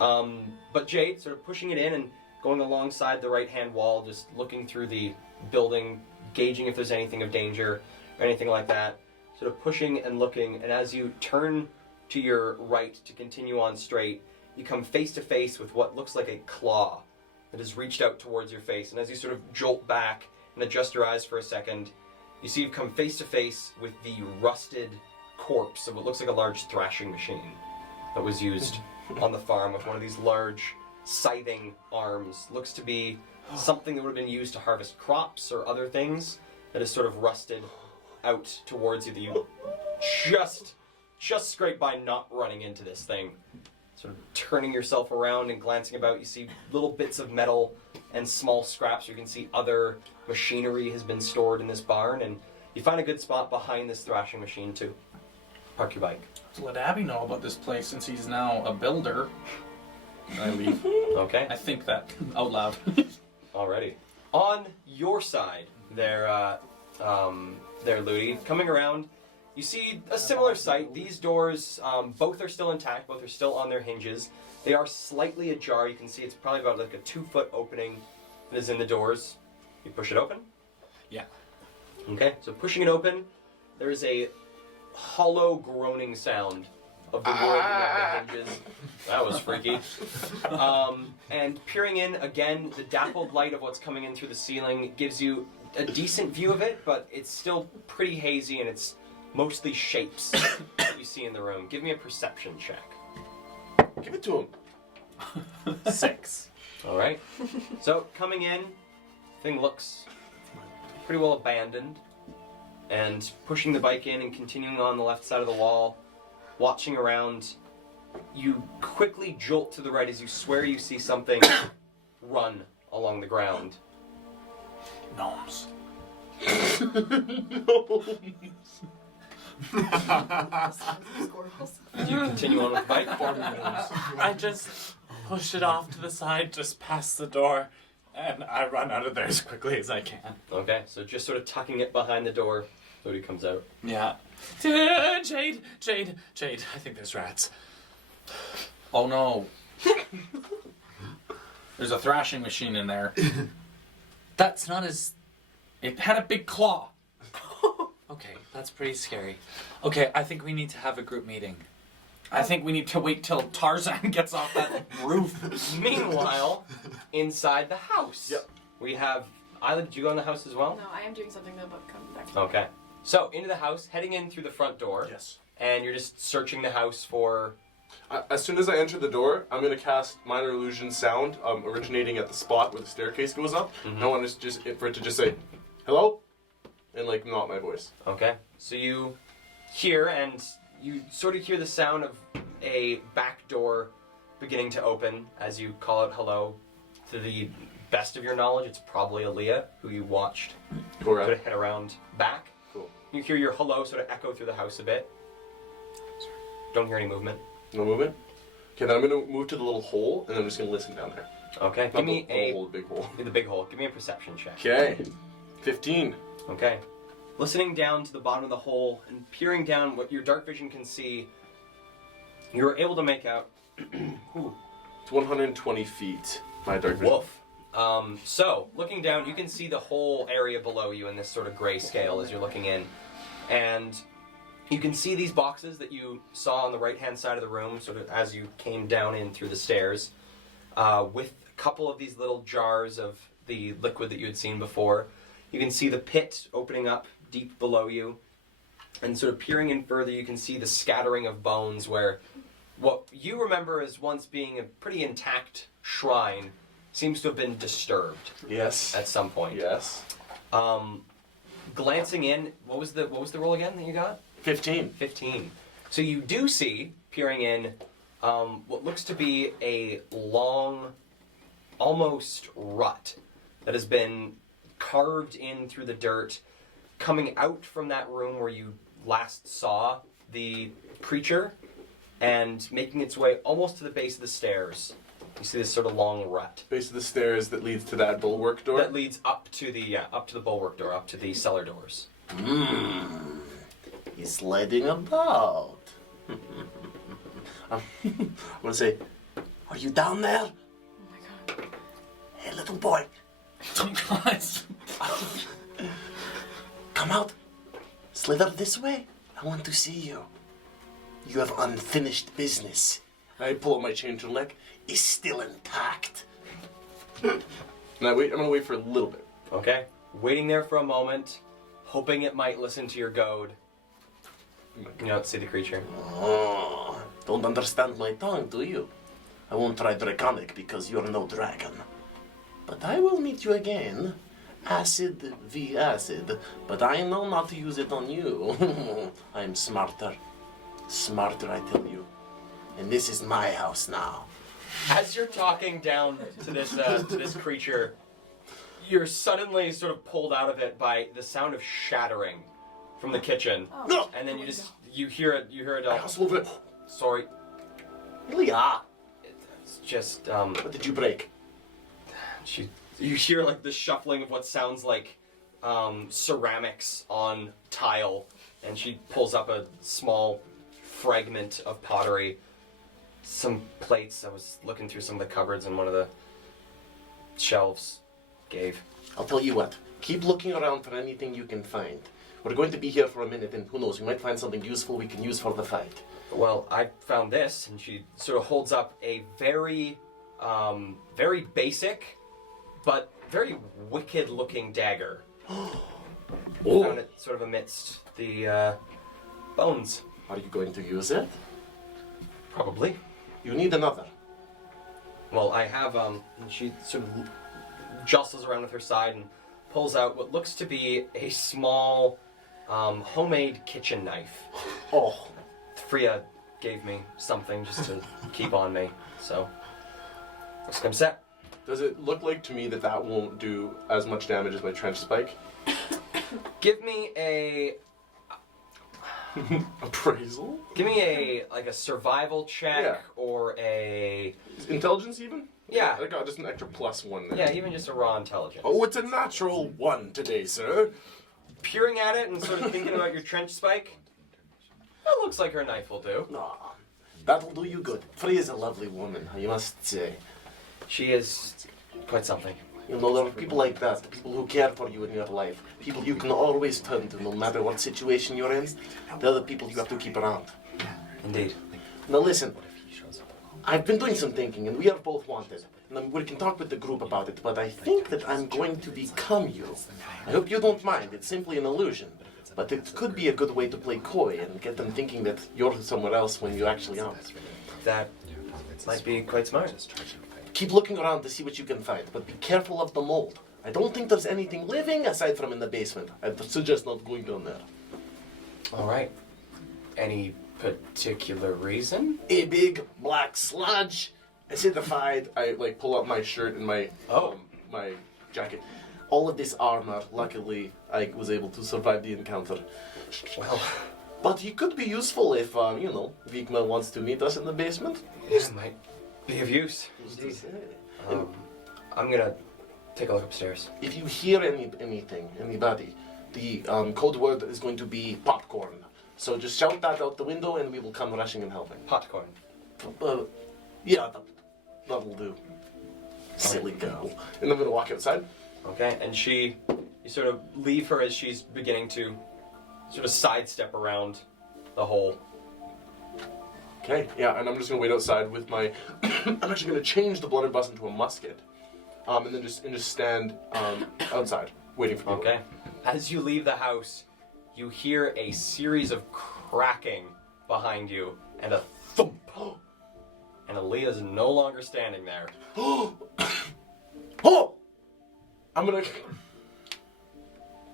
But Jade, sort of pushing it in and going alongside the right-hand wall, just looking through the building, gauging if there's anything of danger or anything like that, sort of pushing and looking, and as you turn to your right to continue on straight, you come face to face with what looks like a claw that has reached out towards your face, and as you sort of jolt back and adjust your eyes for a second, you see you've come face to face with the rusted corpse of what looks like a large thrashing machine that was used on the farm with one of these large scything arms. Looks to be something that would have been used to harvest crops or other things that is sort of rusted out towards you, that you just scrape by not running into this thing. Sort of turning yourself around and glancing about, you see little bits of metal and small scraps. You can see other machinery has been stored in this barn, and you find a good spot behind this thrashing machine to park your bike. Let's let Abby know about this place since he's now a builder. And I leave. Okay. I think that out loud. Alrighty. On your side, there, Ludi, coming around, you see a similar sight. These doors, both are still intact, both are still on their hinges. They are slightly ajar. You can see it's probably about like a 2-foot opening that is in the doors. You push it open? Yeah. Okay, so pushing it open, there's a hollow groaning sound of the wood around the hinges. That was freaky. And peering in, again, the dappled light of what's coming in through the ceiling gives you a decent view of it, but it's still pretty hazy, and it's mostly shapes that you see in the room. Give me a perception check. Give it to him. 6. All right. So coming in, thing looks pretty well abandoned, and pushing the bike in and continuing on the left side of the wall, watching around, you quickly jolt to the right as you swear you see something run along the ground. Gnomes. As you continue on with the bike. I just push it off to the side, just past the door, and I run out of there as quickly as I can. Okay, so just sort of tucking it behind the door, Lodi comes out. Yeah. Jade, I think there's rats. Oh no. There's a thrashing machine in there. That's not as... It had a big claw. Okay, that's pretty scary. Okay, I think we need to have a group meeting. I think we need to wait till Tarzan gets off that roof. Meanwhile, inside the house, we have... Isla, did you go in the house as well? No, I am doing something though, but come back. Okay. So, into the house, heading in through the front door. Yes. And you're just searching the house for... As soon as I enter the door, I'm going to cast Minor Illusion Sound, originating at the spot where the staircase goes up. Mhm. I want for it to just say, hello? And, like, not my voice. Okay. So you hear, and you sort of hear the sound of a back door beginning to open as you call out hello. To the best of your knowledge, it's probably Aaliyah, who you watched sort of head around back. Cool. You hear your hello sort of echo through the house a bit. Don't hear any movement. No movement? Okay, then I'm going to move to the little hole, and I'm just going to listen down there. Okay. Not Give me the a... hole, the big hole. The big hole. Give me a perception check. Okay. 15. Okay. Listening down to the bottom of the hole and peering down, what your dark vision can see, you're able to make out... It's 120 feet. My dark vision. Woof. So, looking down, you can see the whole area below you in this sort of grayscale as you're looking in. And you can see these boxes that you saw on the right-hand side of the room, sort of as you came down in through the stairs, with a couple of these little jars of the liquid that you had seen before. You can see the pit opening up deep below you. And sort of peering in further, you can see the scattering of bones where what you remember as once being a pretty intact shrine seems to have been disturbed Yes. at some point. Yes. Glancing in, what was the roll again that you got? 15. 15. So you do see, peering in, what looks to be a long, almost rut that has been carved in through the dirt, coming out from that room where you last saw the creature, and making its way almost to the base of the stairs. You see this sort of long rut Base of the stairs that leads to that bulwark door. that leads up to the bulwark door, up to the cellar doors. He's sliding about. I'm gonna say, are you down there? Oh my god. Hey, little boy, Oh, guys. come out. Slither this way. I want to see you. You have unfinished business. I pull out my chain turtleneck. It's still intact. And I'm gonna wait for a little bit. Okay? Waiting there for a moment, hoping it might listen to your goad. You don't see the creature. Oh, don't understand my tongue, do you? I won't try draconic because you're no dragon. But I will meet you again. Acid v acid. But I know not to use it on you. I'm smarter. Smarter, I tell you. And this is my house now. As you're talking down to this creature, you're suddenly sort of pulled out of it by the sound of shattering from the kitchen, No! and then you hear it. I hustle over it. Sorry, Leah, it's just what did you break? you hear like the shuffling of what sounds like ceramics on tile, and she pulls up a small fragment of pottery, some plates. I was looking through some of the cupboards and one of the shelves gave. I'll tell you what. Keep looking around for anything you can find. We're going to be here for a minute, and who knows, we might find something useful we can use for the fight. Well, I found this, and she sort of holds up a very, very basic, but very wicked-looking dagger. Found it sort of amidst the bones, Are you going to use it? probably. You need another. Well, I have, and she sort of jostles around with her side and pulls out what looks to be a small, homemade kitchen knife. Oh, Freya gave me something just to keep on me, so looks like I'm set. Does it look like to me that that won't do as much damage as my trench spike? Give me a Appraisal? Give me a survival check Yeah. or a Intelligence even? Yeah. I got just an extra +1 there. yeah, even just a raw intelligence. Oh, it's a natural 1 today, sir. Peering at it and sort of thinking about your trench spike. That looks like her knife will do. no. That'll do you good. Frey is a lovely woman, you must say. She is quite something. You know, there are people like that, people who care for you in your life, people you can always turn to no matter what situation you're in. They're the people you have to keep around. Indeed. Now listen, I've been doing some thinking, and we are both wanted. And we can talk with the group about it, but I think that I'm going to become you. I hope you don't mind, it's simply an illusion. But it could be a good way to play coy and get them thinking that you're somewhere else when you actually aren't. That might be quite smart. Keep looking around to see what you can find, but be careful of the mold. I don't think there's anything living aside from in the basement. I'd suggest not going down there. All right. Any particular reason? A big black sludge. Acidified. I pull up my shirt and my my jacket. All of this armor, luckily, I was able to survive the encounter. Well, But he could be useful if, Vigma wants to meet us in the basement. this might be of use. Who's to say? I'm gonna take a look upstairs. If you hear anybody, the code word is going to be popcorn. So just shout that out the window and we will come rushing and helping. Popcorn. Yeah, that'll do. Silly girl. And I'm gonna walk outside. Okay, and you sort of leave her as she's beginning to sort of sidestep around the hole. Okay, yeah, and I'm just gonna wait outside with my. I'm actually gonna change the blunderbuss into a musket, and then just stand outside waiting for people. Okay. As you leave the house, you hear a series of cracking behind you and a thump. And Aaliyah's no longer standing there. Oh! I'm gonna.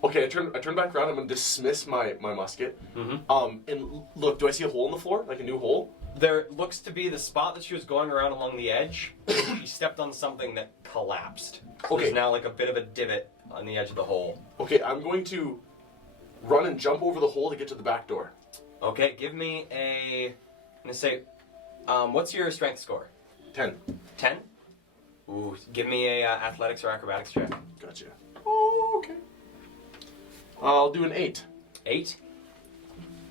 Okay, I turn back around. I'm gonna dismiss my musket. And look, do I see a hole in the floor, like a new hole? There looks to be the spot that she was going around along the edge. She stepped on something that collapsed. Okay. There's now like a bit of a divot on the edge of the hole. Okay, I'm going to run and jump over the hole to get to the back door. Okay, give me a. I'm gonna say, what's your strength score? 10. 10. Ooh, give me a athletics or acrobatics check. Gotcha. Oh, okay. I'll do an 8. 8.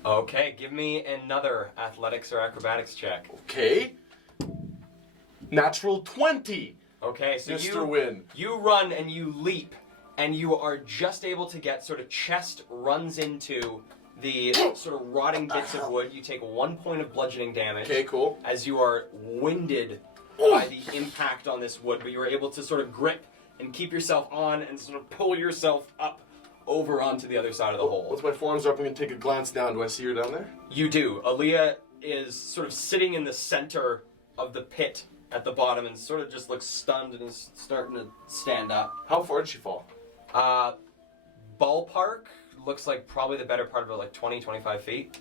Okay, give me another athletics or acrobatics check. Okay. Natural 20. Okay, so Mr. Win. you run and you leap, and you are just able to get sort of chest runs into the sort of rotting bits of wood. You take 1 point of bludgeoning damage. Okay, cool. As you are winded by the impact on this wood, but you are able to sort of grip and keep yourself on and sort of pull yourself up over onto the other side of the hole. Once my forearms are up, I'm going to take a glance down. Do I see her down there? You do. Aaliyah is sort of sitting in the center of the pit at the bottom and sort of just looks stunned and is starting to stand up. How far did she fall? Ballpark looks like probably the better part of it, like 20, 25 feet.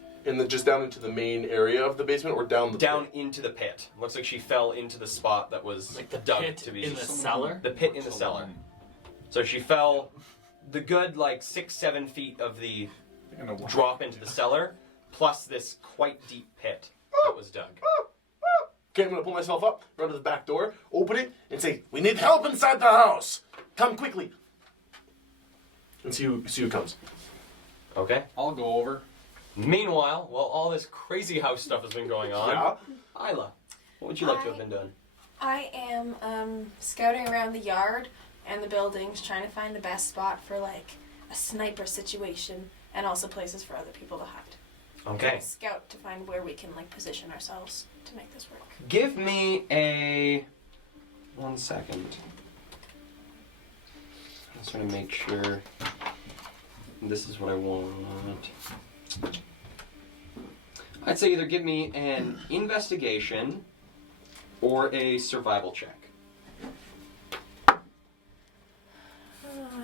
Just down into the main area of the basement, or down the Down pit? into the pit. Looks like she fell into the spot that was Like the dug pit to be in the cellar? The pit in the cellar. So she fell the good like 6-7 feet of the drop into the cellar, plus this quite deep pit that was dug. Okay, I'm going to pull myself up, run to the back door, open it, and say, "We need help inside the house! Come quickly!" And see who comes. Okay. I'll go over. Meanwhile, while all this crazy house stuff has been going on, Yeah? Isla, what would you like to have been done? I am scouting around the yard and the buildings, trying to find the best spot for like a sniper situation, and also places for other people to hide. Okay. Scout to find where we can like position ourselves to make this work. Give me a 1 second. I'm just trying to make sure this is what I want. I'd say either give me an investigation or a survival check.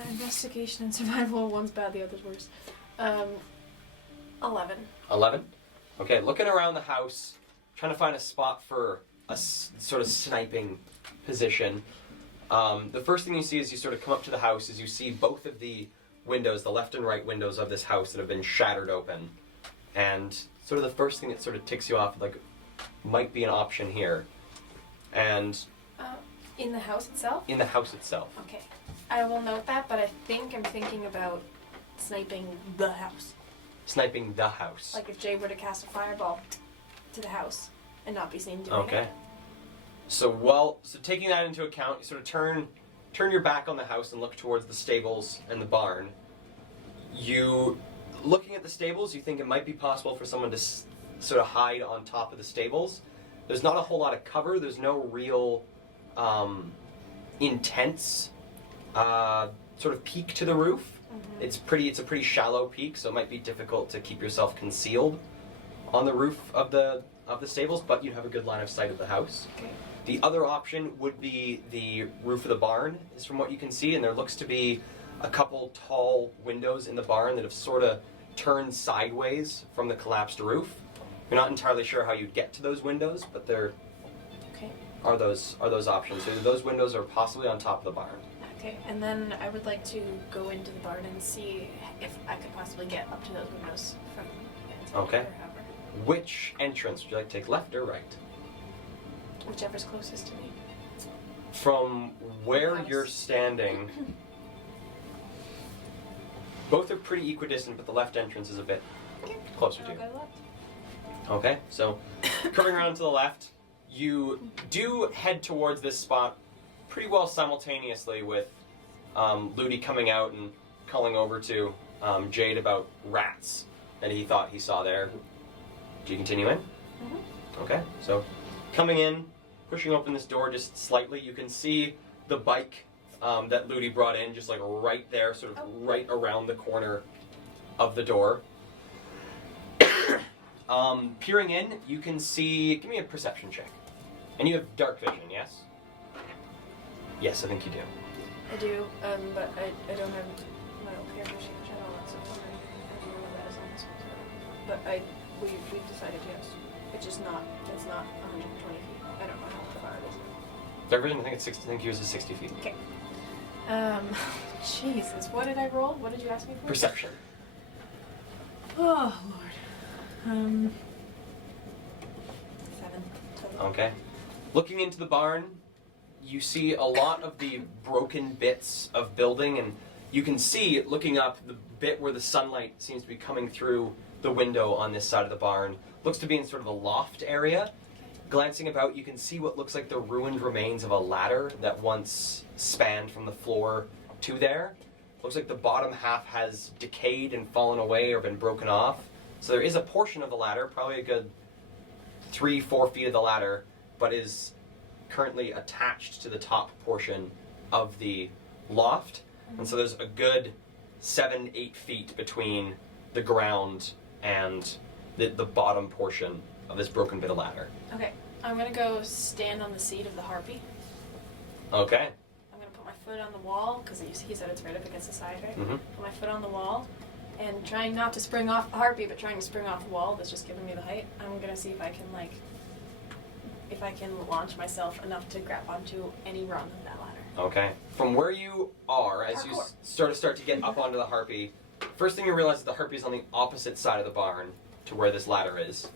Investigation and survival. One's bad, the other's worse. 11. 11? Okay, looking around the house, trying to find a spot for a sort of sniping position. The first thing you see as you sort of come up to the house is you see both of the windows, the left and right windows of this house that have been shattered open. And sort of the first thing that sort of ticks you off, like, might be an option here. And In the house itself? in the house itself. Okay. I will note that, but I think I'm thinking about sniping the house. Sniping the house. Like if Jay were to cast a fireball to the house and not be seen doing Okay. it. So taking that into account, you sort of turn your back on the house and look towards the stables and the barn. Looking at the stables, you think it might be possible for someone to sort of hide on top of the stables. There's not a whole lot of cover. There's no real intense sort of peak to the roof. Mm-hmm. It's a pretty shallow peak, so it might be difficult to keep yourself concealed on the roof of the stables, but you'd have a good line of sight of the house. Okay. The other option would be the roof of the barn, is from what you can see, and there looks to be a couple tall windows in the barn that have sort of turned sideways from the collapsed roof. You're not entirely sure how you'd get to those windows, but there Okay. are those options. So those windows are possibly on top of the barn. Okay. And then I would like to go into the barn and see if I could possibly get up to those windows from inside. Okay. Or however. Which entrance would you like to take, left or right? Whichever's closest to me. From where House. you're standing, both are pretty equidistant, but the left entrance is a bit closer to I'll you. go left. Okay, so coming around to the left, you do head towards this spot pretty well simultaneously with Ludi coming out and calling over to Jade about rats that he thought he saw there. Do you continue in? Mhm. Okay, so coming in, pushing open this door just slightly, you can see the bike that Ludi brought in, just like right there, sort of right around the corner of the door. Peering in, you can see. Give me a perception check. And you have dark vision, yes? Yes, I think you do. I do, but I don't have my peer vision, which I don't know, so I don't know what that is on this one. But we've decided yes. It's just not, it's not 120 feet. I don't know how far it is. Dark vision, I think it's 60, I think yours is 60 feet. Okay. Jesus, what did I roll? What did you ask me for? Perception. Oh, Lord. 7 total. Okay. Looking into the barn, you see a lot of the broken bits of building, and you can see, looking up, the bit where the sunlight seems to be coming through the window on this side of the barn. Looks to be in sort of a loft area. Glancing about, you can see what looks like the ruined remains of a ladder that once spanned from the floor to there. Looks like the bottom half has decayed and fallen away or been broken off. So there is a portion of the ladder, probably a good 3-4 feet of the ladder, but is currently attached to the top portion of the loft. And so there's a good 7-8 feet between the ground and the bottom portion of this broken bit of ladder. Okay, I'm gonna go stand on the seat of the harpy. Okay. I'm gonna put my foot on the wall, because he said it's right up against the side, right? Mm-hmm. Put my foot on the wall, and trying not to spring off the harpy, but trying to spring off the wall that's just giving me the height. I'm gonna see if I can, if I can launch myself enough to grab onto any rung of that ladder. Okay. From where you are, as you start to get up onto the harpy, first thing you realize is the harpy is on the opposite side of the barn to where this ladder is.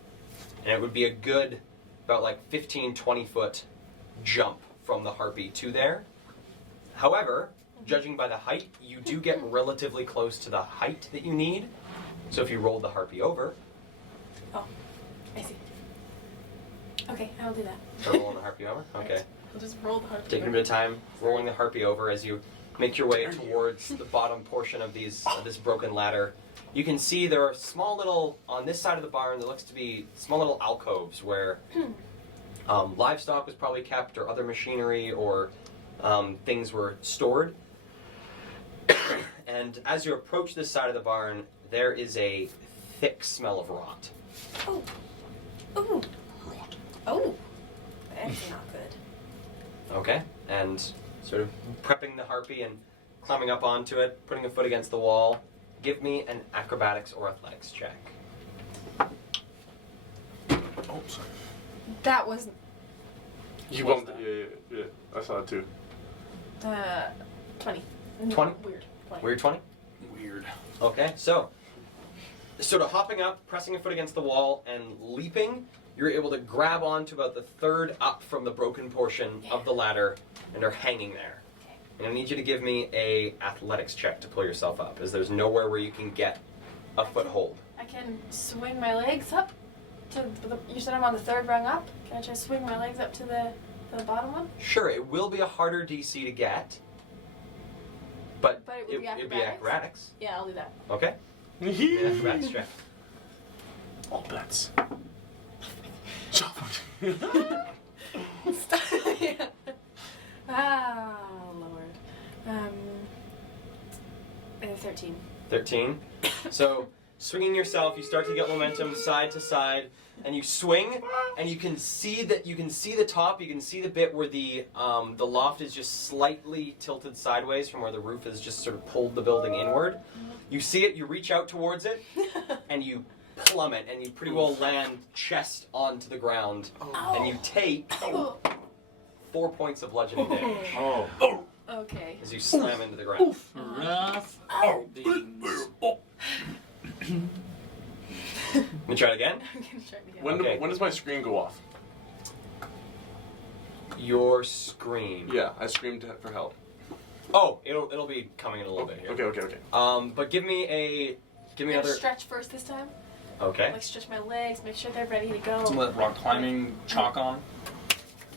And it would be a good, about 15-20 foot jump from the harpy to there. However, judging by the height, you do get relatively close to the height that you need. So if you rolled the harpy over, Oh, I see. Okay, I will do that. or rolling the harpy over, okay. Right. I'll just roll the harpy. Taking a bit of time, rolling the harpy over as you make your way towards the bottom portion of this broken ladder. You can see there are small little, on this side of the barn, there looks to be small little alcoves where livestock was probably kept, or other machinery, or things were stored. And as you approach this side of the barn, there is a thick smell of rot. Oh. Ooh. Oh. That's not good. Okay, and sort of prepping the harpy and climbing up onto it, putting a foot against the wall. Give me an acrobatics or athletics check. Oh, sorry. That was You What's bumped it. Yeah. I saw it too. 20. 20? Weird. 20. Weird 20? Weird. Okay, so sort of hopping up, pressing a foot against the wall, and leaping, you're able to grab onto about the third up from the broken portion of the ladder and are hanging there. And I need you to give me a athletics check to pull yourself up, as there's nowhere where you can get a foothold. I can swing my legs up to the. You said I'm on the third rung up. Can I try to swing my legs up to the bottom one? Sure, it will be a harder DC to get, but But it would be it'd be acrobatics? acrobatics. Yeah, I'll do that. Okay? Yeah, acrobatics check. All bets. Yeah. Ah, Lord. 13. 13. So, swinging yourself, you start to get momentum side to side, and you swing, and you can see the top. You can see the bit where the loft is just slightly tilted sideways from where the roof has just sort of pulled the building inward. You see it. You reach out towards it, and you plummet, and you pretty well land chest onto the ground, and you take 4 points of bludgeoning damage Oh. Okay. as you slam into the ground. Rough beans. Can we try it again? I'm gonna try it again. When does my screen go off? Your scream. Yeah, I screamed for help. Oh, it'll be coming in a little bit here. Okay. But give me I'm gonna another. stretch first this time. Okay. Like stretch my legs, make sure they're ready to go. Some of that rock climbing chalk on.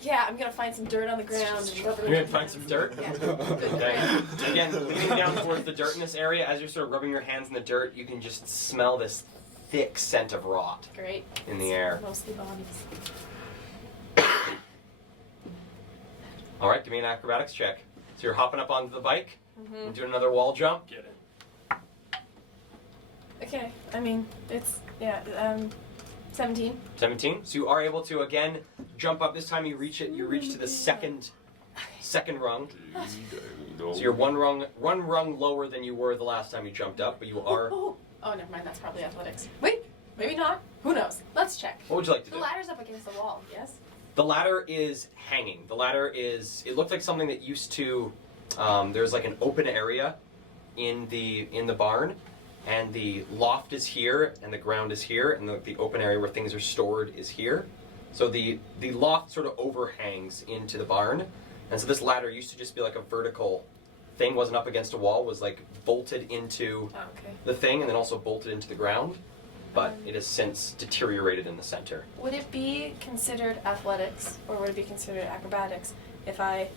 Yeah, I'm gonna find some dirt on the ground and rub it. You're gonna find some dirt. Yeah. Good Okay. ground. Again, leaning down towards the dirt in this area, as you're sort of rubbing your hands in the dirt, you can just smell this thick scent of rot Great. in the air. Mostly bodies. All right, give me an acrobatics check. So you're hopping up onto the bike and doing another wall jump. Get it. Okay, I mean, it's, 17. 17. So you are able to again jump up. This time you reach it. You reach to the second rung. So you're one rung lower than you were the last time you jumped up, but you are. Oh, never mind. That's probably athletics. Wait, maybe not. Who knows? Let's check. What would you like to The do? ladder's up against the wall. Yes. The ladder is hanging. The ladder is. It looked like something that used to. There's like an open area in the barn, and the loft is here, and the ground is here, and the open area where things are stored is here. So the loft sort of overhangs into the barn, and so this ladder used to just be like a vertical thing. Wasn't up against a wall. Was like bolted into Oh, okay. the thing, and then also bolted into the ground. But it has since deteriorated in the center. Would it be considered athletics, or would it be running acrobatics if I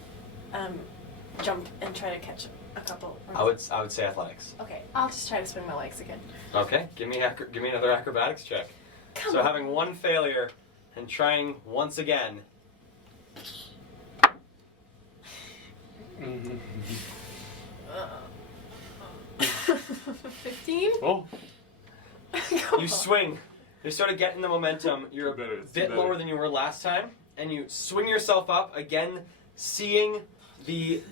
jump and try to catch a couple? I would say athletics. Okay, I'll just try to swing my legs again. Okay, give me another acrobatics check. Come So on. having one failure and trying once again. 15? Oh, Come You on. swing. You sort of getting the momentum. You're Better, a it's bit better. lower than you were last time, and you swing yourself up again, seeing the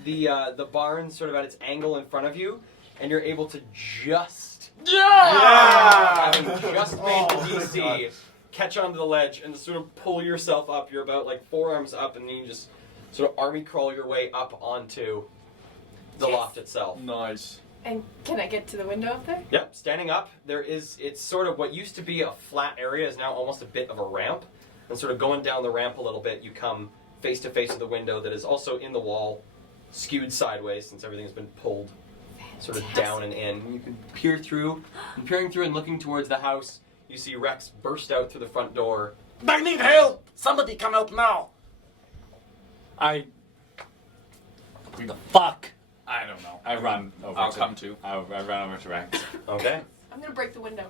barn sort of at its angle in front of you, and you're able to just having just made the DC catch onto the ledge and sort of pull yourself up. You're about like forearms up, and then you just sort of army crawl your way up onto the Yes. loft itself. Nice. And can I get to the window up there? Yep, standing up, it's sort of what used to be a flat area is now almost a bit of a ramp. And sort of going down the ramp a little bit, you come face to face with the window that is also in the wall, skewed sideways since everything's been pulled sort of down and in. And you can peer through, and peering through and looking towards the house, you see Rex burst out through the front door. I need help! Somebody come help now! The fuck? I don't know. I run over I'll to... come too. I run over to Rex. Okay. I'm gonna break the window.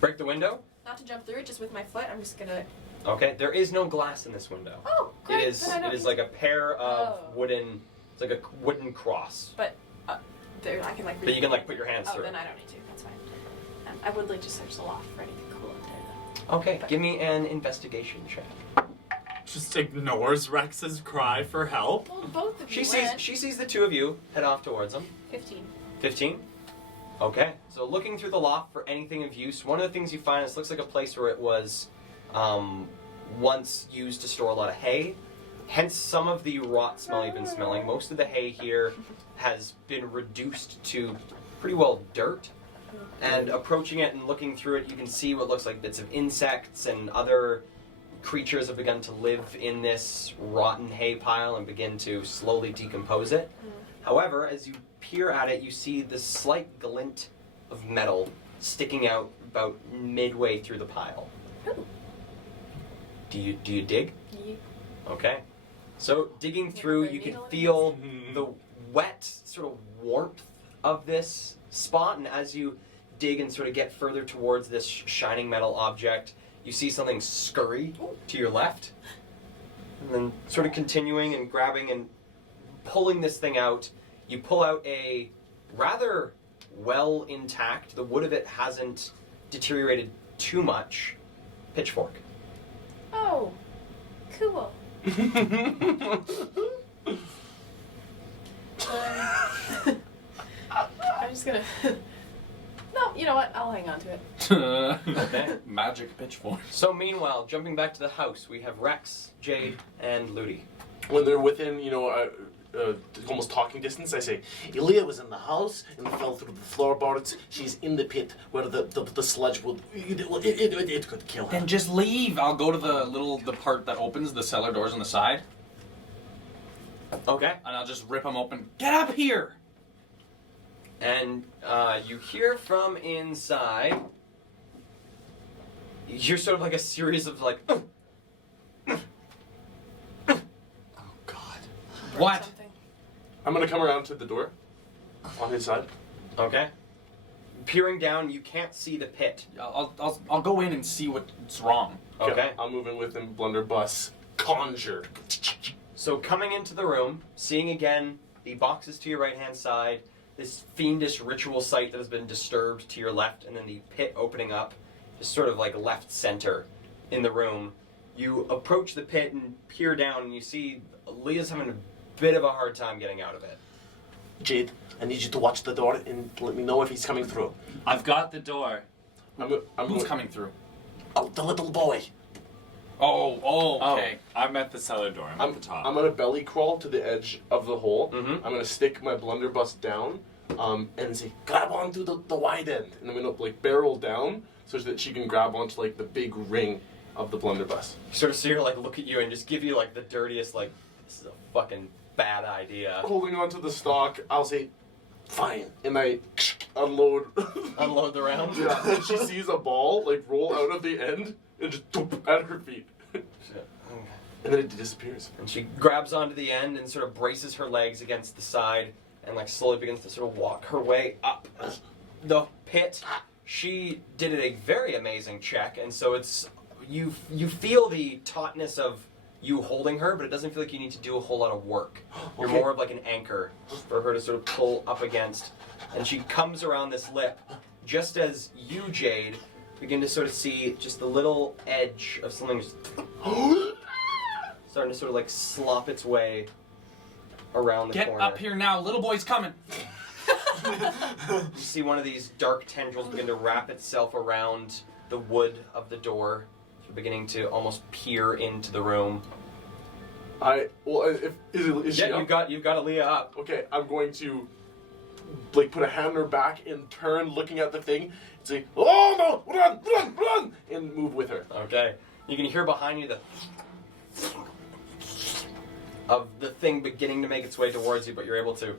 Break the window. Not to jump through it, just with my foot. I'm just gonna. Okay, there is no glass in this window. Oh, great. It is Then I don't it is need like a pair of Oh. wooden, it's like a wooden cross But there, I can like. that you can like put your hands Oh, through. then I don't need to. That's fine. I would like to search the loft for anything cool up there, though. Okay, give me an investigation check. Just ignores Rex's cry for help. Well, both of you went. She sees the two of you head off towards them. 15. 15. Okay. So looking through the loft for anything of use, one of the things you find is looks like a place where it was once used to store a lot of hay. Hence some of the rot smell you've been smelling. Most of the hay here has been reduced to pretty well dirt. And approaching it and looking through it, you can see what looks like bits of insects and other creatures have begun to live in this rotten hay pile and begin to slowly decompose it. However, as you peer at it, you see this slight glint of metal sticking out about midway through the pile. Ooh. Do you dig? Ye- Okay. So digging through, Remember you can needle feel the wet sort of warmth of this spot, and as you dig and sort of get further towards this shining metal object, you see something scurry to your left, and then sort of continuing and grabbing and pulling this thing out, you pull out a rather well intact, the wood of it hasn't deteriorated too much, pitchfork. Oh, cool. I'm just gonna. No, you know what? I'll hang on to it. Okay. Magic pitchfork. So meanwhile, jumping back to the house, we have Rex, Jade, and Ludi. when they're within, almost talking distance, I say, Elia was in the house and fell through the floorboards. She's in the pit where the sludge would. It could kill her. Then just leave. I'll go to the part that opens the cellar doors on the side, Okay. and I'll just rip them open. Get up here! And you hear from inside. You hear sort of like a series of like. Oh God. What? Something. I'm gonna come around to the door on his side. Okay. Peering down, you can't see the pit. I'll go in and see what's wrong. Okay. I'll move in with him, blunderbuss, conjured. So coming into the room, seeing again the boxes to your right-hand side, this fiendish ritual site that has been disturbed to your left, and then the pit opening up, just sort of like left center in the room. You approach the pit and peer down, and you see Leah's having a bit of a hard time getting out of it. Jade, I need you to watch the door and let me know if he's coming through. I've got the door. I'm Who's coming through? Oh, the little boy. Oh, okay. Oh, I'm at the cellar door. I'm at the top. I'm gonna belly crawl to the edge of the hole. Mhm. I'm gonna stick my blunderbuss down, and say, grab onto the wide end, and I'm gonna like barrel down so that she can grab onto like the big ring of the blunderbuss. You sort of see her like look at you and just give you like the dirtiest like, this is a fucking bad idea. Holding onto the stalk, I'll say, fine, and I unload. Unload the round. Yeah, and she sees a ball like roll out of the end and just doop at her feet, and then it disappears. And she grabs onto the end and sort of braces her legs against the side and like slowly begins to sort of walk her way up the pit. She did a very amazing check, and so it's you feel the tautness of you holding her, but it doesn't feel like you need to do a whole lot of work. You're Okay. more of like an anchor for her to sort of pull up against. And she comes around this lip just as you, Jade, begin to sort of see just the little edge of something just starting to sort of like slop its way around the Get corner. up here now, little boy's coming. You see one of these dark tendrils begin to wrap itself around the wood of the door, beginning to almost peer into the room. Is she Yeah, up? you've got Aaliyah up. Okay, I'm going to like put a hand on her back and turn, looking at the thing, and say, "Oh no, run!" and move with her. Okay. You can hear behind you the of the thing beginning to make its way towards you, but you're able to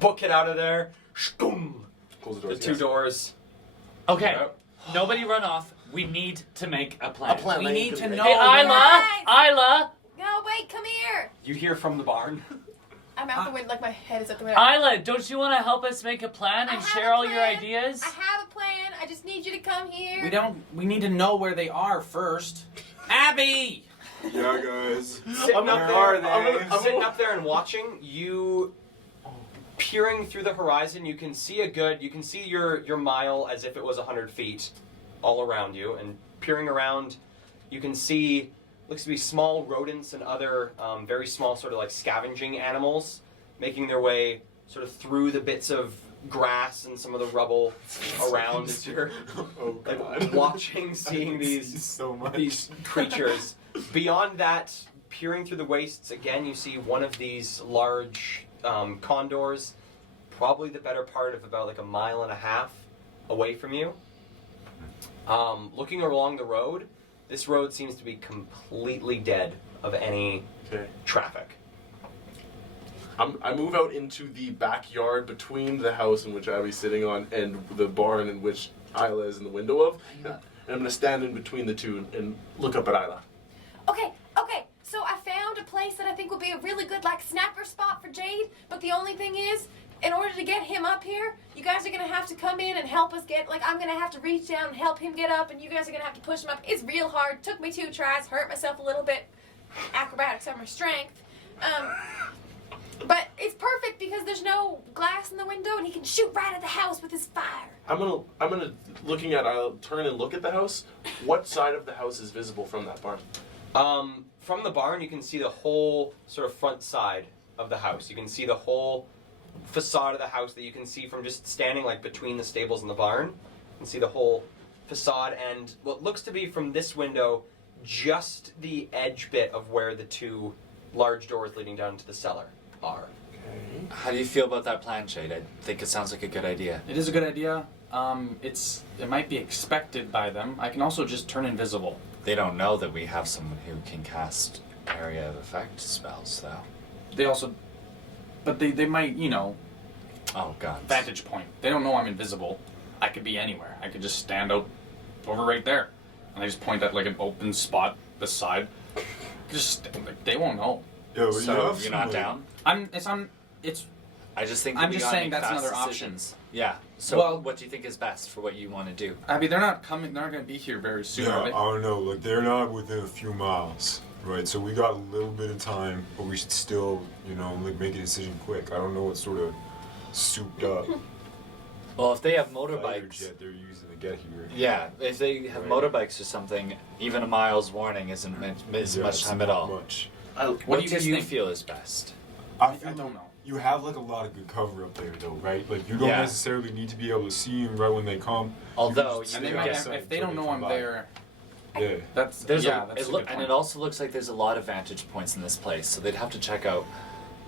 book it out of there. Shkoom! Close the The doors. two yes. doors. Okay, Yep. nobody run off. We need to make a plan. A plan. We I need could to make. know. Hey, Isla! Guys! Isla! No, wait, come here. You hear from the barn. I'm out the window, like my head is up the window. Isla, don't you want to help us make a plan I and have share a all your plan. ideas? I have a plan. I just need you to come here. We need to know where they are first. Abby! Yeah, guys. Sitting up there, I'm sitting gonna- up there and watching you, peering through the horizon. You can see your mile as if it was 100 feet, all around you, and peering around, you can see looks to be small rodents and other very small sort of like scavenging animals making their way sort of through the bits of grass and some of the rubble around as you're Oh like god. watching, I seeing can these see so much. these creatures. Beyond that, peering through the wastes, again, you see one of these large condors, probably the better part of about like 1.5 miles away from you. Looking along the road, this road seems to be completely dead of any Okay. traffic. I move out into the backyard between the house in which Abby's sitting on and the barn in which Isla is in the window of. And I'm gonna stand in between the two and look up at Isla. Okay. So I found a place that I think will be a really good like snapper spot for Jade. But the only thing is, in order to get him up here, you guys are gonna have to come in and help us get. Like I'm gonna have to reach down and help him get up, and you guys are gonna have to push him up. It's real hard. Took me 2 tries. Hurt myself a little bit. Acrobatics are my strength. But it's perfect because there's no glass in the window, and he can shoot right at the house with his fire. I'm gonna looking at Isla, turn and look at the house. What side of the house is visible from that barn? From the barn, you can see the whole sort of front side of the house. You can see the whole facade of the house that you can see from just standing like between the stables and the barn. You can see the whole facade and what looks to be from this window just the edge bit of where the 2 large doors leading down into the cellar are. Okay. How do you feel about that plan, Jade? I think it sounds like a good idea. It is a good idea. It might be expected by them. I can also just turn invisible. They don't know that we have someone who can cast area of effect spells, though. But they might, Oh god. vantage point. They don't know I'm invisible. I could be anywhere. I could just stand out over right there. And I just point at like an open spot beside. They won't know. Yeah, but you So have you're some, not like- down? I just think that I'm we just gotta saying make that's fast another option. decisions. Yeah. So Well- what do you think is best for what you want to do? Abby, they're not coming. They're not going to be here very soon, Yeah, are I they? don't know. Like they're not within a few miles, Right, so we got a little bit of time, but we should still, like make a decision quick. I don't know what sort of souped up Well, if they have fighter motorbikes, jet they're using to get here. yeah, if they have Right. motorbikes or something, even a mile's warning isn't Yeah, much it's time at not all. Much. What do you guys do you think? feel is best? I don't know. You have like a lot of good cover up there, though, right? Like you don't Yeah. necessarily need to be able to see them right when they come. Although just you And they stay might, outside if they until don't know come I'm by. there, Yeah. that's There's yeah, a, that's it a look, good and point. it also looks like there's a lot of vantage points in this place, so they'd have to check out.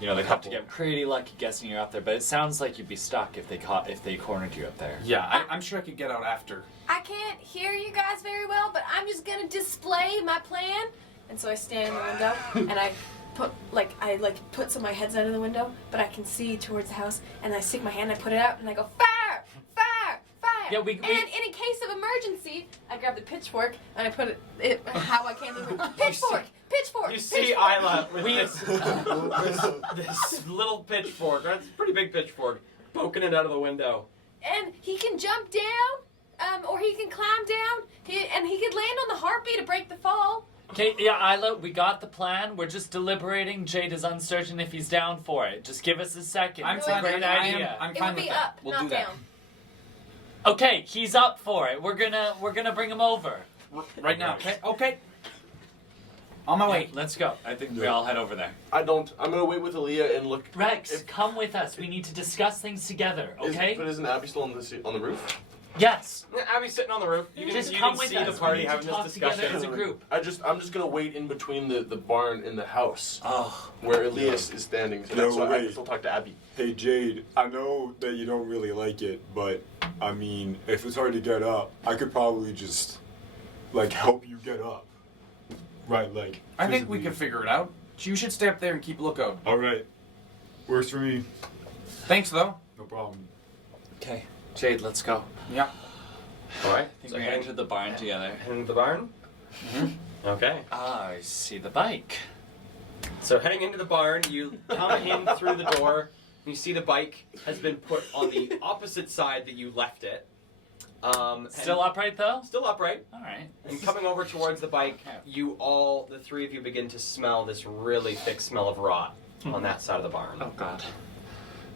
They'd have to get pretty lucky guessing you're up there. But it sounds like you'd be stuck if they cornered you up there. Yeah, I'm sure I could get out after. I can't hear you guys very well, but I'm just gonna display my plan. And so I stand in the window and I put some of my heads out of the window, but I can see towards the house. And I stick my hand, I put it out, and I go fire, fire, fire. Yeah, we- and in a case of emergency, I grab the pitchfork and I put it how I came to the pitchfork, pitchfork. You see pitchfork. Isla with this little pitchfork. That's a pretty big pitchfork, poking it out of the window. And he can jump down, or he can climb down, and he could land on the harpy to break the fall. Okay, yeah, Isla, we got the plan. We're just deliberating. Jade is uncertain if he's down for it. Just give us a second. I'm It's fine. a great idea. I'm It fine would with be that. up, We'll not do that. down. Okay, he's up for it. We're gonna bring him over. Right now. Okay. Okay. On my way. Let's go. I think we all head over there. I'm gonna wait with Aaliyah and look. Rex, come with us. We need to discuss things together. Okay? But isn't Abby still on the roof? Yes. Abby's sitting on the roof. You Just can come with see us. the We party need to having this talk together discussion. as a group. I'm just gonna wait in between the barn and the house Oh, where Elias is standing. So that's No, why I wait. can still talk to Abby. Hey Jade, I know that you don't really like it, but I mean, if it's hard to get up, I could probably just like help you get up. Right, like. I think we physically. can figure it out. You should stay up there and keep lookout. All right, works for me. Thanks though. No problem. okay. Jade, let's go. Yeah. All right. I think So we heading entered the barn together. to the barn. Okay. Ah, I see the bike. So heading into the barn, you come in through the door. And you see the bike has been put on the opposite side that you left it. Still and upright though? Still upright. All right. And coming over towards the bike, the three of you begin to smell this really thick smell of rot on that side of the barn. Oh God.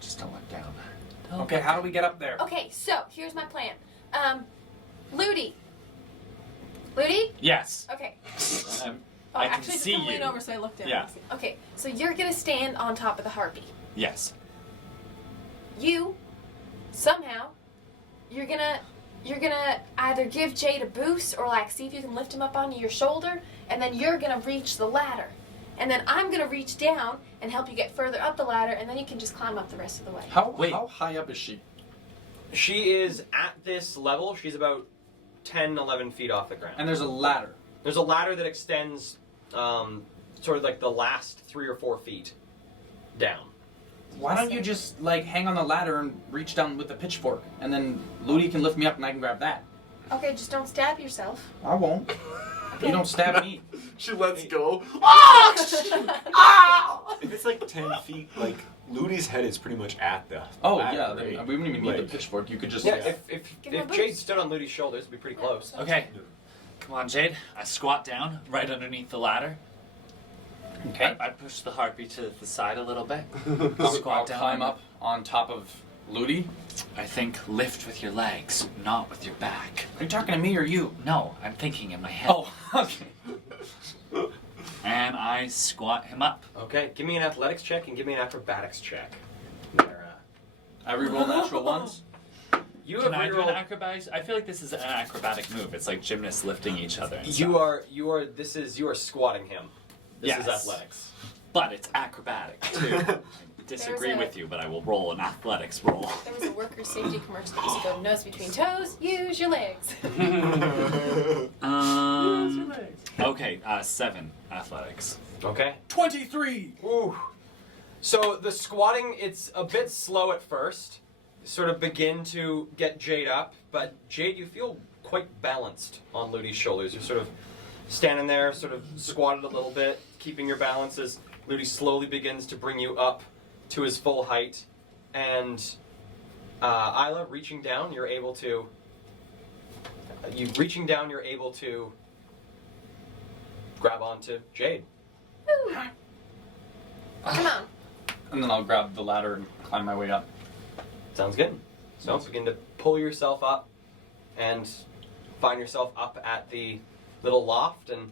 Just don't look down. Okay. How do we get up there? Okay, so here's my plan. Ludi. Ludi? Yes. Okay. Oh, I can actually, see just lean you. over so I look down. Yeah. Okay, so you're gonna stand on top of the harpy. Yes. You, somehow, you're gonna either give Jade a boost or like see if you can lift him up onto your shoulder, and then you're gonna reach the ladder, and then I'm gonna reach down and help you get further up the ladder, and then you can just climb up the rest of the way. How high up is she? She is at this level. She's about 10, 11 feet off the ground. And there's a ladder. There's a ladder that extends sort of like the last 3 or 4 feet down. Why don't you just like hang on the ladder and reach down with the pitchfork, and then Ludi can lift me up and I can grab that. Okay, just don't stab yourself. I won't. You don't stab me. She lets go. If it's like 10 feet, like Ludi's head is pretty much at the. Oh ladder, yeah, right? then we wouldn't even need the Like- pitchfork. You could just. Yeah, Yeah. if Give him a Jade boost. stood on Ludi's shoulders, it'd be pretty close. Okay. Come on, Jade. I squat down right underneath the ladder. Okay. I push the harpy to the side a little bit. I'll Squat down. climb up on top of Ludi. I think lift with your legs, not with your back. Are you talking to me or you? No, I'm thinking in my head. Oh, okay. And I squat him up. Okay, give me an athletics check and give me an acrobatics check. There, I reroll natural ones. you Can have I do an rerolled. acrobatics? I feel like this is an acrobatic move. It's like gymnasts lifting each other. And You stuff. are you are squatting him. This is Yes. athletics. But it's acrobatic too. I disagree There's a- with you, but I will roll an athletics roll. There was a worker safety commercial that used to go nose between toes, use your legs. Okay, 7 athletics. Okay. 23. Ooh. So the squatting, it's a bit slow at first. Sort of begin to get Jade up, but Jade, you feel quite balanced on Ludi's shoulders. You're sort of standing there, sort of squatted a little bit, keeping your balance as Ludi slowly begins to bring you up to his full height. And Isla, reaching down, you're able to. grab onto Jade. Woo. Come on. And then I'll grab the ladder and climb my way up. Sounds good. So begin to pull yourself up and find yourself up at the little loft. And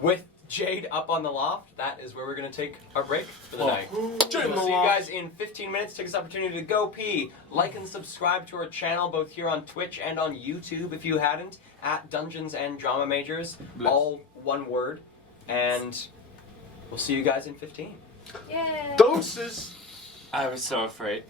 with Jade up on the loft, that is where we're going to take our break for the night. Jade in We'll the see you loft. guys in 15 minutes. Take this opportunity to go pee. Like and subscribe to our channel, both here on Twitch and on YouTube if you hadn't, at Dungeons and Drama Majors. Bless. All one word. And we'll see you guys in 15. Yay. Doses. I was so afraid.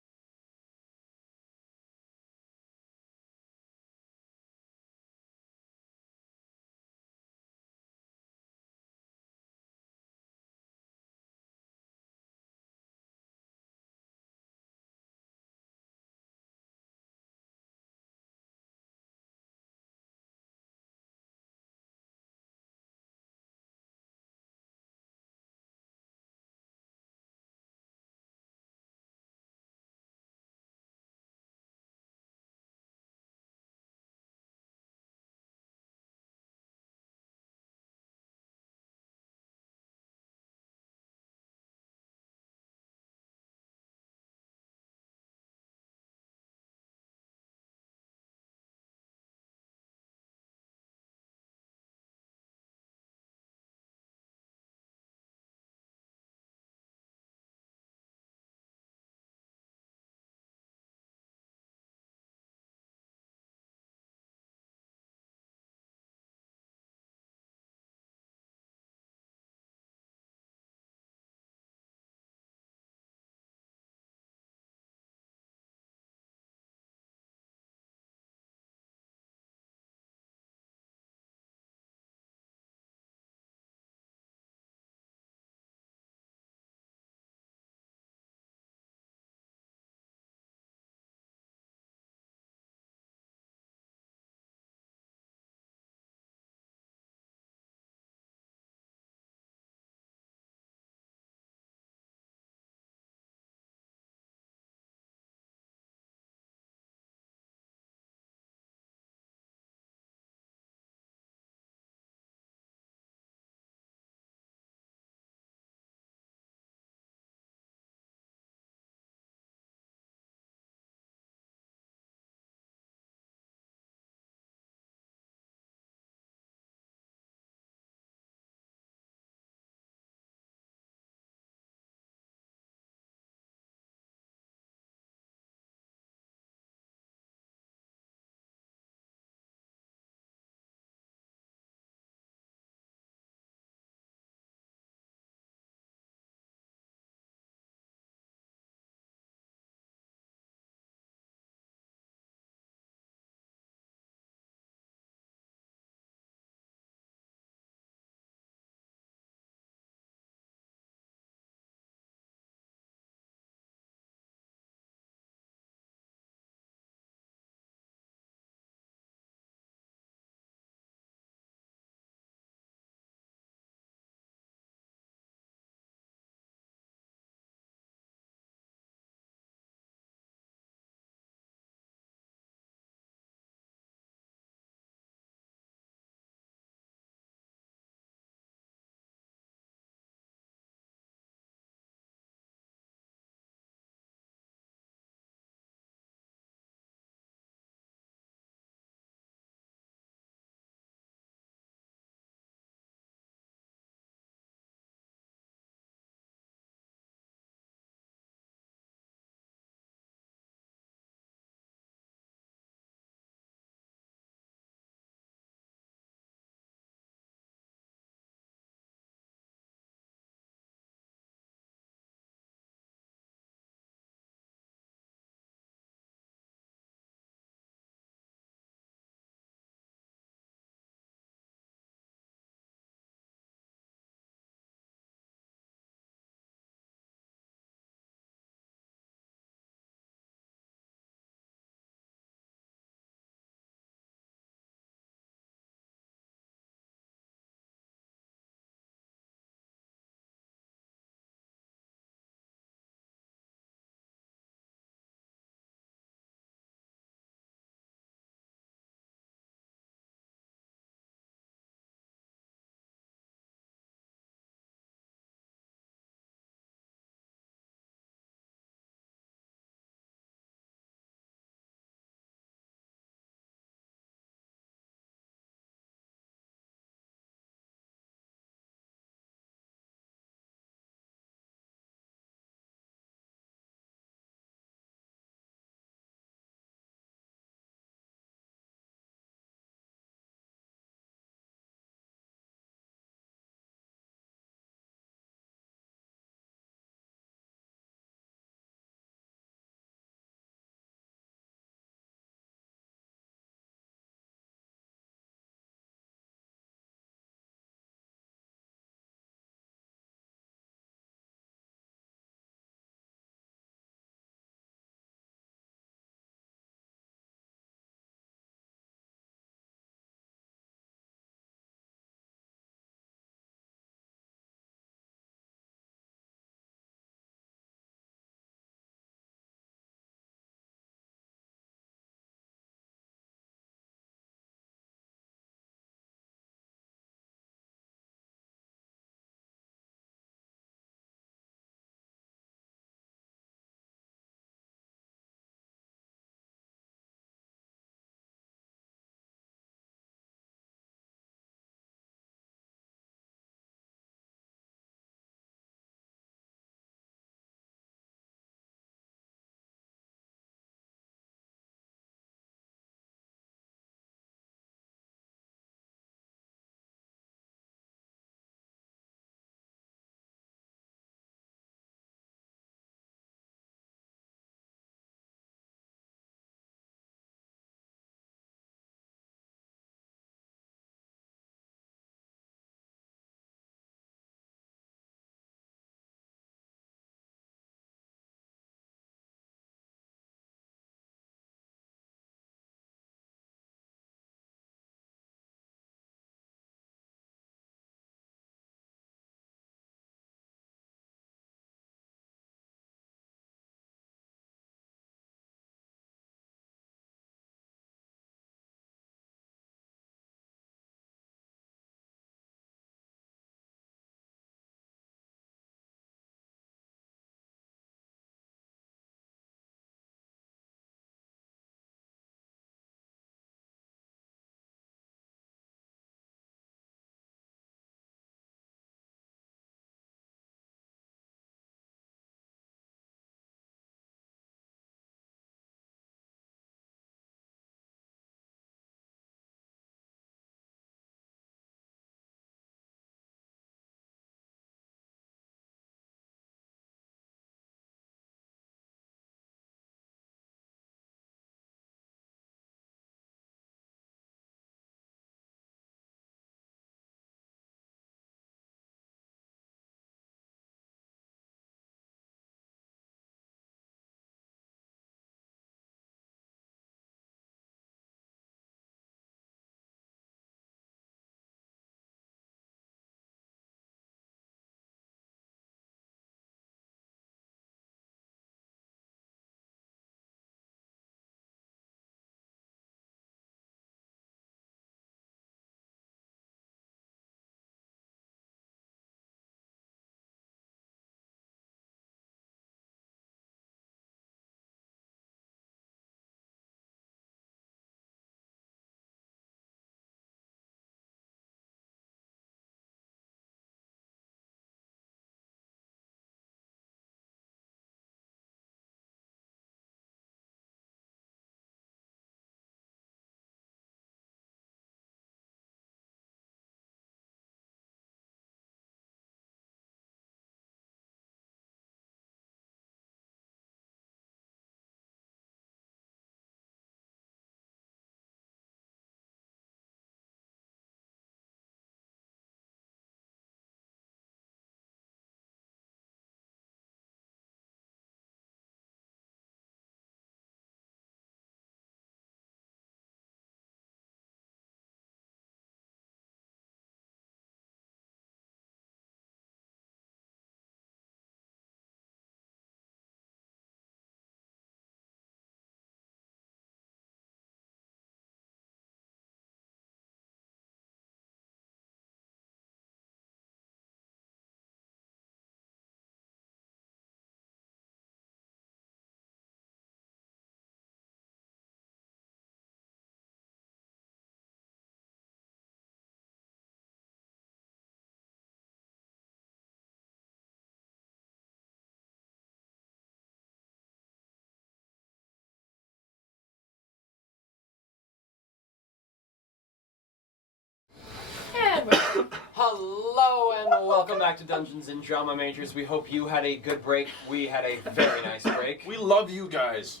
So, welcome back to Dungeons and Drama Majors. We hope you had a good break. We had a very nice break. We love you guys.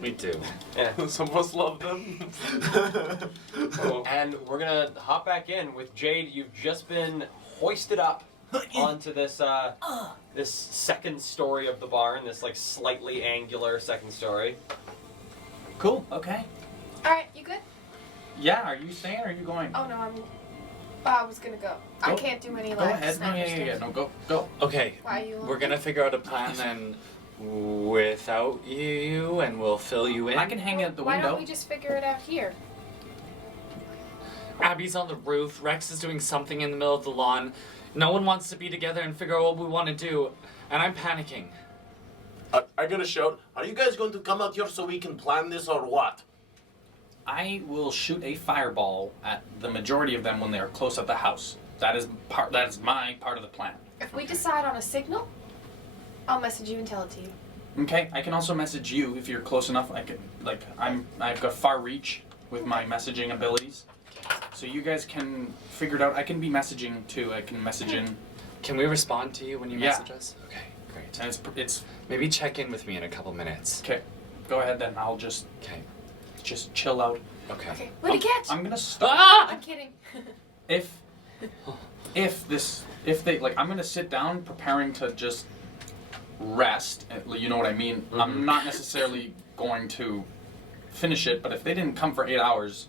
We do. Yeah. Some of us love them. And we're gonna hop back in with Jade. You've just been hoisted up onto this this second story of the barn. This like slightly angular second story. Cool. Okay. All right, you good? Yeah. Are you staying or are you going? Oh no, I was gonna go. I Go. can't do any Go like ahead. No, sniper yeah. stuff. No, go. Okay, Why are you? we're gonna figure out a plan then without you, and we'll fill you in. I can hang out the Why window. don't we just figure it out here? Abby's on the roof. Rex is doing something in the middle of the lawn. No one wants to be together and figure out what we want to do, and I'm panicking. I gotta shout, are you guys going to come out here so we can plan this or what? I will shoot a fireball at the majority of them when they are close at the house. That is my part of the plan. If we decide on a signal, I'll message you and tell it to you. Okay, I can also message you if you're close enough. I can I've got far reach with my messaging abilities. So you guys can figure it out. I can be messaging too. I can message in. Can we respond to you when you Yeah. message us? Okay, great. And it's Maybe check in with me in a couple minutes. okay. Go ahead then. I'll just Okay. chill out. Okay. Okay, what a catch! I'm gonna stop. Ah! I'm kidding. If they like, I'm gonna sit down preparing to just rest. You know what I mean? I'm not necessarily going to finish it, but if they didn't come for 8 hours,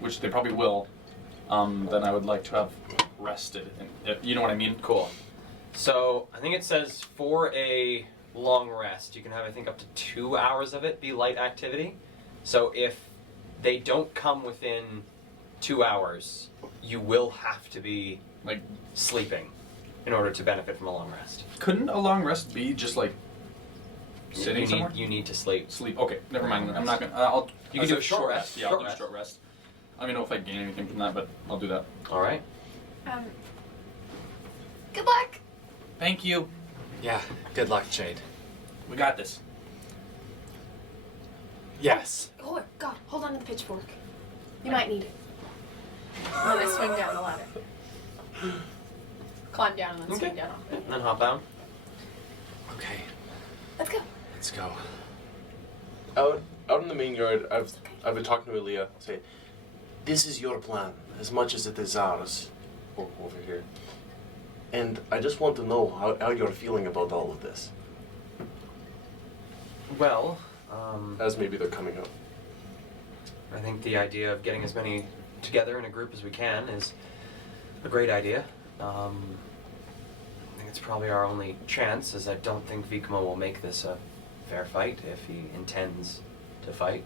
which they probably will, then I would like to have rested. You know what I mean? Cool. So I think it says for a long rest, you can have I think up to 2 hours of it be light activity. So if they don't come within 2 hours, you will have to be Like, sleeping in order to benefit from a long rest. couldn't a long rest be just like sitting you somewhere? need, you need to sleep. Sleep. Okay, never mind. I'm not gonna. I'll. You I'll can do a short rest. Yeah, Short I'll do a rest. short rest. I don't know if I gain anything from that, but I'll do that. All right. Good luck. Thank you. Yeah, good luck, Jade. We got this. Yes. Oh God, hold on to the pitchfork. You might need it. And then I swing down the ladder. Climb down and then swing down off it. And then hop down. Okay, Let's go. let's go. Out in the main yard, I've been talking to Aaliyah. Say, This is your plan, as much as it is ours. over here. And I just want to know how you're feeling about all of this. Well, As maybe they're coming up. I think the idea of getting as many together in a group as we can is a great idea. I think it's probably our only chance, as I don't think Vikma will make this a fair fight if he intends to fight.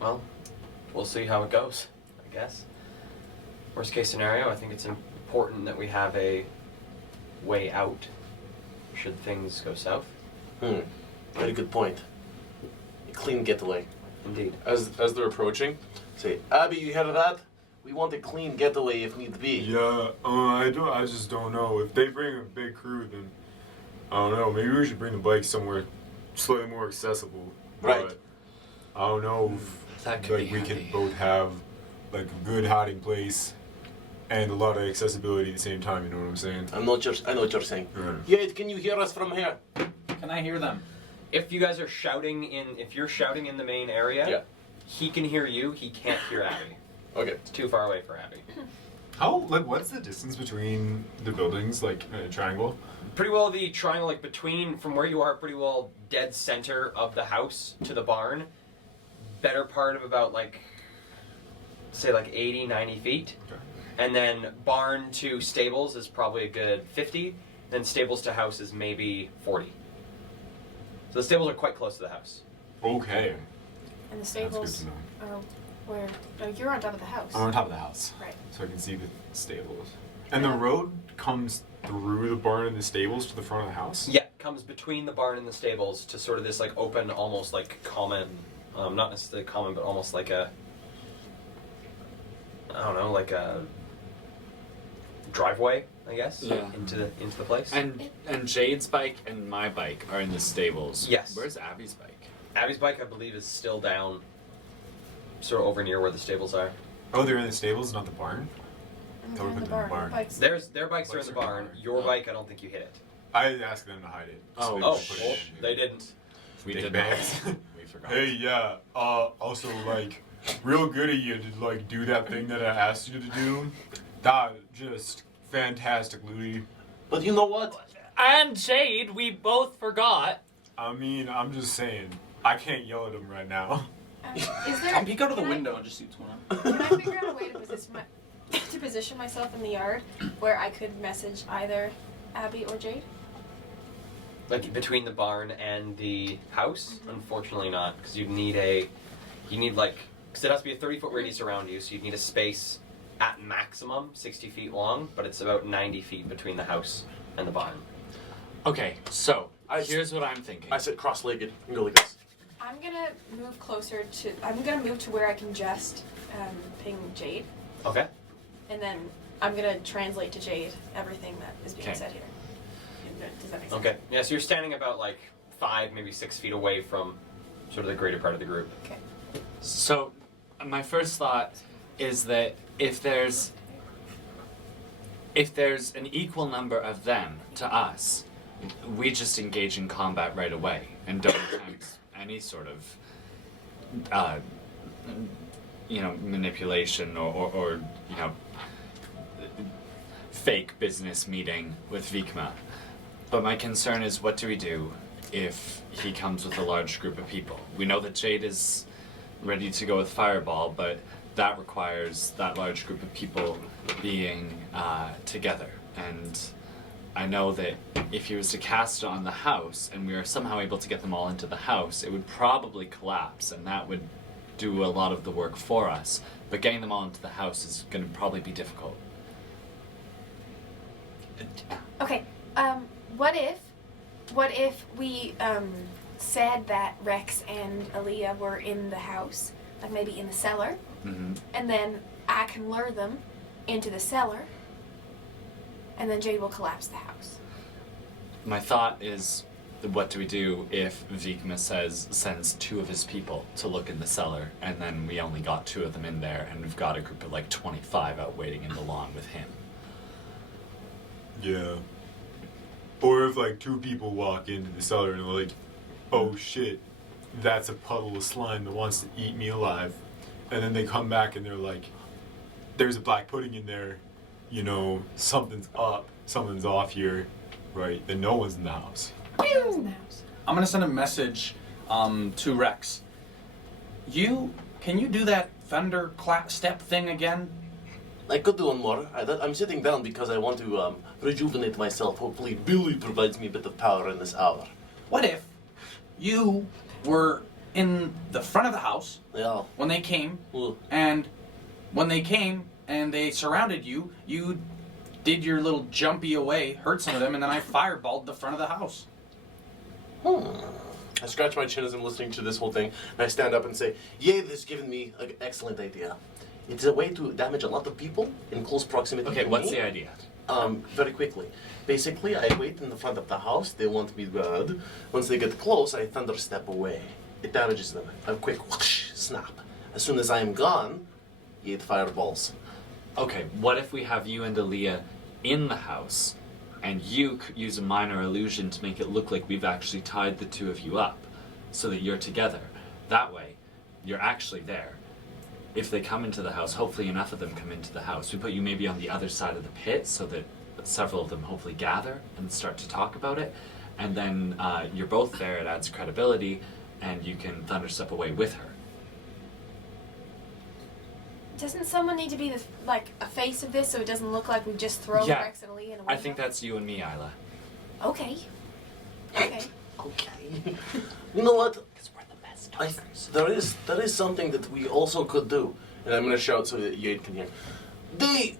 Well, we'll see how it goes, I guess. Worst case scenario, I think it's important that we have a way out should things go south. Very good point. A clean getaway. Indeed. As they're approaching, Say, Abby, you hear that? We want a clean getaway if need be. Yeah, I just don't know. If they bring a big crew, then I don't know. Maybe we should bring the bike somewhere slightly more accessible. Right. But I don't know if That could like be we handy. can both have like a good hiding place and a lot of accessibility at the same time. You know what I'm saying? I know what you're saying. Right. Yate, can you hear us from here? Can I hear them? If you guys are if you're shouting in the main area, Yeah. he can hear you, he can't hear Abby. okay. It's too far away for Abby. What's the distance between the buildings, like in a triangle? Pretty well the triangle, like between, from where you are, pretty well dead center of the house to the barn. Better part of about like, say like 80, 90 feet. Okay. And then barn to stables is probably a good 50. Then stables to house is maybe 40. So the stables are quite close to the house. Okay. And the That's good stables to know. are where? Oh, you're on top of the house. I'm on top of the house. Right. So I can see the stables. And the road comes through the barn and the stables to the front of the house? Yeah, comes between the barn and the stables to sort of this like open, almost like common, not necessarily common, but almost like a, I don't know, like a driveway, I guess, Yeah. into the place. And Jade's bike and my bike are in the stables. Yes. Where's Abby's bike? Abby's bike, I believe, is still down, sort of over near where the stables are. Oh, they're in the stables, not the barn. And Thought we then put the them in the barn. barn. Bikes. Their bikes are in Bikes the are in the barn. barn. Your bike, I don't think you hit it. I asked them to hide it. Oh, they Oh, could put it well, in. they didn't. We Big did bags. not. We forgot. Hey, yeah. Also, like, real good of you to like do that thing that I asked you to do. That just fantastic, Louis. But you know what? And Jade, we both forgot. I mean, I'm just saying, I can't yell at him right now. Is there? I'll peek out of the can I- window and just see what's going on. Can I figure out a way to position myself in the yard where I could message either Abby or Jade? Like between the barn and the house? Unfortunately not, because you need like, because it has to be a 30-foot radius around you, so you'd need a space at maximum 60 feet long, but it's about 90 feet between the house and the barn. Okay, so I- here's what I'm thinking. I sit cross-legged and go like this. I'm gonna move closer to. I'm gonna move to where I can just ping Jade, Okay. and then I'm gonna translate to Jade everything that is being Okay. said here. Does that make sense? Okay. Yeah, so you're standing about like 5, maybe 6 feet away from sort of the greater part of the group. Okay. So, my first thought is that if there's an equal number of them to us, we just engage in combat right away and don't attempt any sort of, manipulation or fake business meeting with Vikma. But my concern is, what do we do if he comes with a large group of people? We know that Jade is ready to go with Fireball, but that requires that large group of people being together. And I know that if he was to cast it on the house and we were somehow able to get them all into the house, it would probably collapse, and that would do a lot of the work for us. But getting them all into the house is going to probably be difficult. Okay. What if we said that Rex and Aaliyah were in the house, like maybe in the cellar, Mm-hmm. and then I can lure them into the cellar, and then Jade will collapse the house. My thought is, what do we do if Vikma sends 2 of his people to look in the cellar, and then we only got 2 of them in there, and we've got a group of like 25 out waiting in the lawn with him? Yeah. Or if like 2 people walk into the cellar and they're like, oh shit, that's a puddle of slime that wants to eat me alive. And then they come back and they're like, there's a black pudding in there, something's up, something's off here, right? Then no one's in the house. I'm gonna send a message to Rex. Can you do that thunder clap step thing again? I could do one more. I'm sitting down because I want to rejuvenate myself. Hopefully Billy provides me a bit of power in this hour. What if you were in the front of the house Yeah. when they came, Well, and when they came and they surrounded you, you did your little jumpy away, hurt some of them, and then I fireballed the front of the house. I scratch my chin as I'm listening to this whole thing, and I stand up and say, Yay, this has given me an excellent idea. It's a way to damage a lot of people in close proximity Okay, to what's me. the idea? Very quickly. Basically, I wait in the front of the house. They want me bad. Once they get close, I thunder step away. It damages them. A quick whoosh, snap. As soon as I am gone, 8 fireballs. Okay, what if we have you and Aaliyah in the house, and you use a minor illusion to make it look like we've actually tied the 2 of you up, so that you're together. That way, you're actually there. If they come into the house, hopefully enough of them come into the house. We put you maybe on the other side of the pit, so that several of them hopefully gather and start to talk about it. And then you're both there, it adds credibility, and you can thunder step away with her. Doesn't someone need to be a face of this so it doesn't look like we've just thrown Yeah. Rex and Aaliyah in a I window? think that's you and me, Isla. Okay. Okay. Okay. You know what? There is something that we also could do. And I'm going to shout so that Yade can hear. The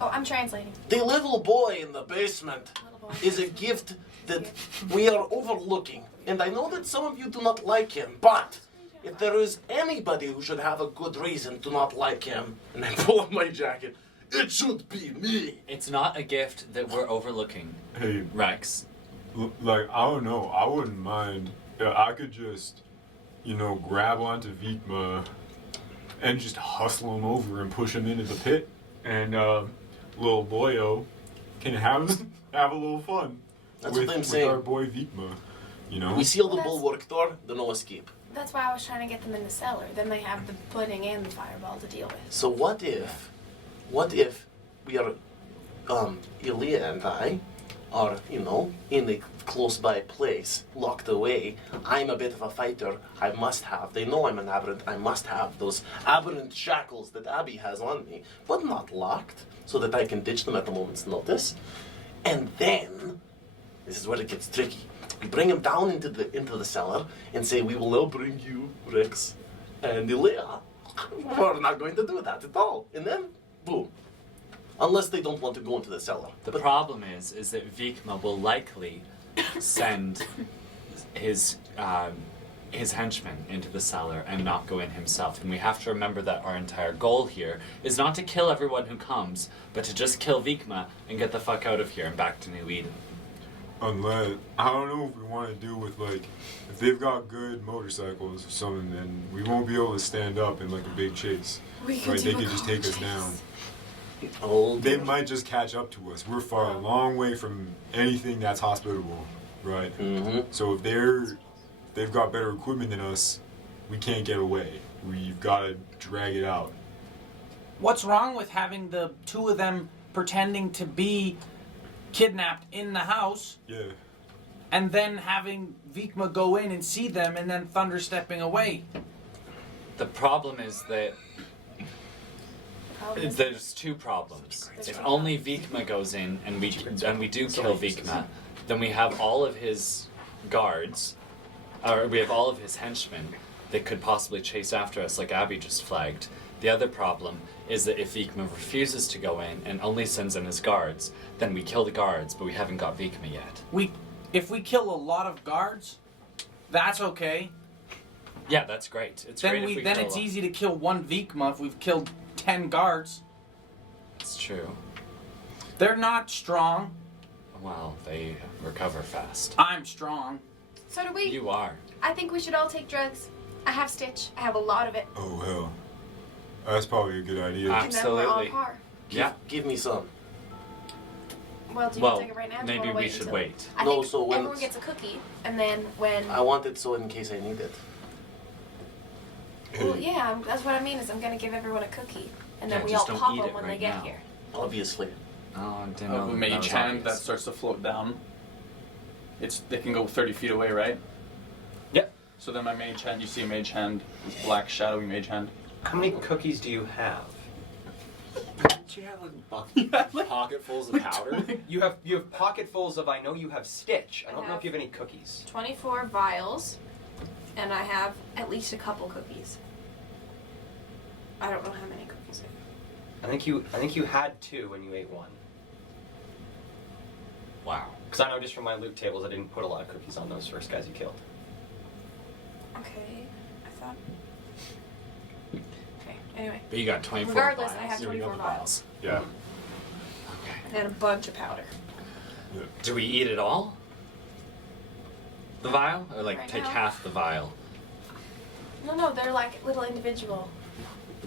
Oh, I'm translating. little boy in the basement Little boy. is a gift that we are overlooking. And I know that some of you do not like him, but if there is anybody who should have a good reason to not like him, And I pull up my jacket. It should be me. It's not a gift that we're overlooking, Hey, Rex. like, I don't know, I wouldn't mind. I could just, grab onto Vikma and just hustle him over and push him into the pit. And little boyo can have a little fun That's with, what I'm with saying. our boy Vikma. You know? We seal the Well, that's- bulwark door, then no escape. That's why I was trying to get them in the cellar. Then they have the pudding and the fireball to deal with. So what if we are, Ilya and I are, in a close by place, locked away. I'm a bit of a fighter. I must have. They know I'm an aberrant. I must have those aberrant shackles that Abby has on me, but not locked, so that I can ditch them at the moment's notice. And then, this is where it gets tricky. We bring him down into the cellar and say, we will now bring you Rex and Ilya. We're not going to do that at all. And then, boom. Unless they don't want to go into the cellar. The But problem is that Vikma will likely send his henchmen into the cellar and not go in himself. And we have to remember that our entire goal here is not to kill everyone who comes, but to just kill Vikma and get the fuck out of here and back to New Eden. Unless, I don't know if we want to do with, like, if they've got good motorcycles or something, then we won't be able to stand up in, like, a big chase. We could Right? do They a could just take us chase. down. oh, They might just catch up to us. We're far a long way from anything that's hospitable, right? hmm So if they've got better equipment than us, we can't get away. We've got to drag it out. What's wrong with having the two of them pretending to be kidnapped in the house Yeah. and then having Vikma go in and see them and then Thunder stepping away? The problem is that Problem is- there's two problems. If only Vikma goes in and we do kill Vikma, then we have all of his guards, or we have all of his henchmen that could possibly chase after us, like Abby just flagged. The other problem is that if Vikma refuses to go in and only sends in his guards, then we kill the guards, but we haven't got Vikma yet. If we kill a lot of guards, that's okay. Yeah, that's great. It's great if we Then kill it's a- easy to kill one Vikma if we've killed 10 guards. It's true. They're not strong. Well, they recover fast. I'm strong. So do we. You are. I think we should all take drugs. I have Stitch. I have a lot of it. Oh, hell. That's probably a good idea. And then we're on Absolutely. par. Yeah. Give me some. Well, do you Well, want to take it right now? Do you maybe wanna we wait should until- wait. I No, think so when- everyone gets a cookie, and then when. I want it so in case I need it. Well, yeah, that's what I mean. Is I'm gonna give everyone a cookie, and then Yeah, we just all don't pop eat them it when right they get now. here. Obviously. Oh, I didn't know A that mage was hand that obvious. starts to float down. They can go 30 feet away, right? Yep. So then my mage hand, you see a mage hand, this black shadowy mage hand. How many cookies do you have? Do you have like pocketfuls of powder? You have pocketfuls of. I know you have Stitch. I don't know if you have any cookies. 24 vials, and I have at least a couple cookies. I don't know how many cookies I have. I think you had 2 and you ate 1. Wow. Because I know just from my loot tables, I didn't put a lot of cookies on those first guys you killed. Okay, I thought. Okay, anyway. But you got 24 Regardless, vials. I have 24 vials. Yeah. Okay. And a bunch of powder. Do we eat it all? The vial? Or like Right take now. half the vial? No, they're like little individual.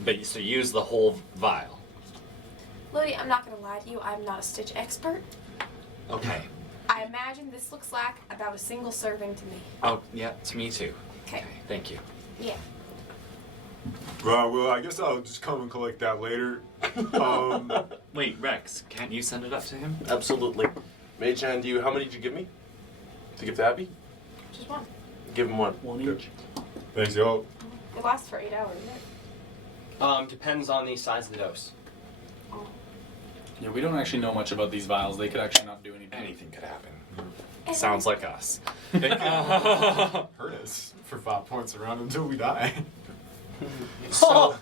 But so use the whole vial. Lily, I'm not gonna lie to you, I'm not a Stitch expert. Okay. I imagine this looks like about a single serving to me. Oh, yeah, to me too. Okay. Thank you. Yeah. Well, I guess I'll just come and collect that later. Wait, Rex, can't you send it up to him? Absolutely. Mage hand, how many did you give me? To give to Abby? Just one. Give him one. One Good. each. Thanks, y'all. It lasts for 8 hours, right? Depends on the size of the dose. Yeah, we don't actually know much about these vials. They could actually not do anything. Anything could happen. And Sounds like us. It could hurt us for 5 points around until we die. So,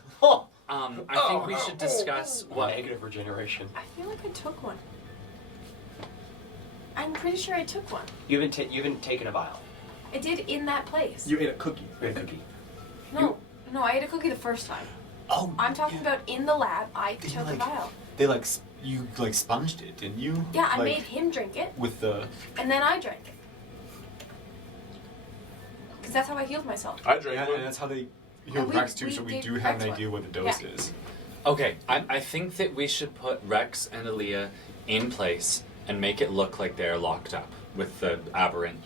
I think we should discuss what. Negative regeneration. I feel like I took one. I'm pretty sure I took one. You haven't taken a vial. I did in that place. You ate a cookie. You had a cookie. No, I ate a cookie the first time. Oh, I'm talking about in the lab, I Did you, took a like- vial. They you sponged it, didn't you? Yeah, I made him drink it, with the. and then I drank it. Because that's how I healed myself. I drank Yeah, one. and that's how they healed we- Rex too, we so we gave do have Rex an one. idea what the dose Yeah. is. Okay, I think that we should put Rex and Aaliyah in place and make it look like they're locked up with the aberrant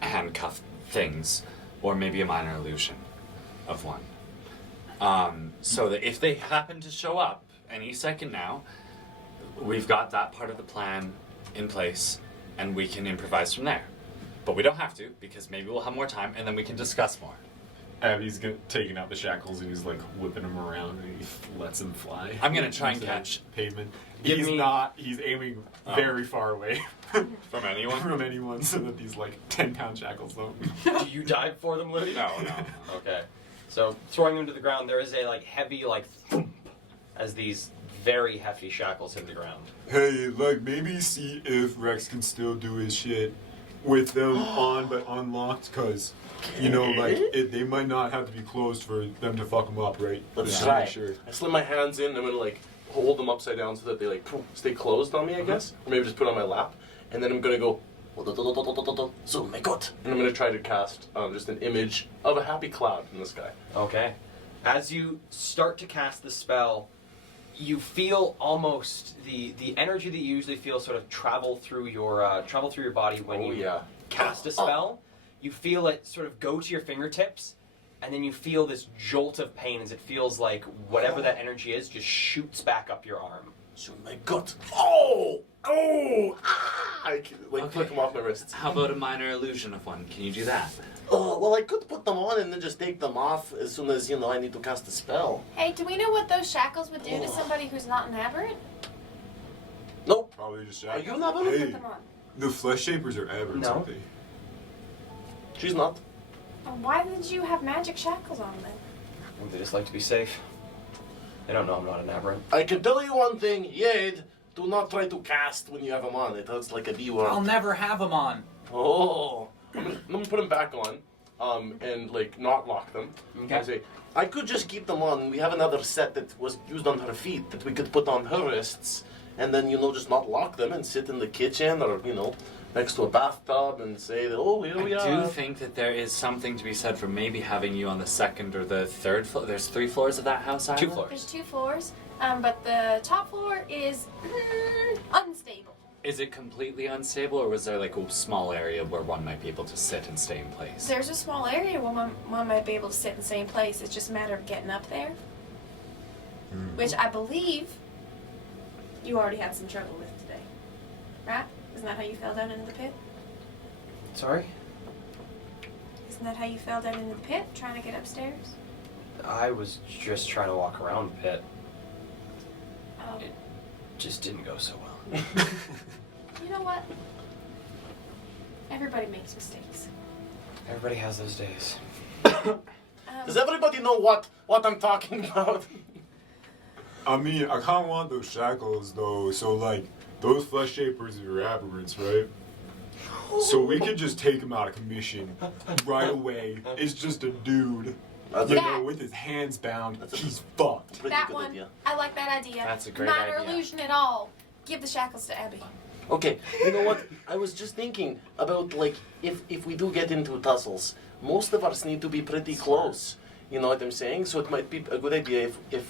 handcuff things, or maybe a minor illusion of one. So that if they happen to show up any second now, we've got that part of the plan in place and we can improvise from there. But we don't have to, because maybe we'll have more time and then we can discuss more. Abby's taking out the shackles and he's like whipping them around and he lets them fly. I'm gonna try and into the catch. pavement. Give He's me- not. He's aiming very far away From anyone? from anyone, so that these like 10-pound shackles don't. Do you dive for them, Louis? No. Okay. So throwing them to the ground, there is a like heavy like thump as these very hefty shackles hit the ground. Hey, like maybe see if Rex can still do his shit with them on but unlocked, cause you know like they might not have to be closed for them to fuck them up, right? Let's Just to try. make sure. I slip my hands in. I'm gonna like hold them upside down so that they like stay closed on me, I guess. Or maybe just put it on my lap, and then I'm gonna go. So my god, and I'm gonna try to cast just an image of a happy cloud in the sky. Okay. As you start to cast the spell, you feel almost the energy that you usually feel sort of travel through your body when Oh, you yeah. cast a spell. You feel it sort of go to your fingertips, and then you feel this jolt of pain as it feels like whatever that energy is just shoots back up your arm. So my god. Oh! I can, like Okay. flick them off my wrists. How about a minor illusion of one? Can you do that? Oh, well, I could put them on and then just take them off as soon as, I need to cast a spell. Hey, do we know what those shackles would do to somebody who's not an aberrant? Nope. Probably just Are shackles. you not? Put Hey, them on. the flesh shapers are aberrants, No. aren't they? She's not. And why did you have magic shackles on then? They just like to be safe. They don't know I'm not an aberrant. I can tell you one thing, Yade, do not try to cast when you have them on. It hurts like a D word. I'll never have them on. Oh. I'm gonna put them back on, and like not lock them. Okay. I say, I could just keep them on. We have another set that was used on her feet that we could put on her wrists, and then just not lock them and sit in the kitchen or next to a bathtub and say, oh, here we I are. do think that there is something to be said for maybe having you on the second or the third floor. There's 3 floors of that house, Two Isla? floors. There's 2 floors, but the top floor is unstable. Is it completely unstable, or was there like a small area where one might be able to sit and stay in place? There's a small area where one might be able to sit in the same place. It's just a matter of getting up there, which I believe you already had some trouble with today, right? Isn't that how you fell down into the pit? Sorry? Isn't that how you fell down into the pit, trying to get upstairs? I was just trying to walk around the pit. Oh, Just didn't go so well. you know what? Everybody makes mistakes. Everybody has those days. Does everybody know what I'm talking about? I mean, I kind of want those shackles though. So like, those flesh shapers are aberrants, right? So we could just take him out of commission right away. It's just a dude, That- with his hands bound. He's fucked. Pretty That good one, idea. I like that idea. That's a great Minor idea. illusion at all. Give the shackles to Abby. Okay, you know what? I was just thinking about like if we do get into tussles, most of us need to be pretty close. You know what I'm saying? So it might be a good idea if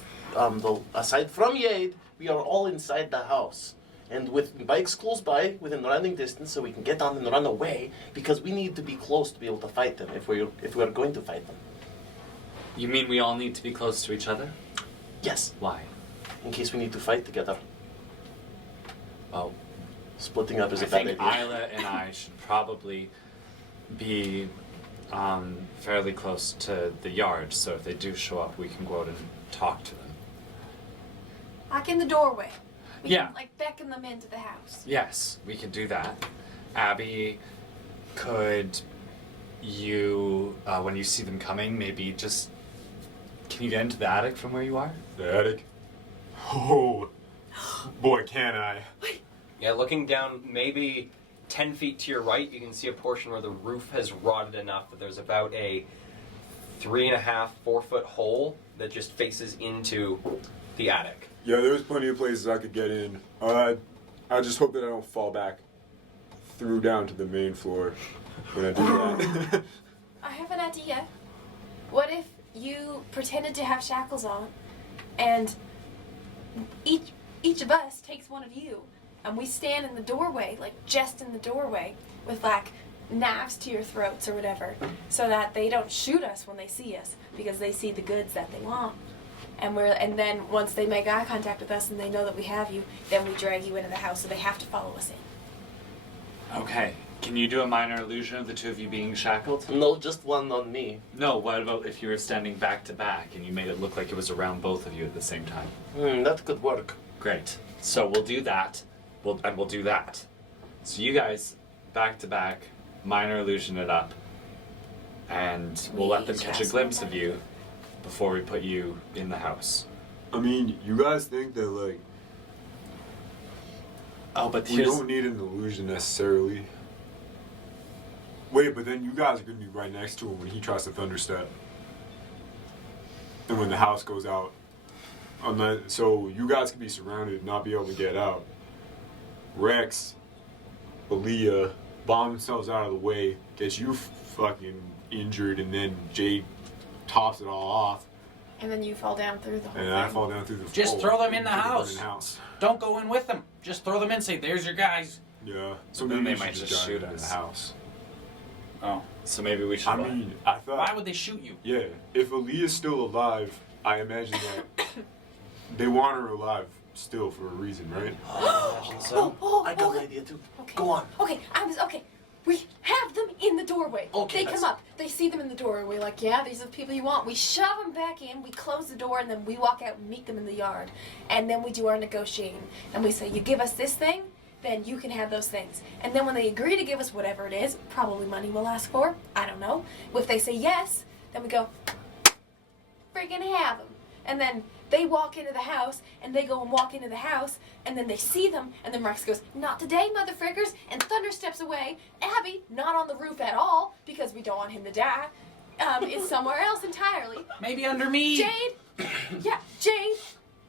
aside from Yade, we are all inside the house. And with bikes close by, within running distance, so we can get on and run away, because we need to be close to be able to fight them if we are going to fight them. You mean we all need to be close to each other? Yes, Why? in case we need to fight together. Well, Splitting up is I a bad think idea. Isla and I should probably be fairly close to the yard, so if they do show up, we can go out and talk to them. Like in the doorway. We Yeah. can, like beckon them into the house. Yes, we could do that. Abby, could you, when you see them coming, maybe just... Can you get into the attic from where you are? The attic. Oh, boy, can I! Yeah, looking down maybe 10 feet to your right, you can see a portion where the roof has rotted enough that there's about a 3.5, 4 foot hole that just faces into the attic. Yeah, there's plenty of places I could get in. I just hope that I don't fall back through down to the main floor when I do that. I have an idea. what if you pretended to have shackles on, and each of us takes one of you, and we stand in the doorway, like just in the doorway, with like knives to your throats or whatever, so that they don't shoot us when they see us because they see the goods that they want. And then once they make eye contact with us and they know that we have you, then we drag you into the house, so they have to follow us in. Okay. Can you do a minor illusion of the two of you being shackled? No, just one on me. No, what about if you were standing back to back and you made it look like it was around both of you at the same time? That could work. Great. So we'll do that. We'll do that. So you guys, back to back, minor illusion it up, and we'll let them catch a glimpse of you before we put you in the house. I mean, you guys think that like Oh, but we here's don't need an illusion necessarily. Wait, but then you guys are gonna be right next to him when he tries to thunderstep, and when the house goes out. So you guys can be surrounded and not be able to get out. Rex, Aaliyah bomb themselves out of the way, gets you fucking injured, and then Jade tops it all off, And then you fall down through the whole and thing. I fall down through the Just floor throw them in the into house. burning house. Don't go in with them. Just throw them in. Say, "There's your guys." Yeah. So Then maybe they we might should just dive shoot into us. the house. Oh. so maybe we should. I mean, I thought. Why would they shoot you? Yeah, if Aaliyah's still alive, I imagine that they want her alive still for a reason, right? I got an idea too. Okay. Go on. Okay, we have them in the doorway. Okay, They that's- come up. They see them in the doorway. We're like, yeah, these are the people you want. We shove them back in. We close the door, and then we walk out and meet them in the yard. And then we do our negotiating. And we say, you give us this thing, then you can have those things. And then when they agree to give us whatever it is, probably money we'll ask for. I don't know. If they say yes, then we go, friggin' have them. And then they walk into the house, and they go and walk into the house, and then they see them, and then Rex goes, not today, motherfrickers, and Thunder steps away. Abby, not on the roof at all, because we don't want him to die, is somewhere else entirely. Maybe under me. Jade, Jade,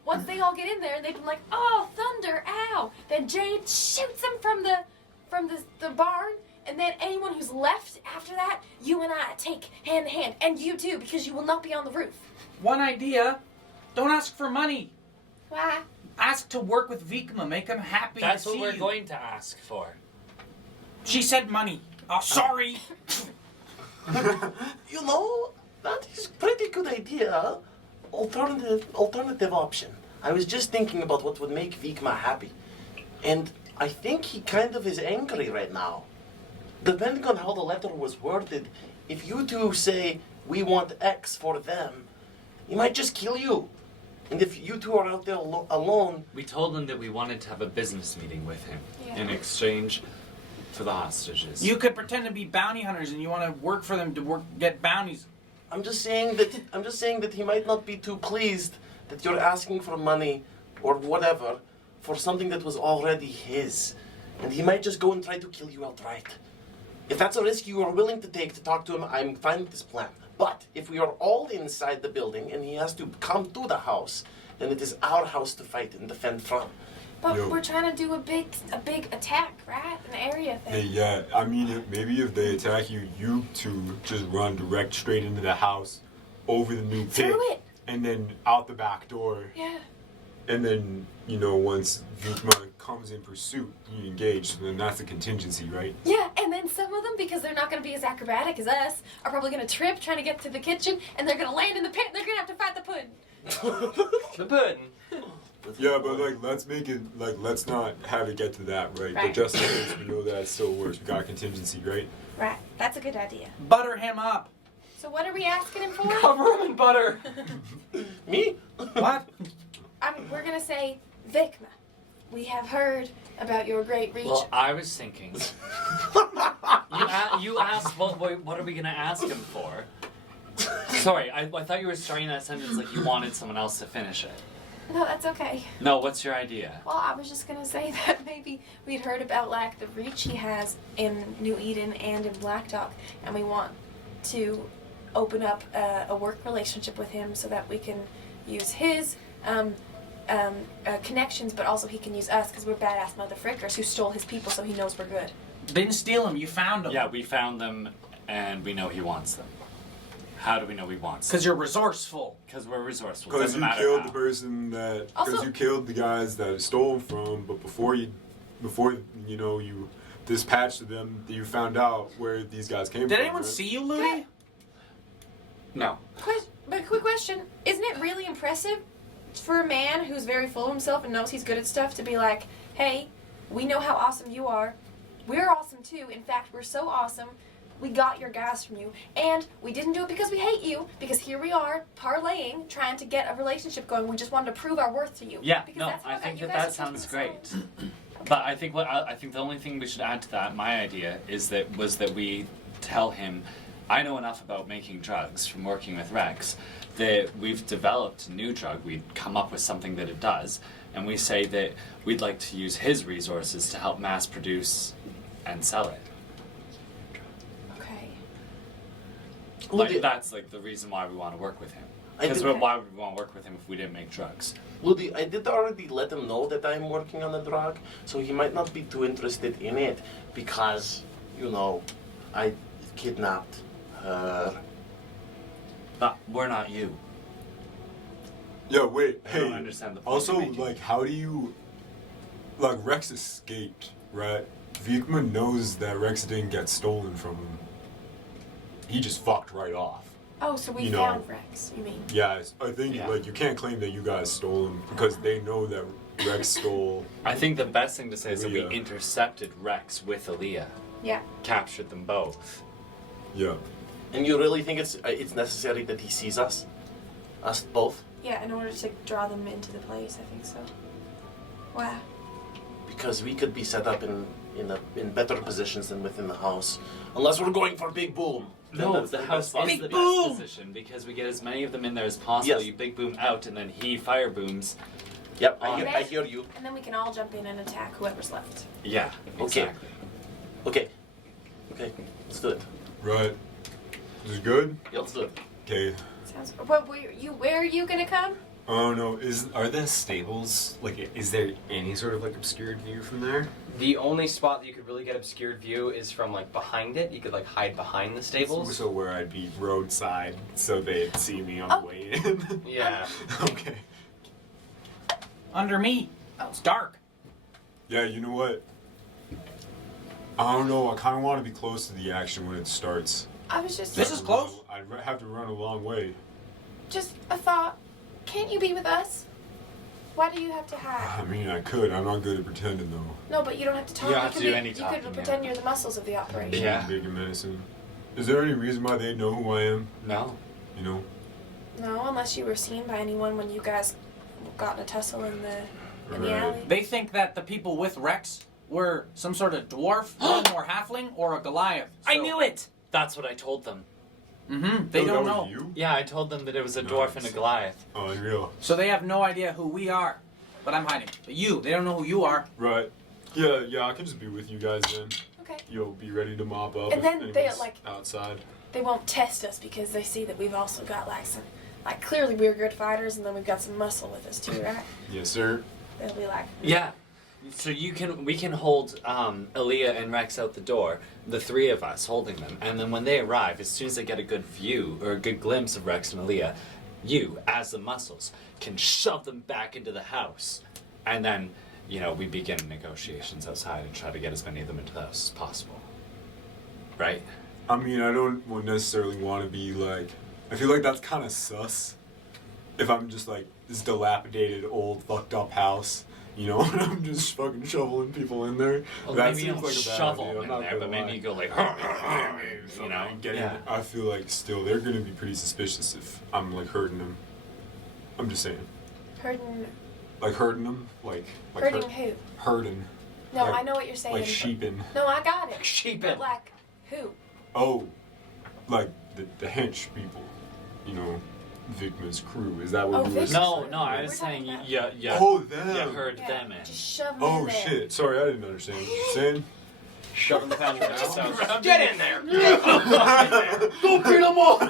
once they all get in there, and they've been like, oh, Thunder, ow, then Jade shoots them from the barn, and then anyone who's left after that, you and I take hand in hand, and you too, because you will not be on the roof. One idea. Don't ask for money. Why? Ask to work with Vikma. Make him happy That's to what see we're you. going to ask for. She said money. Oh, sorry. You know, that is pretty good idea. Alternative option. I was just thinking about what would make Vikma happy. And I think he kind of is angry right now. Depending on how the letter was worded, if you two say, we want X for them, he might just kill you. And if you two are out there alone, We told him that we wanted to have a business meeting with him Yeah. in exchange for the hostages. You could pretend to be bounty hunters and you want to work for them to get bounties. I'm just saying that he might not be too pleased that you're asking for money or whatever for something that was already his. And he might just go and try to kill you outright. If that's a risk you are willing to take to talk to him, I'm fine with this plan. But if we are all inside the building and he has to come to the house, then it is our house to fight and defend from. But Yo. we're trying to do a big attack, right? An area Hey, thing. yeah, I mean, maybe if they attack you, you two just run direct straight into the house, over the new pit, Through it. and then out the back door. Yeah. And then, once Vikma comes in pursuit, you engage, so then that's a contingency, right? Yeah, and then some of them, because they're not going to be as acrobatic as us, are probably going to trip trying to get to the kitchen, and they're going to land in the pit, and they're going to have to fight the pudding. The pudding. Yeah, but let's make it let's not have it get to that, right? But Right. just in case we know that it still works, we got a contingency, right? Right, that's a good idea. Butter him up. So what are we asking him for? Cover him in butter. Me? What? We're going to say, Vikma, we have heard about your great reach. Well, I was thinking. you asked what are we gonna ask him for? Sorry, I thought you were starting that sentence like you wanted someone else to finish it. No, that's okay. No, what's your idea? Well, I was just gonna say that maybe we'd heard about like the reach he has in New Eden and in Blackdock, and we want to open up a work relationship with him so that we can use his connections, but also he can use us because we're badass motherfrickers who stole his people, so he knows we're good. Didn't steal them. You found them. Yeah, we found them, and we know he wants them. How do we know we want Because you're resourceful. Because we're resourceful. Because Doesn't you matter killed how. the person that. Also- Because you killed the guys that it stole from, but before you dispatched them, you found out where these guys came Did from. anyone right? see you, Louie? No. But quick question: isn't it really impressive for a man who's very full of himself and knows he's good at stuff to be like, "Hey, we know how awesome you are. We're awesome too. In fact, we're so awesome. We got your guys from you, and we didn't do it because we hate you. Because here we are, parlaying, trying to get a relationship going. We just wanted to prove our worth to you." Yeah, Because no, that's how I think you that guys that are taking sounds so great. long. But I think I think the only thing we should add to that, my idea, was that we tell him, I know enough about making drugs from working with Rex that we've developed a new drug. We'd come up with something that it does, and we say that we'd like to use his resources to help mass produce and sell it. Okay. Like that's like the reason why we want to work with him. I Because did- why would we want to work with him if we didn't make drugs? Ludi, I did already let him know that I'm working on a drug, so he might not be too interested in it because, I kidnapped her. But we're not you. Yeah, wait. I don't Hey. understand the point Also, you're making. like, how do you. Like, Rex escaped, right? Vikman knows that Rex didn't get stolen from him. He just fucked right off. Oh, so we You know. found Rex, you mean? Yeah, I think, Yeah. like, you can't claim that you guys stole him because they know that Rex stole. I think the best thing to say is that we Aaliyah. intercepted Rex with Aaliyah, Yeah. captured them both. Yeah. And you really think it's necessary that he sees us? Us both? Yeah, in order to draw them into the place, I think so. Wow. Because we could be set up in better positions than within the house. Unless we're going for Big Boom. Then No, that's the house best is the possible. best position because we get as many of them in there as possible. Yes. You big boom out, and then he fire booms. Yep, Okay. I hear you. And then we can all jump in and attack whoever's left. Yeah, Okay. exactly. Okay, let's do it. Right. Is it good? Yeah, let's do it. Okay. Sounds. What? Where are you gonna come? Oh no, are the stables, like, is there any sort of, like, obscured view from there? The only spot that you could really get obscured view is from like behind it. You could like hide behind the stables. So where I'd be roadside, so they'd see me on Oh. the way in. Yeah. Okay. Under me. Oh. It's dark. Yeah, you know what? I don't know, I kind of want to be close to the action when it starts. I was just. This is close. I'd have to run a long way. Just a thought. Can't you be with us? Why do you have to hide? I mean, I could. I'm not good at pretending, though. No, but you don't have to talk. You don't have could to do be, any You talking, could yeah. pretend you're the muscles of the operation. Yeah. Big and menacing. Is there any reason why they know who I am? No. You know? No, unless you were seen by anyone when you guys got in a tussle in the Right. alley. They think that the people with Rex were some sort of dwarf, gnome, or halfling, or a Goliath. I knew it! That's what I told them. Mm-hmm. They Oh, don't that know. was you? Yeah, I told them that it was a dwarf and a Nice. Goliath. Oh, unreal. So they have no idea who we are. But I'm hiding. But they don't know who you are. Right. Yeah, I can just be with you guys then. Okay. You'll be ready to mop up And if then they, anyone's like- outside. They won't test us because they see that we've also got like some, like clearly we're good fighters, and then we've got some muscle with us too, right? Yes, sir. They'll be like, Yeah. So we can hold Aaliyah and Rex out the door, the three of us holding them, and then when they arrive, as soon as they get a good view or a good glimpse of Rex and Aaliyah, you, as the muscles, can shove them back into the house, and then we begin negotiations outside and try to get as many of them into the house as possible. Right? I mean, I don't necessarily want to be like. I feel like that's kind of sus. If I'm just like this dilapidated, old, fucked up house, and I'm just fucking shoveling people in there. Well, that maybe you seems don't like a bad shovel idea, them I'm in not there, gonna but maybe lie. you go like, Yeah. I feel like still they're gonna be pretty suspicious if I'm like hurting them. I'm just saying, hurting, like hurting them, like hurting who? hurting, No, like- I know what you're saying. like but- sheeping. No, I got it. Sheeping. But like, who? Oh, like the hench people, Vigma's crew. Is that what Oh, we were Vigma's No, saying? no, I We're was talking saying, about- yeah. Oh, them. You heard Yeah, them in. just shove them Oh in there. shit! Sorry, I didn't understand what you're saying. Shoving the pound of Rex out. Get in there. Don't beat them up!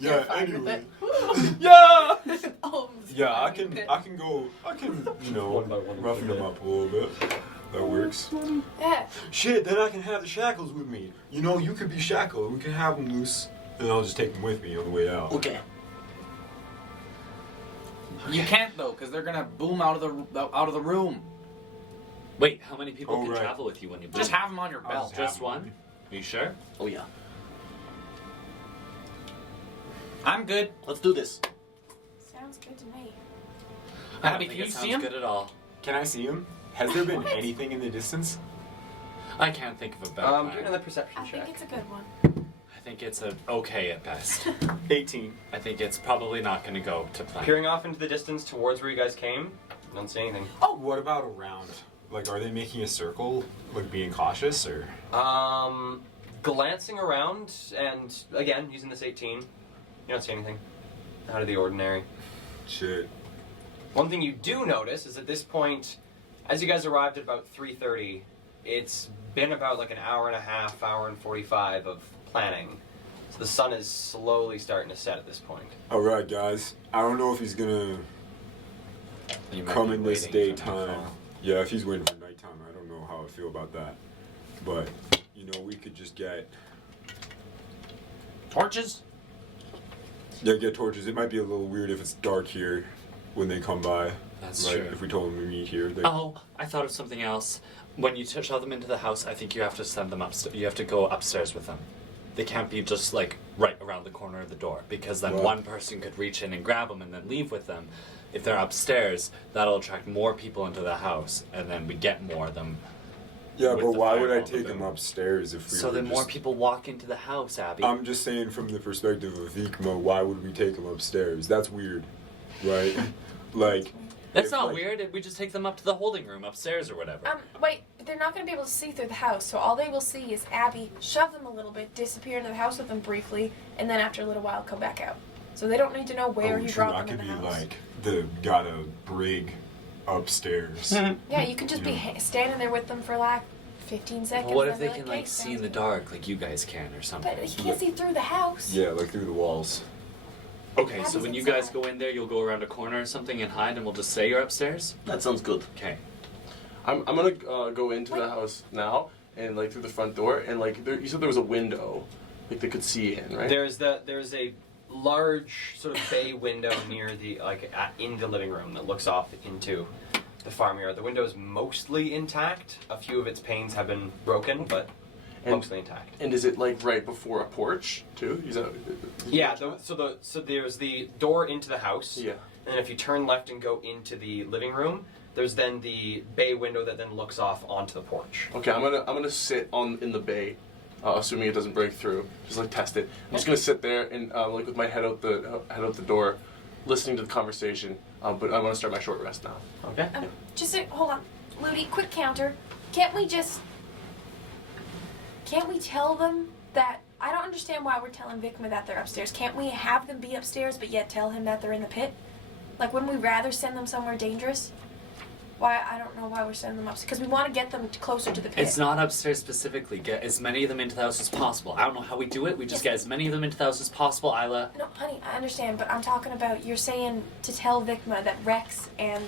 Yeah. fine with Anyway. Yeah! Oh, Yeah, I fine with can it. roughen them up a little bit. That works. Yeah. Shit, then I can have the shackles with me. You know, you could be shackled. We can have them loose, and I'll just take them with me on the way out. Okay. You can't though, because they're gonna boom out of the room. Wait, how many people Oh, can right. travel with you when you Just have them on your belt. Just one? Are you sure? Oh yeah. I'm good. Let's do this. Sounds good to me. I don't Abby, think can it you sounds see him? good at all. Can I see him? Has there been anything in the distance? I can't think of a better Give plan. another perception I check. think it's a good one. I think it's a okay at best. 18. I think it's probably not going to go to plan. Peering off into the distance towards where you guys came, don't see anything. Oh, what about around? Like, are they making a circle, like being cautious, or? Glancing around, and again, using this 18, you don't see anything out of the ordinary. Shit. One thing you do notice is at this point, as you guys arrived at about 3:30, it's been about like an hour and a half, hour and 45 of planning. So the sun is slowly starting to set at this point. Alright, guys. I don't know if he's gonna You might come be in this waiting for daytime. nightfall. Yeah, if he's waiting for nighttime, I don't know how I feel about that. But, you know, we could just get Torches? get torches. It might be a little weird if it's dark here when they come by. That's right? true. If we told them to meet here. They... Oh, I thought of something else. When you shove them into the house, I think you have to send them upstairs. You have to go upstairs with them. They can't be just like right around the corner of the door, because then Right. one person could reach in and grab them and then leave with them. If they're upstairs, that'll attract more people into the house, and then we get more of them. Yeah, with but the why would I fireball take them boom. upstairs if we So were then more just... people walk into the house, Abby. I'm just saying from the perspective of Vikma, why would we take them upstairs? That's weird, right? Like... That's if, not like- weird. We just take them up to the holding room upstairs or whatever. Wait, but they're not going to be able to see through the house, so all they will see is Abby shove them a little bit, disappear into the house with them briefly, and then after a little while come back out. So they don't need to know where oh, you true, drop I them in could the be house. like got a brig upstairs. Yeah, you can just be standing there with them for like 15 seconds. Well, what if and they be can "Okay, like see in sounds the good." dark, like you guys can, or something? But he can't see through the house. Yeah, like through the walls. Okay, so Abby's when you inside. guys go in there, you'll go around a corner or something and hide, and we'll just say you're upstairs. That sounds good. Okay. I'm gonna go into the house now and like through the front door and like you said there was a window, like they could see in, right? There's a large sort of bay window near the in the living room that looks off into the farmyard. The window is mostly intact. A few of its panes have been broken, but And- mostly intact. And is it like right before a porch too? Is that? Yeah. So there's the door into the house. Yeah. And then if you turn left and go into the living room, there's then the bay window that then looks off onto the porch. Okay, I'm gonna sit in the bay, assuming it doesn't break through. Just like test it. I'm just gonna sit there and like with my head out the door, listening to the conversation. But I want to start my short rest now. Okay. Hold on. Ludi, quick counter. Can't we tell them that... I don't understand why we're telling Vikma that they're upstairs. Can't we have them be upstairs but yet tell him that they're in the pit? Like, wouldn't we rather send them somewhere dangerous? Why? I don't know why we're sending them upstairs. Because we want to get them closer to the pit. It's not upstairs specifically. Get as many of them into the house as possible. I don't know how we do it. We just get as many of them into the house as possible, Isla. No, honey, I understand, but I'm talking about... You're saying to tell Vikma that Rex and...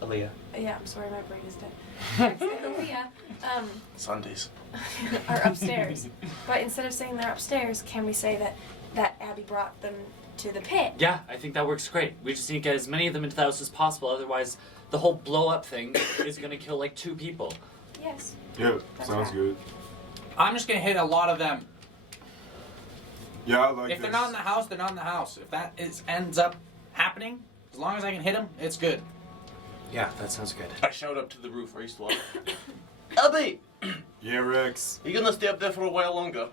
Aaliyah. Yeah, I'm sorry, my brain is dead. Rex and Aaliyah, Sundays. are upstairs. But instead of saying they're upstairs, can we say that Abby brought them to the pit? Yeah, I think that works great. We just need to get as many of them into the house as possible. Otherwise, the whole blow up thing is gonna kill like 2 people. Yes. Yeah, That's sounds right. good. I'm just gonna hit a lot of them. Yeah, I like If this. they're not in the house, they're not in the house. If that ends up happening, as long as I can hit them, it's good. Yeah, that sounds good. I shout up to the roof. Are you still up? Abby, Yeah, Rex. you gonna stay up there for a while longer?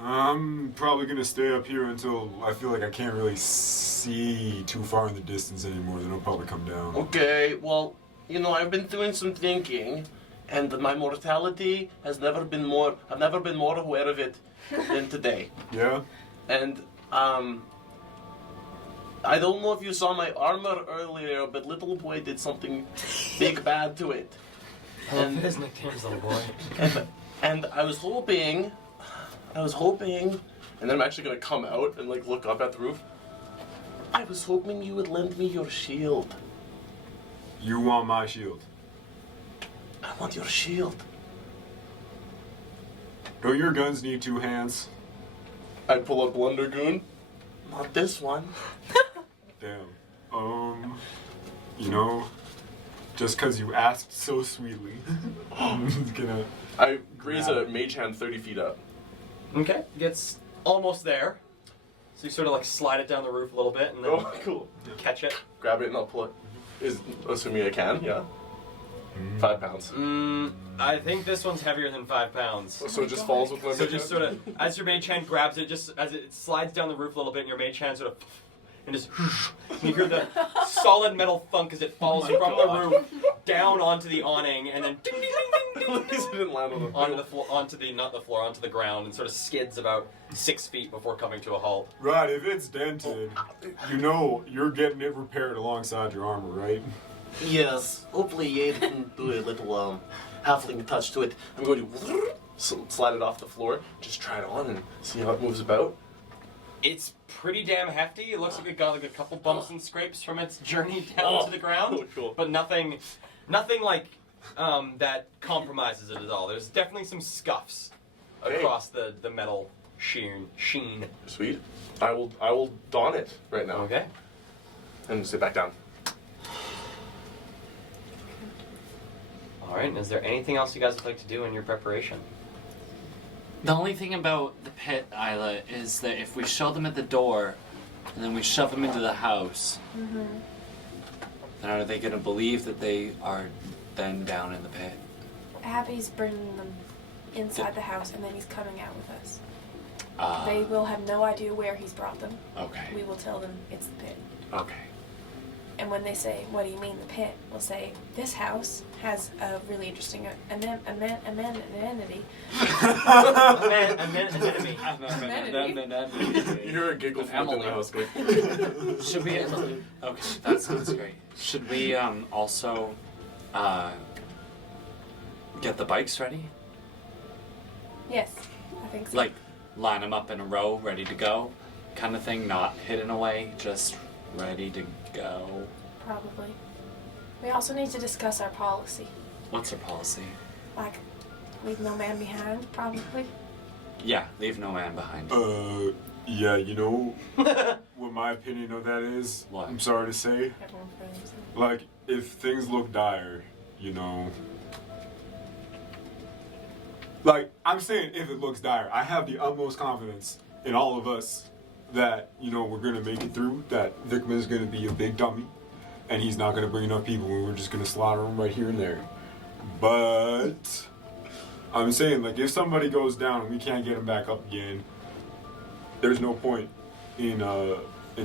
I'm probably gonna stay up here until I feel like I can't really see too far in the distance anymore. Then I'll probably come down. Okay, well, you know, I've been doing some thinking, and my mortality has never been more. I've never been more aware of it than today. Yeah. And I don't know if you saw my armor earlier, but little boy did something big bad to it. And, His nickname's little boy. and I was hoping, and then I'm actually gonna come out and like look up at the roof. I was hoping you would lend me your shield. You want my shield? I want your shield. Don't your guns need 2 hands? I pull up Blundergoon. Not this one. Damn. You know, just because you asked so sweetly, I'm just gonna. I raise a mage hand 30 feet up. Okay, gets almost there. So you sort of like slide it down the roof a little bit and then Oh, cool. catch it. Grab it and I'll pull it. Assuming I can, yeah. 5 pounds. I think this one's heavier than 5 pounds. So it just falls with my So mage just hand? sort of, as your mage hand grabs it, just as it slides down the roof a little bit, and your mage hand sort of, and just, and you hear the solid metal thunk as it falls Oh my from God. the roof down onto the awning, and then ding, ding, ding, ding, At least it didn't land on the onto the floor, not the floor, onto the ground, and sort of skids about 6 feet before coming to a halt. Right, if it's dented, you know you're getting it repaired alongside your armor, right? Yes. Hopefully Yade can do a little halfling touch to it. I'm going to slide it off the floor, just try it on and see how it moves about. It's pretty damn hefty. It looks like it got like a couple bumps and scrapes from its journey down to the ground, Oh, cool. but nothing like that compromises it at all. There's definitely some scuffs Okay. across the metal sheen. Sweet. I will don it right now. Okay. And sit back down. All right. And is there anything else you guys would like to do in your preparation? The only thing about the pit, Isla, is that if we show them at the door and then we shove them into the house, then are they going to believe that they are then down in the pit? Abby's bringing them inside the house, and then he's coming out with us. Ah, They will have no idea where he's brought them. okay. We will tell them it's the pit. Okay. And when they say, "What do you mean the pit?" we'll say, "This house has a really interesting amenity." You hear a giggle from within the house. Go, Should we? Okay, that sounds great. Should we also get the bikes ready? Yes, I think so. Like line them up in a row, ready to go, kind of thing. Not hidden away, just ready to go. Probably. We also need to discuss our policy. What's our policy? Like, leave no man behind, probably. Yeah, leave no man behind. Yeah, you know what my opinion of that is? What? I'm sorry to say. Everyone for themselves. Like, if things look dire, you know. Like, I'm saying if it looks dire, I have the utmost confidence in all of us that, you know, we're going to make it through, that Vikman is going to be a big dummy, and he's not going to bring enough people, and we're just going to slaughter him right here and there. But I'm saying, like, if somebody goes down and we can't get him back up again, there's no point in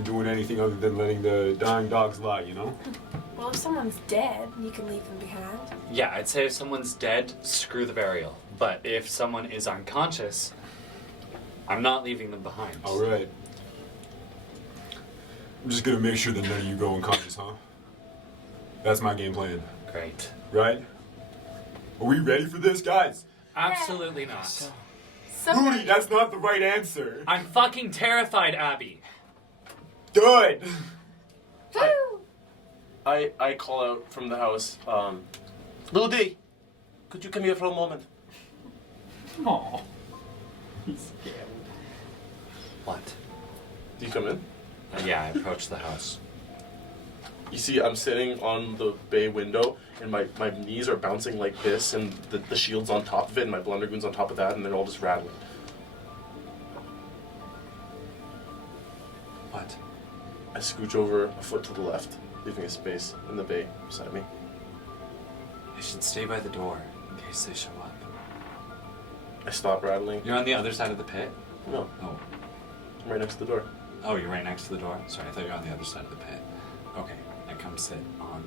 doing anything other than letting the dying dogs lie, you know? Well, if someone's dead, you can leave them behind. Yeah, I'd say if someone's dead, screw the burial. But if someone is unconscious, I'm not leaving them behind. All right. I'm just gonna make sure that none of you go unconscious, huh? That's my game plan, Great. right? Are we ready for this, guys? Absolutely not. Rudy, Somebody, that's not the right answer. I'm fucking terrified, Abby. Good. Woo! I call out from the house. Ludi, could you come here for a moment? Aww. What? Do you come in? Yeah, I approached the house. You see, I'm sitting on the bay window, and my knees are bouncing like this, and the shield's on top of it, and my Blundergoon's on top of that, and they're all just rattling. What? I scooch over a foot to the left, leaving a space in the bay beside me. I should stay by the door in case they show up. I stop rattling. You're on the other side of the pit? No, Oh. I'm right next to the door. Oh, you're right next to the door? Sorry, I thought you were on the other side of the pit. Okay, I come sit on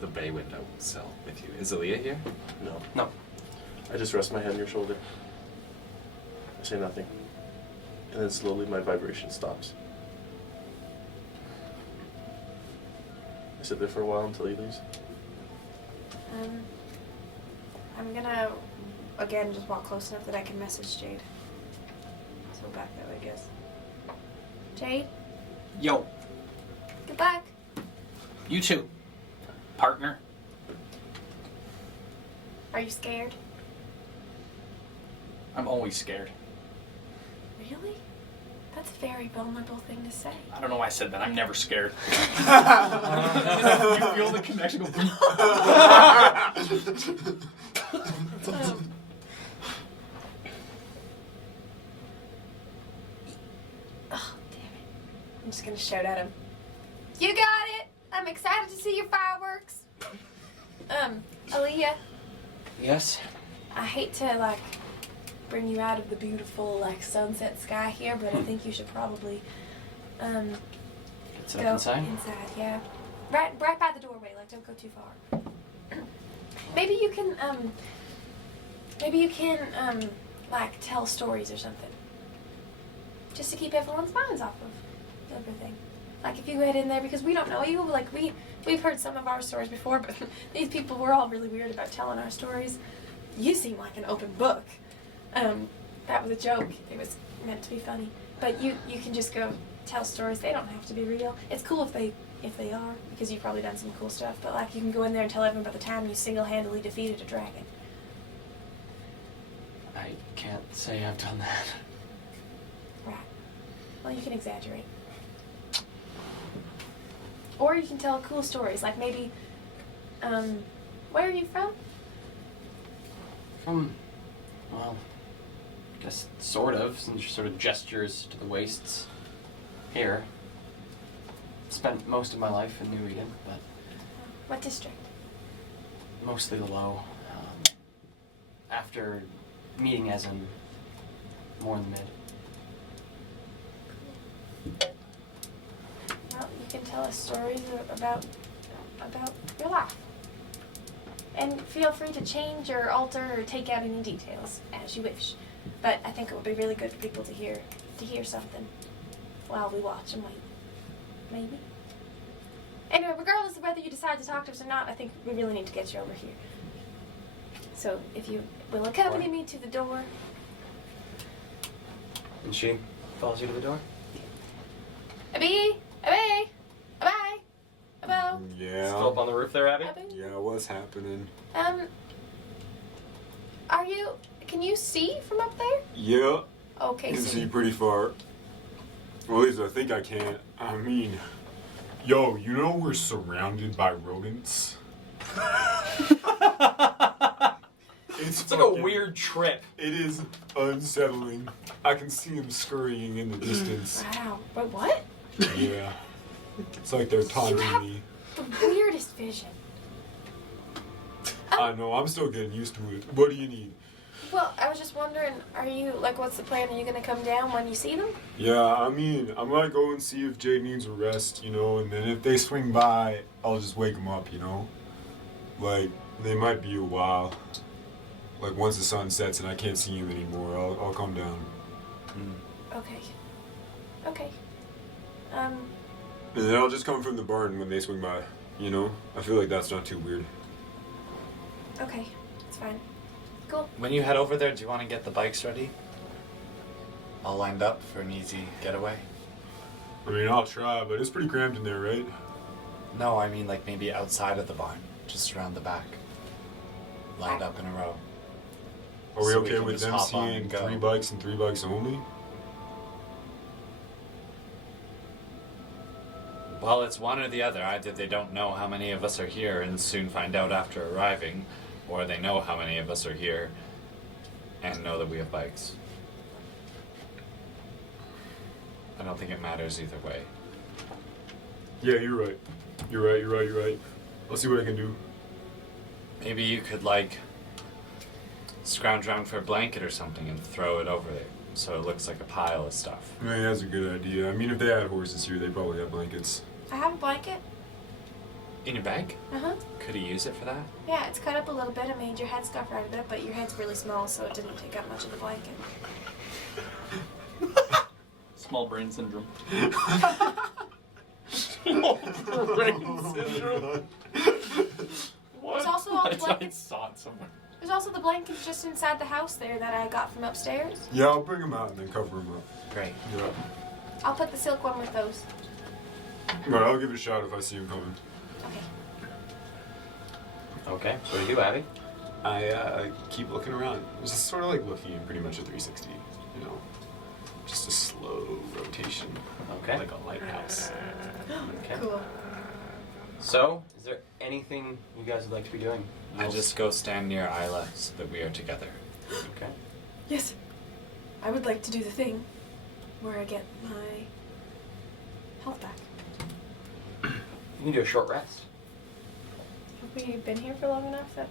the bay window sill with you. Is Aaliyah here? No. No. I just rest my head on your shoulder. I say nothing. And then slowly my vibration stops. I sit there for a while until he leaves. I'm gonna, again, just walk close enough that I can message Jade. So back that way, I guess. Jade, Yo, get back. you too, partner. Are you scared? I'm always scared. Really? That's a very vulnerable thing to say. I don't know why I said that. I'm never scared. You feel the connection go. Oh, damn it. I'm just gonna shout at him. You got it! I'm excited to see your fireworks. Aaliyah, Yes? I hate to, like, bring you out of the beautiful, like, sunset sky here, but I think you should probably, Sit go up inside? yeah. Right by the doorway, like, don't go too far. Maybe you can, like, tell stories or something. Just to keep everyone's minds off of everything. Like, if you head in there, because we don't know you, like, we've heard some of our stories before, but these people were all really weird about telling our stories. You seem like an open book. That was a joke. It was meant to be funny. But you can just go tell stories. They don't have to be real. It's cool if they are, because you've probably done some cool stuff. But, like, you can go in there and tell everyone about the time you single-handedly defeated a dragon. I can't say I've done that. Right. Well, you can exaggerate. Or you can tell cool stories, like maybe, where are you from? Well, I guess sort of, since sort of gestures to the wastes here. Spent most of my life in New Eden, but What district? mostly the low. After meeting Ezen, more in the mid. Well, you can tell us stories about your life. And feel free to change or alter or take out any details as you wish. But I think it would be really good for people to hear something while we watch and wait. Maybe. Anyway, regardless of whether you decide to talk to us or not, I think we really need to get you over here. So if you will accompany me to the door. And she follows you to the door? Abby! Abby! Abby! Abo! Still up on the roof there, Abby? Abby? Yeah, what's happening? Can you see from up there? Yeah, Okay, I can so see pretty far. Well, at least I think I can. I mean, yo, you know we're surrounded by rodents? It's like a weird trip. It is unsettling. I can see them scurrying in the distance. wow. Wait, what? Yeah. It's like they're taunting me. The weirdest vision. I know, I'm still getting used to it. What do you need? Well, I was just wondering, are you, like, what's the plan? Are you gonna come down when you see them? Yeah, I mean, I might go and see if Jade needs a rest, you know, and then if they swing by, I'll just wake them up, you know? Like, they might be a while. Like, once the sun sets and I can't see him anymore, I'll come down. Okay. Okay. And then I'll just come from the barn when they swing by, you know? I feel like that's not too weird. Okay. It's fine. Cool. When you head over there, do you want to get the bikes ready? All lined up for an easy getaway? I mean, I'll try, but it's pretty cramped in there, right? No, I mean like maybe outside of the barn, just around the back. Lined up in a row. Are we So we okay can with just them hop on seeing and go. 3 bikes and 3 bikes only? Well, it's one or the other. Either they don't know how many of us are here and soon find out after arriving, or they know how many of us are here and know that we have bikes. I don't think it matters either way. Yeah, you're right. You're right. I'll see what I can do. Maybe you could, like, scrounge around for a blanket or something and throw it over there so it looks like a pile of stuff. I mean, that's a good idea. I mean, if they had horses here, they probably have blankets. I have a blanket. In your bag? Uh-huh. Could he use it for that? Yeah, it's cut up a little bit. I made your head scuff right a bit, but your head's really small, so it didn't take up much of the blanket. Small brain syndrome. There's also all the I blankets. saw it somewhere. There's also the blankets just inside the house there that I got from upstairs. Yeah, I'll bring them out and then cover them up. Great. Yeah. I'll put the silk one with those. Right, I'll give it a shot if I see him coming. Okay. Okay, so what do you do, Abby? I keep looking around. It's just sort of like looking at pretty much a 360, you know, just a slow rotation, Okay. like a lighthouse. Okay. Cool. So, is there anything you guys would like to be doing? I just go stand near Isla so that we are together. Okay. Yes. I would like to do the thing where I get my health back. You can do a short rest. Have we been here for long enough that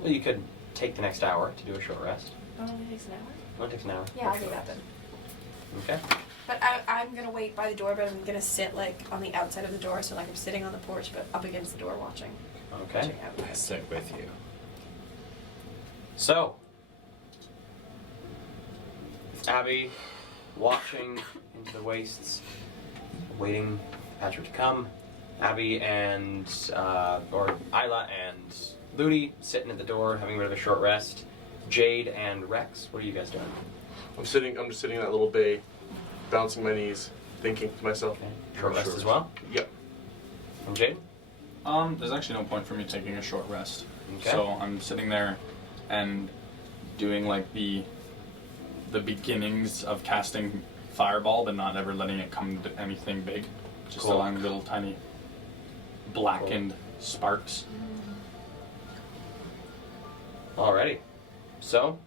Well, you could take the next hour to do a short rest. it only takes an hour? Well, it takes an hour. Yeah, I'll do that then. Okay. But I'm gonna wait by the door, but I'm gonna sit like on the outside of the door, so like I'm sitting on the porch, but up against the door watching. Okay. Watching out. I sit with you. So, Abby, watching into the wastes, waiting for Patrick to come. Abby and, or Isla and Ludi sitting at the door, having a bit of a short rest. Jade and Rex, what are you guys doing? I'm just sitting in that little bay, bouncing my knees, thinking to myself. Okay. Short rest as well? Yep. And Jade? There's actually no point for me taking a short rest. Okay. So I'm sitting there and doing like the beginnings of casting fireball, but not ever letting it come to anything big. Just Cool. allowing little tiny blackened sparks. Alrighty. So,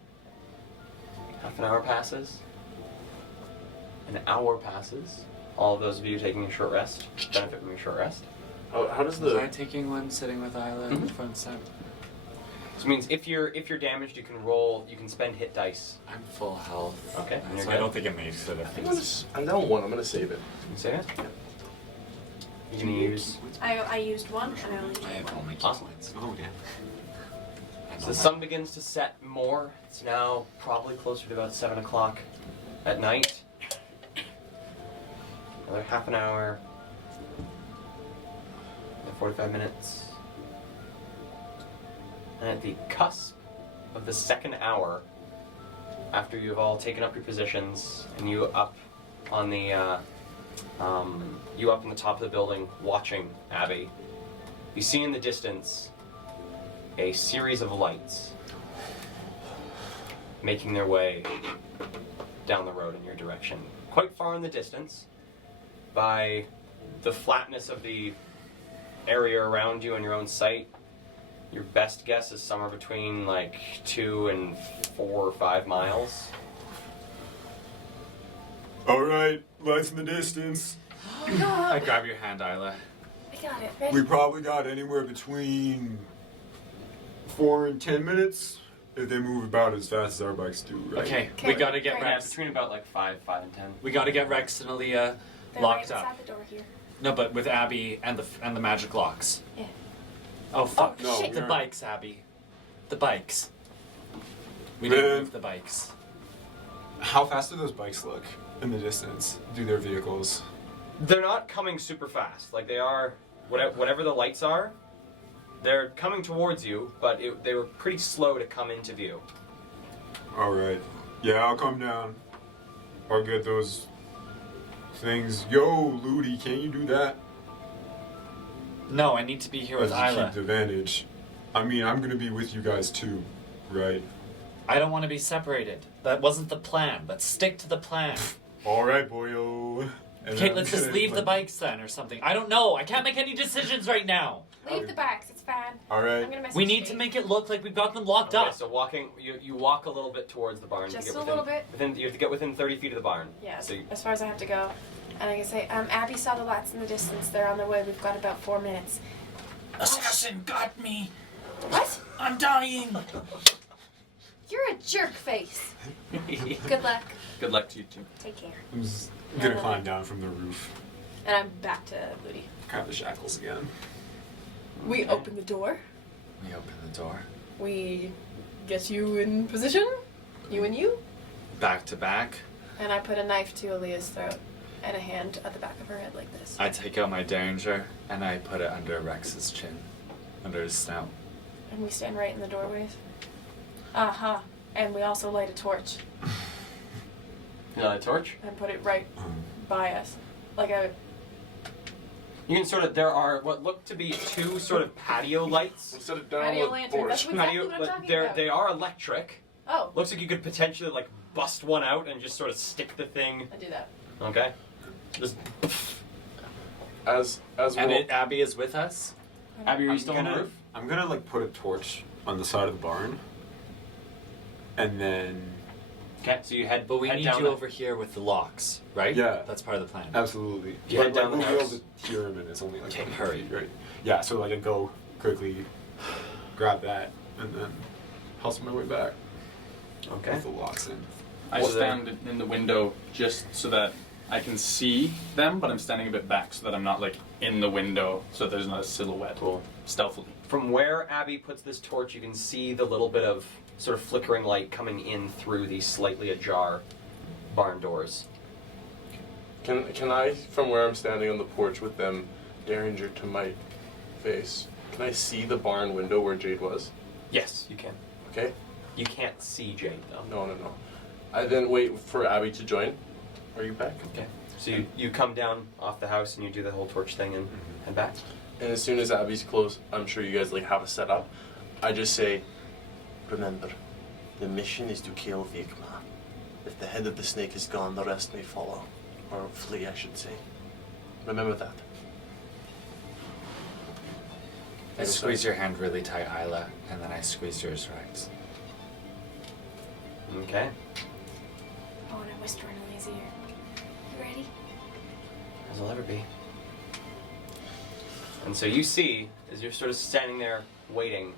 half an hour passes. An hour passes. All of those of you taking a short rest benefit from your short rest. How does Was I the taking one sitting with Isla in the Mhm. front side? This means if you're damaged, you can roll. You can spend hit dice. I'm full health. Okay, and you're So I good. don't think it makes it. I'm down one. I'm gonna save it. You say that? You can use. I used one, and I only I need have one. only key Awesome. points. Oh yeah. So the sun begins to set more. It's now probably closer to about 7 o'clock at night. Another half an hour. Another 45 minutes. And at the cusp of the second hour, after you've all taken up your positions and you up on the the top of the building watching Abby, you see in the distance a series of lights making their way down the road in your direction. Quite far in the distance, by the flatness of the area around you and your own sight, your best guess is somewhere between like 2 and 4 or 5 miles. All right, lights in the distance. I grab your hand, Isla. I got it. Ready? We probably got anywhere between 4 and 10 minutes if they move about as fast as our bikes do. Right? Okay, Okay, we gotta get great. Yeah, Rex. between about like 5 and 10. We gotta get Rex and Aaliyah They're locked right up. beside the door here. No, but with Abby and the magic locks. Yeah. Oh fuck! no, shit. The we're- bikes, Abby. The bikes. We need to Man. move the bikes. How fast do those bikes look in the distance? Do their vehicles? They're not coming super fast. Like they are, whatever the lights are, they're coming towards you, but they were pretty slow to come into view. All right. Yeah, I'll come down. I'll get those things. Yo, Ludi, can you do that? No, I need to be here with As you Isla. keep the vantage. I mean, I'm gonna be with you guys too, right? I don't want to be separated. That wasn't the plan. Let's stick to the plan. All right, boyo. And Okay, I'm let's just gonna, leave the like- bikes then, or something. I don't know. I can't make any decisions right now. Leave the bikes. It's fine. All I'm right. gonna message We need to Jade. make it look like we've got them locked Okay, up. so walking, you walk a little bit towards the barn. Just to get a within, little bit? You have to get within 30 feet of the barn. Yeah, So you, as far as I have to go. And I can say, Abby saw the lights in the distance. They're on their way. We've got about 4 minutes. Assassin got me. What? I'm dying. You're a jerk face. Good luck. Good luck to you too. Take care. I'm just gonna climb down from the roof. And I'm back to Ludi. Grab the shackles again. We open the door. We open the door. We get you in position. You and you. Back to back. And I put a knife to Aaliyah's throat and a hand at the back of her head like this. I take out my derringer and I put it under Rex's chin, under his snout. And we stand right in the doorways. Uh-huh. And we also light a torch you know, the torch. and put it right by us. Like a You can sort of, there are what look to be two sort of patio lights. Instead of down Patio with lantern. That's porch. exactly what I'm talking about. They are electric. Oh, Looks like you could potentially like bust one out and just sort of stick the thing. I do that. Okay. Just. As And well. Abby is with us. Abby, are you still on the roof? I'm gonna like put a torch on the side of the barn, and then Okay, so you head. But we head need down you the- over here with the locks, right? Yeah. That's part of the plan. absolutely. You head down the we'll be house. able to hear him, and it's only like Okay, 100 hurry. feet, right? Yeah. So like I go quickly, grab that, and then hustle my way back Okay. with the locks in. I Well, stand in the window just so that I can see them, but I'm standing a bit back so that I'm not like in the window, so that there's not a silhouette. Cool. Stealthily. From where Abby puts this torch, you can see the little bit of sort of flickering light coming in through these slightly ajar barn doors. Can I, from where I'm standing on the porch with them, Derringer to my face, can I see the barn window where Jade was? Yes, you can. Okay? You can't see Jade though. No. I then wait for Abby to join. Are you back? Okay. So you come down off the house and you do the whole torch thing and head back. And as soon as Abby's close, I'm sure you guys like have a setup. I just say, remember, the mission is to kill Vigma. If the head of the snake is gone, the rest may follow. Or flee, I should say. Remember that. I squeeze your hand really tight, Isla, and then I squeeze yours, Rex. Okay. Oh, and I whisper in Eli's ear. You ready? As I'll ever be. And so you see, as you're sort of standing there waiting,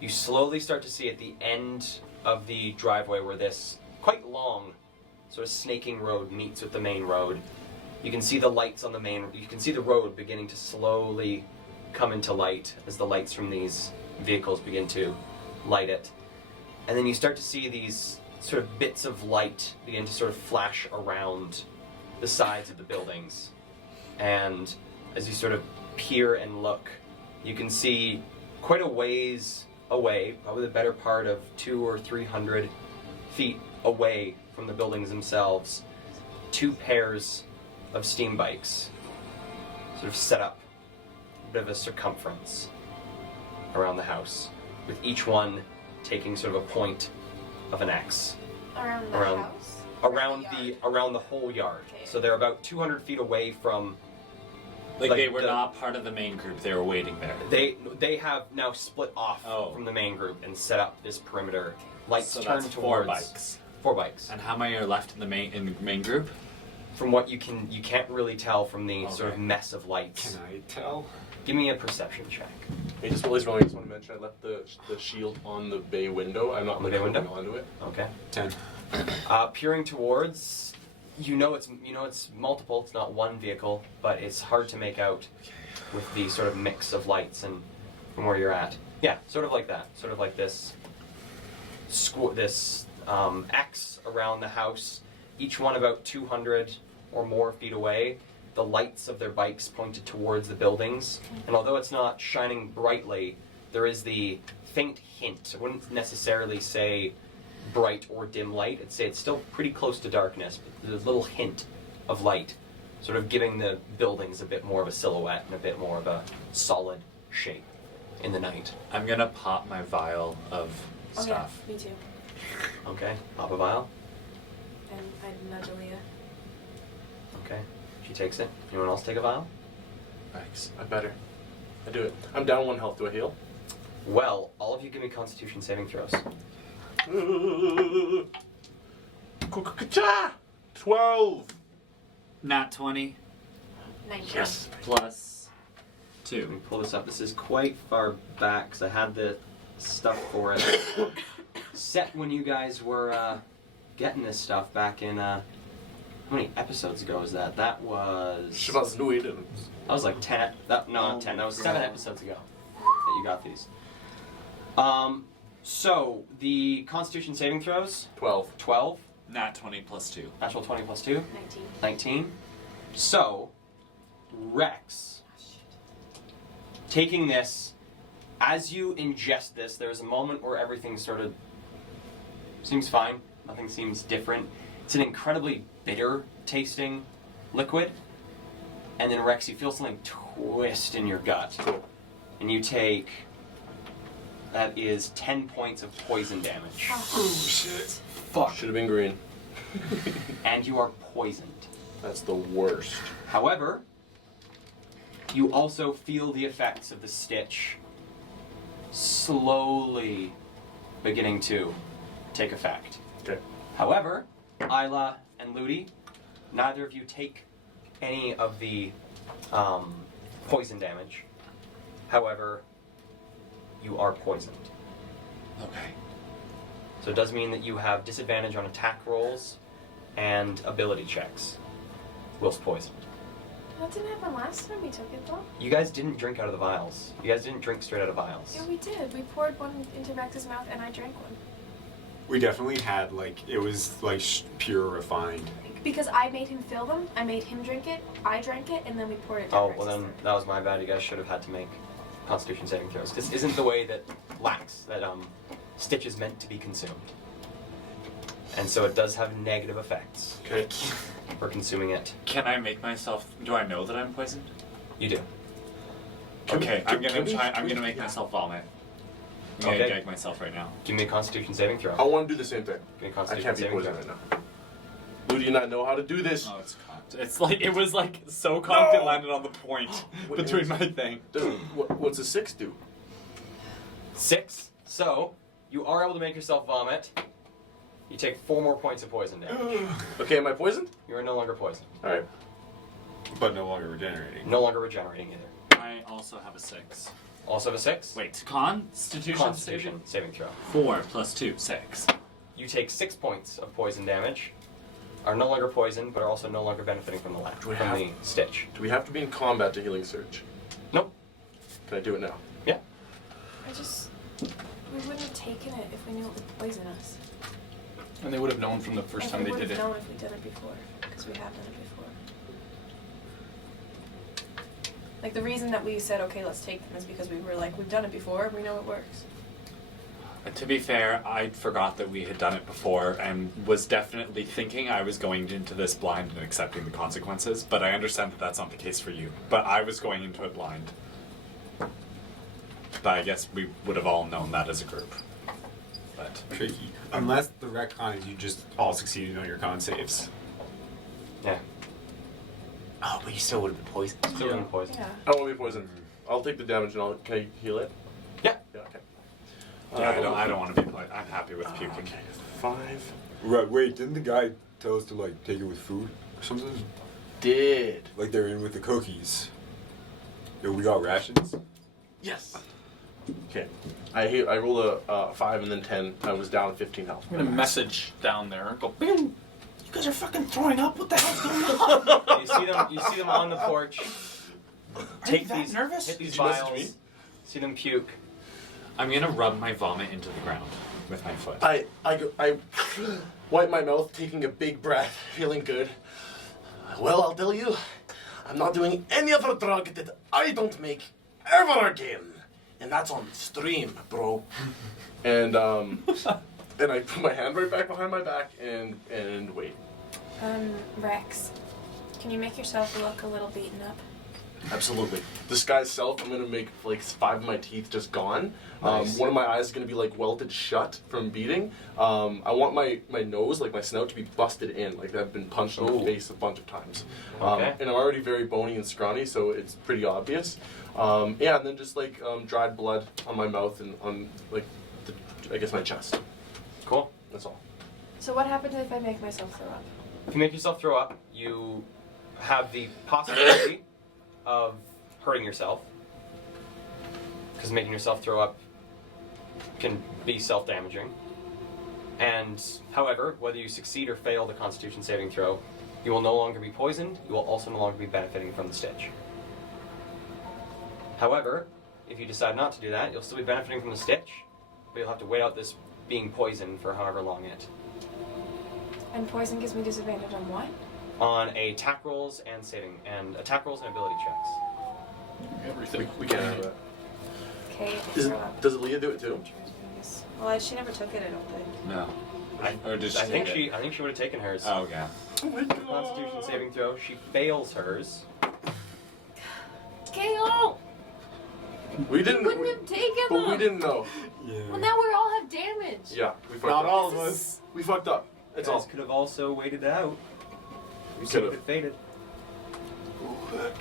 you slowly start to see at the end of the driveway where this quite long sort of snaking road meets with the main road. You can see the lights on the main, you can see the road beginning to slowly come into light as the lights from these vehicles begin to light it. And then you start to see these sort of bits of light begin to sort of flash around the sides of the buildings. And as you sort of peer and look, you can see quite a ways away, probably the better part of 200 or 300 feet away from the buildings themselves, two pairs of steam bikes sort of set up a bit of a circumference around the house, with each one taking sort of a point of an X Around the Around- house? around yard? the around the whole yard. Okay. So they're about 200 feet away from. Like, Like they were the- not part of the main group, they were waiting there. They have now split off Oh. from the main group and set up this perimeter. Lights So turned that's towards 4 bikes. 4 bikes. And how many are left in the main group? From what you can't really tell from the sort of Okay. mess of lights. Can I tell? Give me a perception check. Hey, just while he's rolling, I just want to mention I left the shield on the bay window. I'm not On the bay window? onto it. Okay. 10. Peering towards, you know it's multiple. It's not one vehicle, but it's hard to make out with the sort of mix of lights and from where you're at. Yeah, sort of like that. Sort of like this. This X around the house, each one about 200 or more feet away. The lights of their bikes pointed towards the buildings, and although it's not shining brightly, there is the faint hint. I wouldn't necessarily say bright or dim light. I'd say it's still pretty close to darkness, but there's a little hint of light, sort of giving the buildings a bit more of a silhouette and a bit more of a solid shape in the night. I'm gonna pop my vial of Oh, stuff. yeah, me too. Okay, pop a vial. And I nudge Aaliyah. Okay, she takes it. Anyone else take a vial? Rex. I better. I do it. I'm down 1 health. Do I heal? Well, all of you give me Constitution saving throws. 12. Nat 20 19. plus Let 2. me pull this up. This is quite far back because I had the stuff for it set when you guys were getting this stuff back in. How many episodes ago was that? That was. Schwarznuid. That was like 10. Not Oh 10. my That was 7 God. episodes ago that you got these. So the Constitution saving throws 12. 12, Nat 20 plus 2. natural 20 plus 2, 19. 19. So Rex, taking this, as you ingest this, there's a moment where everything sort of seems fine. Nothing seems different. It's an incredibly bitter tasting liquid. And then Rex, you feel something twist in your gut. And you take, that is 10 points of poison damage. Oh shit. Fuck. Should have been green. And you are poisoned. That's the worst. However, you also feel the effects of the stitch slowly beginning to take effect. Okay. However, Isla and Ludi, neither of you take any of the poison damage. However, you are poisoned. Okay. So it does mean that you have disadvantage on attack rolls and ability checks whilst poisoned. That didn't happen last time we took it though. You guys didn't drink out of the vials. You guys didn't drink straight out of vials. Yeah, we did. We poured one into Rex's mouth and I drank one. We definitely had it was pure refined. Because I made him fill them, I made him drink it, I drank it, and then we poured it down Oh, Rex's well then throat. that was my bad. You guys should have had to make Constitution saving throws. This isn't the way that Stitch is meant to be consumed. And so it does have negative effects Okay. for consuming it. Can I make myself? Do I know that I'm poisoned? You do. Okay, I'm can gonna we- try. can I'm we- gonna make yeah. myself vomit. I'm gonna Okay. gag myself right now. Give me a Constitution saving throw. I want to do the same thing. Give me a I Constitution can't be saving poisoned throw. right now. Lou, do you not know how to do this? Oh, it's cocked. It's like it was so cocked it landed on the point What between is- my thing. Dude, what's a 6 do? 6. So you are able to make yourself vomit. You take 4 more points of poison damage. Okay, am I poisoned? You are no longer poisoned. All right. But no longer regenerating. No longer regenerating either. I also have a 6. Also have a 6. Wait, Constitution Constitution saving throw. 4 plus 2, 6. You take 6 points of poison damage. Are no longer poisoned, but are also no longer benefiting from the Do we from have- the stitch. Do we have to be in combat to healing surge? Nope. Can I do it now? Yeah. We wouldn't have taken it if we knew it would poison us. And they would have known from the first time they did We would it. have known if we'd done it before, because we have done it before. Like the reason that we said, okay, let's take them is because we were like, we've done it before, we know it works. To be fair, I forgot that we had done it before and was definitely thinking I was going into this blind and accepting the consequences, but I understand that that's not the case for you. But I was going into it blind. But I guess we would have all known that as a group. But Tricky. Unless the retcon is you just all succeeded on your con saves. Yeah. Oh, but you still would have been poisoned. Still being poisoned. Yeah. I don't want to be poisoned. I'll take the damage and can I heal it? Yeah. Yeah, okay. yeah, I don't want to be I'm happy with puking. Okay, 5. Right, wait, didn't the guy tell us to take it with food or something? Did. Like they're in with the cookies. Yo, we got rations? Yes. Okay. I rolled a 5 and then 10. I was down 15 health. I'm gonna message down there and go, "Bing! You guys are fucking throwing up. What the hell's going on?" You see them on the porch. Are you that nervous? Hit these Did you message vials. me? See them puke. I'm gonna rub my vomit into the ground with my foot. I wipe my mouth, taking a big breath, feeling good. Well, I'll tell you, I'm not doing any other drug that I don't make ever again. And that's on stream, bro. And and I put my hand right back behind my back and wait. Rex, can you make yourself look a little beaten up? Absolutely. Disguise self, I'm gonna make 5 of my teeth just gone. Nice. One of my eyes is gonna be welted shut from beating. I want my nose, my snout, to be busted in, I've been punched in the Ooh. face a bunch of times. Okay. And I'm already very bony and scrawny, so it's pretty obvious. Yeah, and then just dried blood on my mouth and on I guess my chest. Cool. That's all. So what happens if I make myself throw up? If you make yourself throw up, you have the possibility of hurting yourself. Because making yourself throw up can be self-damaging. And, however, whether you succeed or fail the Constitution saving throw, you will no longer be poisoned. You will also no longer be benefiting from the stitch. However, if you decide not to do that, you'll still be benefiting from the stitch, but you'll have to wait out this being poisoned for however long it. And poison gives me disadvantage on what? On attack rolls and attack rolls and ability checks. Everything. We can't have that. Okay, Does throw up. Aaliyah do it too? Well, she never took it, I don't think. No. Or did I think take it? she would have taken hers. Oh yeah. Oh my god. Constitution saving throw. She fails hers. KO! We didn't. Wouldn't have taken But them. we didn't know. Yeah. Well, now we all have damage. Yeah, we fucked Not up. all of This us. is- We fucked up. You That's guys all. could have also waited it out. We See could if have. it faded. Oh heck.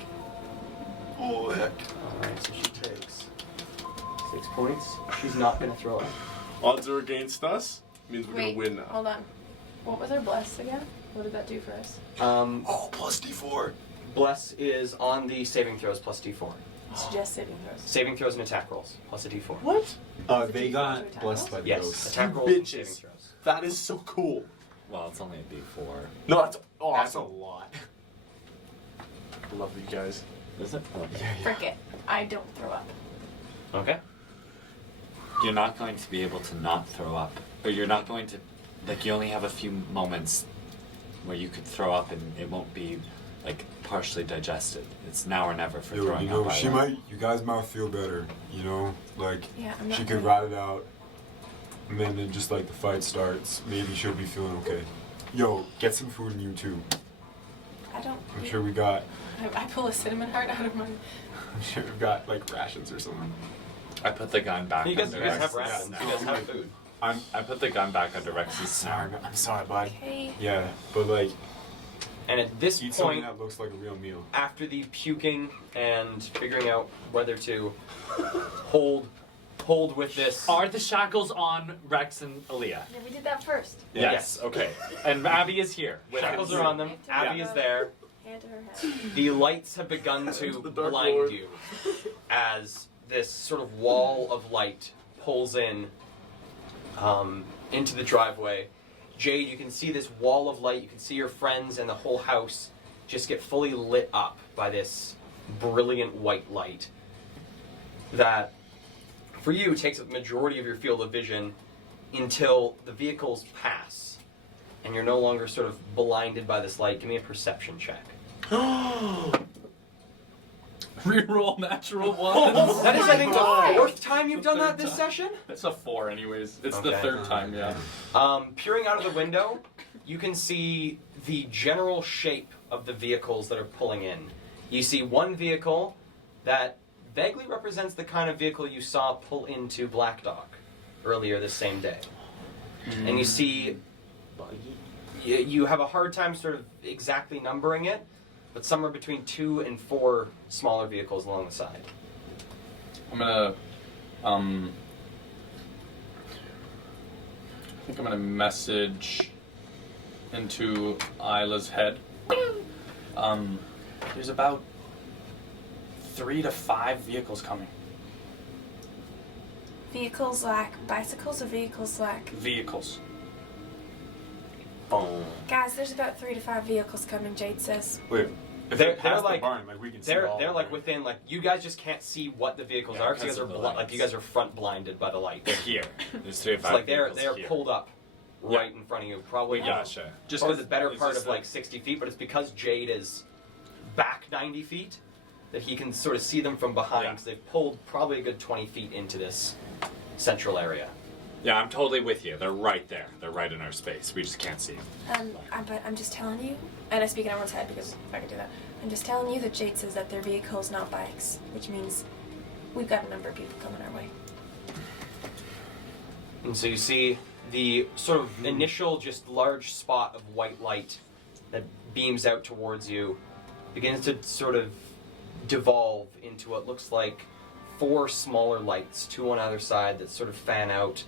Oh heck. Alright, so she takes 6 points. She's not gonna throw up. Odds are against us. Means we're Wait, gonna win now. hold on. What was our bless again? What did that do for us? Oh, plus D4. Bless is on the saving throws plus d4. It's just saving throws. Saving throws and attack rolls plus a d4. What? They got blessed by the Yes, ghost. attack You rolls and bitches. saving throws. That is so cool. Well, it's only a D4. No, that's That's a awesome. lot. I love you guys. Is it? Frick it. I don't throw up. Okay. You're not going to be able to not throw up. Or you're not going to, like, you only have a few moments where you could throw up and it won't be, like, partially digested. It's now or never for Yo, throwing you know, up. she either. might. You guys might feel better. You know, like Yeah, I'm not she could feeling- ride it out, and then just like the fight starts, maybe she'll be feeling okay. Yo, get some food in you too. I don't. I'm sure we got. I pull a cinnamon heart out of my. I'm sure we got like rations or something. I put the gun back You guys, under you guys Rex. have rations. You guys have food. I put the gun back under Rex's Sorry, I'm sorry, bud. Okay. Yeah, but like, And at this eat something point, that looks like a real meal. after the puking and figuring out whether to hold with this. Are the shackles on Rex and Aaliyah? Yeah, we did that first. Yes. Okay. And Abby is here. With Shackles us. are on them. Yeah. Abby is there. Hand to her head. The lights have begun to the Dark blind Lord. you as this sort of wall of light pulls in into the driveway. Jade, you can see this wall of light. You can see your friends and the whole house just get fully lit up by this brilliant white light that, for you, takes up the majority of your field of vision until the vehicles pass and you're no longer sort of blinded by this light. Give me a perception check. Reroll natural ones. That is, I think, God. the fourth time you've done that Third this time. session. That's a 4, anyways. It's the Okay. third time, yeah. Peering out of the window, you can see the general shape of the vehicles that are pulling in. You see one vehicle that vaguely represents the kind of vehicle you saw pull into Black Dock earlier this same day. And you see, you have a hard time sort of exactly numbering it, but somewhere between 2 and 4 smaller vehicles along the side. I'm gonna, I think I'm gonna message into Isla's head. There's about 3 to 5 vehicles coming. Vehicles like bicycles or vehicles like. Vehicles. Boom. Guys, there's about 3 to 5 vehicles coming, Jade says. Wait, if They're they're past like- the barn, like we can see They're all they're of like them, within like you guys just can't see what the vehicles Yeah, are because you because guys are of the like lights. you guys are front blinded by the light. They're here. There's 3 or 5 It's like they're vehicles here. pulled up right in front of you, probably Gotcha. just Probably for the better is part this of like 60 feet. But it's because Jade is back 90 feet that he can sort of see them from behind Yeah. because they've pulled probably a good 20 feet into this central area. Yeah, I'm totally with you. They're right there. They're right in our space. We just can't see them. But I'm just telling you, and I speak in everyone's head because I can do that. I'm just telling you that Jade says that they're vehicles, not bikes, which means we've got a number of people coming our way. And so you see the sort of initial just large spot of white light that beams out towards you begins to sort of devolve into what looks like 4 smaller lights, 2 on either side, that sort of fan out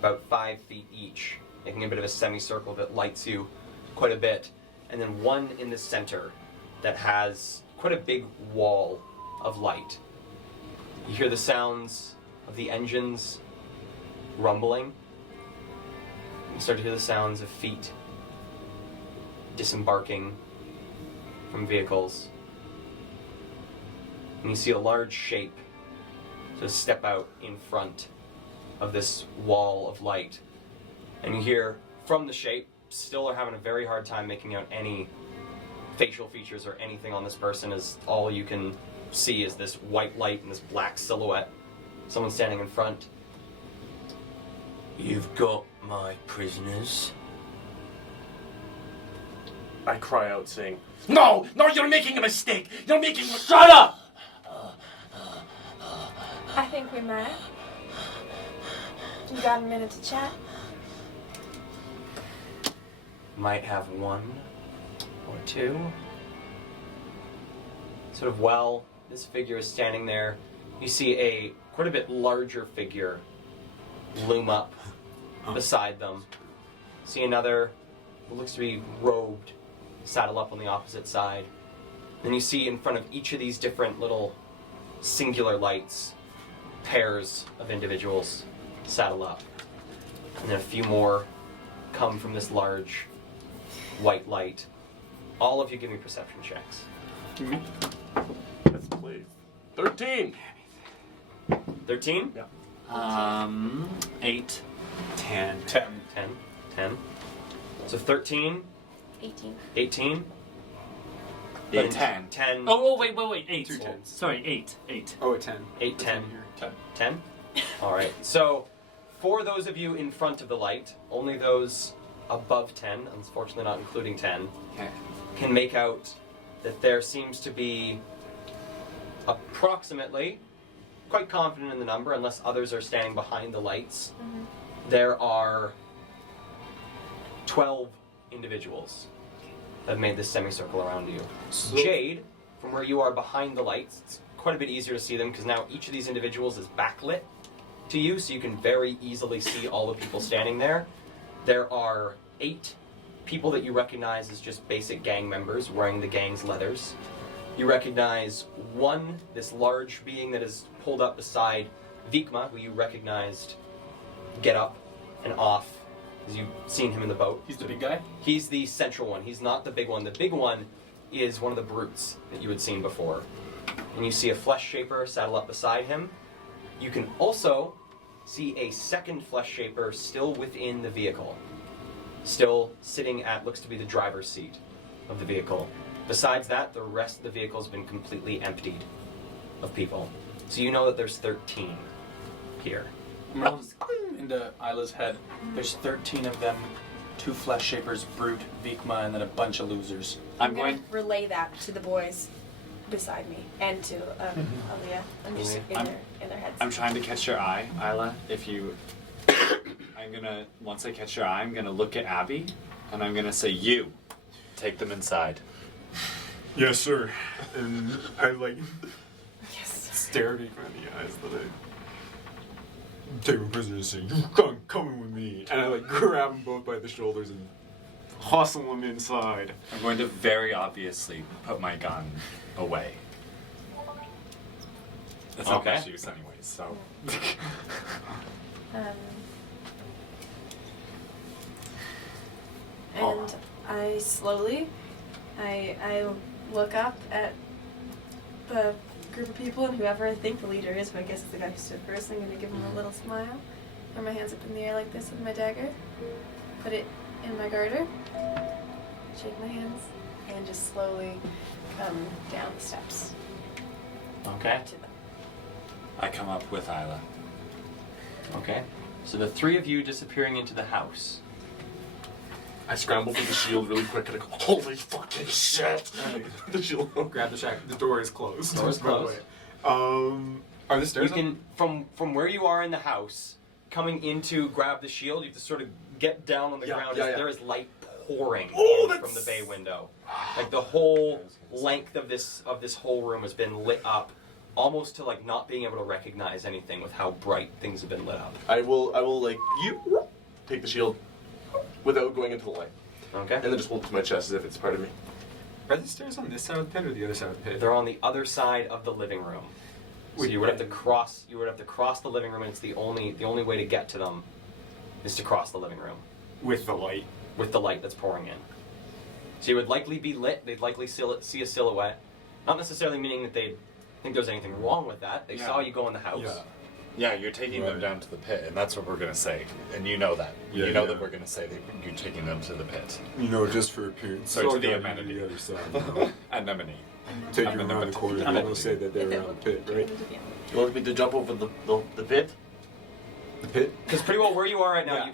about 5 feet each, making a bit of a semicircle that lights you quite a bit. And then one in the center that has quite a big wall of light. You hear the sounds of the engines rumbling. You start to hear the sounds of feet disembarking from vehicles. And you see a large shape sort of step out in front of this wall of light. And you hear from the shape, still are having a very hard time making out any facial features or anything on this person, as all you can see is this white light and this black silhouette. Someone standing in front. You've got my prisoners. I cry out saying, "No! No, you're making a mistake! You're making Shut up! I think we might. You got a minute to chat? Might have one or two. Sort of while this figure is standing there, you see a quite a bit larger figure loom up beside them. See another who looks to be robed saddle up on the opposite side. Then you see in front of each of these different little singular lights pairs of individuals saddle up. And then a few more come from this large white light. All of you give me perception checks. Let's play. 13. 13? Yeah. 8. 10. 10. So 13, 18. 18. 8, 10. 10. Oh, wait, 8. 2 tens. Sorry, 8. Oh, a 10. 8, 10. Here. 10? Alright, so for those of you in front of the light, only those above 10, unfortunately not including 10, Okay. can make out that there seems to be approximately, quite confident in the number unless others are standing behind the lights, there are 12 individuals that have made this semicircle around you. Jade, from where you are behind the lights, it's quite a bit easier to see them because now each of these individuals is backlit to you, so you can very easily see all the people standing there. There are 8 people that you recognize as just basic gang members wearing the gang's leathers. You recognize one, this large being that is pulled up beside Vikma, who you recognized get up and off as you've seen him in the boat. He's the big guy? He's the central one. He's not the big one. The big one is one of the brutes that you had seen before. And you see a flesh shaper saddle up beside him. You can also see a second flesh shaper still within the vehicle. Still sitting at, looks to be the driver's seat of the vehicle. Besides that, the rest of the vehicle has been completely emptied of people. So you know that there's 13 here. Into Isla's head. There's 13 of them, 2 flesh shapers, Brute, Vikma, and then a bunch of losers. I'm going to relay that to the boys beside me and to Aaliyah. I'm just in their heads. I'm trying to catch your eye, Isla. If you, once I catch your eye, I'm gonna look at Abby, and I'm gonna say, "You, take them inside." Yes, sir. And I Yes. stare at Vikma in the eyes that I take my prisoner and say, "You're coming with me." And I grab them both by the shoulders and hustle them inside. I'm going to very obviously put my gun away. That's not Okay. much use anyways, so. And I slowly, I look up at the group of people and whoever I think the leader is, who I guess is the guy who stood first. I'm going to give him a little smile. Throw my hands up in the air like this with my dagger. Put it in my garter. Shake my hands. And just slowly come down the steps. Okay. To them. I come up with Isla. Okay. So the 3 of you disappearing into the house. I scramble for the shield really quick and I go, holy fucking shit! The shield. Grab the shack. The door is closed. Door is by the closed. way. Are the You stairs up? can, from where you are in the house, coming in to grab the shield, you have to sort of get down on the ground. As there is light pouring in from the bay window. Like the whole length of this whole room has been lit up, almost to not being able to recognize anything with how bright things have been lit up. I will take the shield without going into the light. Okay. And then just hold it to my chest as if it's part of me. Are the stairs on this side of the pit or the other side of the pit? They're on the other side of the living room. So you would have to cross. You would have to cross the living room, and it's the only way to get to them is to cross the living room With the light. with the light that's pouring in. So you would likely be lit. They'd likely see a silhouette. Not necessarily meaning that they'd think there's anything wrong with that. They saw you go in the house. Yeah. Yeah, you're taking them down to the pit, and that's what we're gonna say. And you know that. Yeah, you know yeah. that we're gonna say that you're taking them to the pit. Just for appearance. So to I'll the go amenity. To the other side. Anemone. Take you around the corner. And we'll say that they're around the pit, right? You want me to jump over the pit? The pit? Because pretty well where you are right now, Yeah. you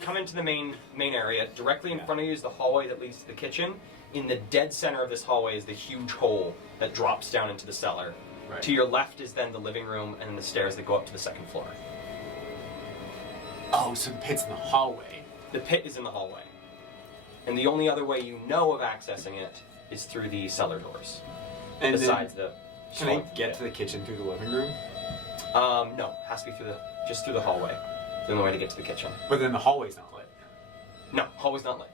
come into the main area. Directly in front of you is the hallway that leads to the kitchen. In the dead center of this hallway is the huge hole that drops down into the cellar. Right. To your left is then the living room and the stairs that go up to the second floor. Oh, so the pit's in the hallway. The pit is in the hallway. And the only other way you know of accessing it is through the cellar doors. And besides then, the... can I get to the kitchen through the living room? No. Has to be just through the hallway. The only way to get to the kitchen. But then the hallway's not lit. No, hallway's not lit.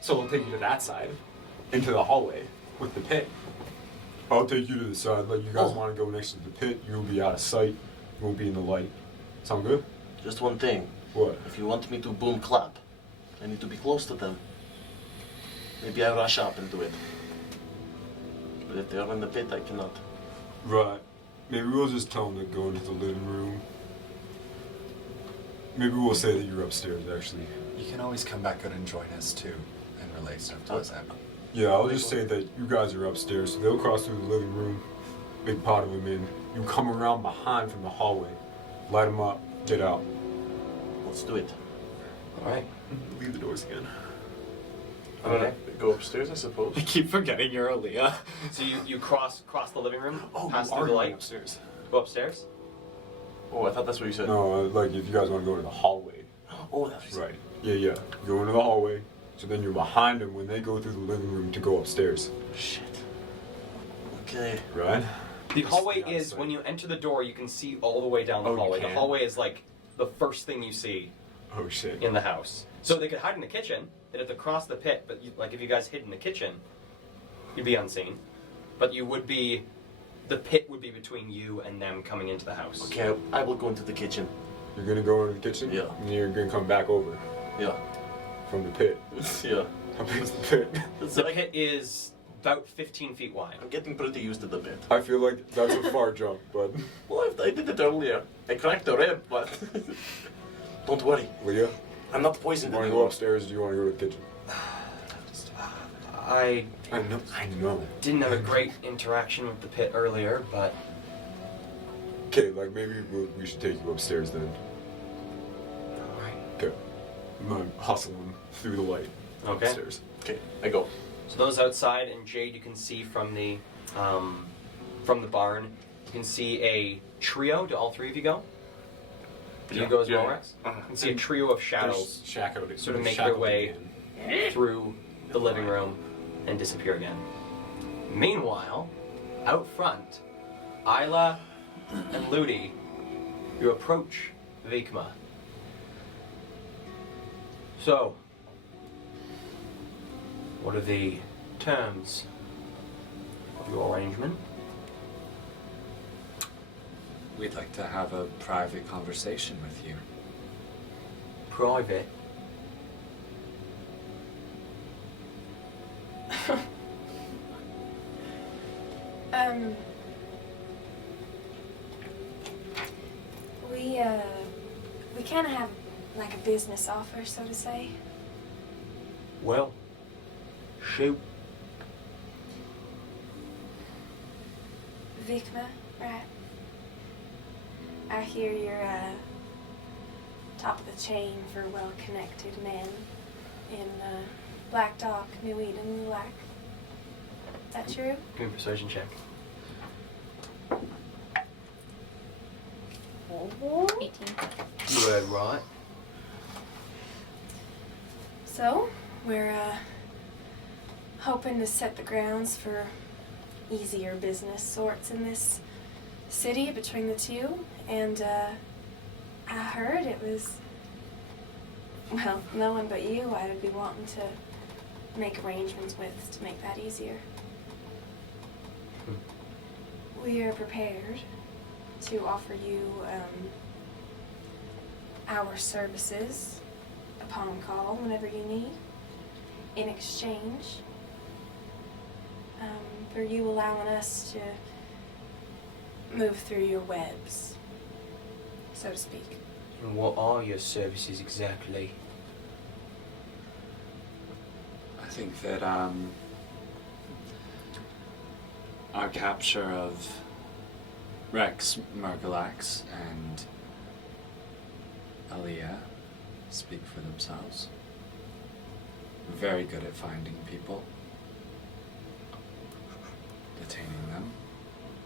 So we'll take you to that side, into the hallway with the pit. I'll take you to the side. Like, you guys want to go next to the pit, you'll be out of sight. You won't be in the light. Sound good? Just one thing. What? If you want me to boom clap, I need to be close to them. Maybe I rush up and do it. But if they're in the pit, I cannot. Right. Maybe we'll just tell them to go into the living room. Maybe we'll say that you're upstairs, actually. You can always come back out and join us too, and relay stuff to us. Yeah, I'll just say that you guys are upstairs, so they'll cross through the living room, big pot of them in. You come around behind from the hallway, light them up, get out. Let's do it. All right. Leave the doors again. Okay. Go upstairs, I suppose. I keep forgetting you're Aaliyah. So you cross the living room, pass you through are the going light, upstairs. go upstairs. Oh, I thought that's what you said. No, like if you guys want to go to the hallway. Oh, that's Right. Yeah. Go into the hallway, so then you're behind them when they go through the living room to go upstairs. shit. Okay. Right? The hallway Just is, outside. when you enter the door, you can see all the way down the Oh, you hallway. The can? hallway is like the first thing you see Oh shit. in the house. So they could hide in the kitchen. They'd have to cross the pit, but like if you guys hid in the kitchen, you'd be unseen. But you would be, the pit would be between you and them coming into the house. Okay, I will go into the kitchen. You're gonna go into the kitchen? Yeah. And you're gonna come back over Yeah. from the pit. Yeah. How big is the pit? The pit is about 15 feet wide. I'm getting pretty used to the pit. I feel like that's a far jump, but Well, I did it earlier. I cracked the rib, but don't worry. Leah, I'm not poisoned you wanna go anymore. upstairs or do you wanna go to the kitchen? I I know. didn't have a great interaction with the pit earlier, but Okay, like maybe we should take you upstairs then. alright. Okay. I'm gonna hustle him through the light. Okay. Upstairs. Okay, I go. So those outside, and Jade, you can see from the barn, you can see a trio. Do all three of you go? Do you go as well, Rex? You can see a trio of shadows sort of make their way through the living room and disappear again. Meanwhile, out front, Isla and Ludi, you approach Vikma. So, what are the terms of your arrangement? We'd like to have a private conversation with you. Private? We kind of have like a business offer, so to say. Well, shoot. Vikma, right? I hear you're top of the chain for well-connected men in Black Dock, New Eden, New Lac. Is that true? Give me a persuasion check. 18. Good, right? So, we're hoping to set the grounds for easier business sorts in this city between the two, and I heard it was, well, no one but you I'd be wanting to make arrangements with to make that easier. We are prepared to offer you our services upon call whenever you need, in exchange for you allowing us to move through your webs, so to speak. And what are your services exactly? I think that our capture of Rex Murgalax and Aaliyah speak for themselves. We're very good at finding people, detaining them,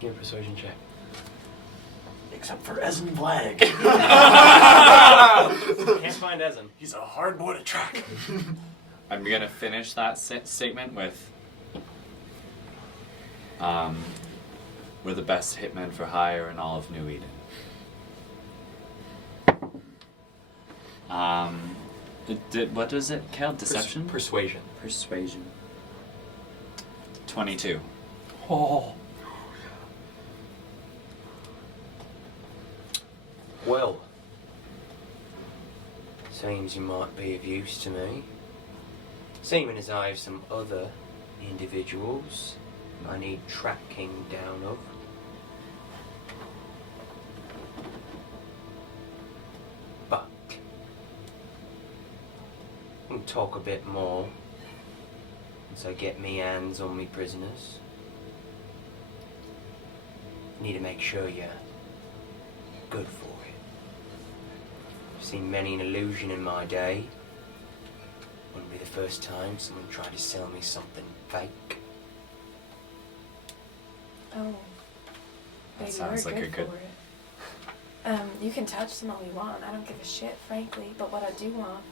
Give me a persuasion check. Except for Ezen Vlag. Can't find Ezen. He's a hard boy to track. I'm gonna finish that statement with, we're the best hitmen for hire in all of New Eden. What was it, Cal? Deception? Persuasion. Persuasion. 22. Oh. Well, seems you might be of use to me. Seeming as I have some other individuals I need tracking down of. But we'll talk a bit more once I get me hands on me prisoners. Need to make sure you're good for it. I've seen many an illusion in my day. Wouldn't be the first time someone tried to sell me something fake. Oh. That Baby, sounds we're like a good good- for it. You can touch them all you want. I don't give a shit, frankly. But what I do want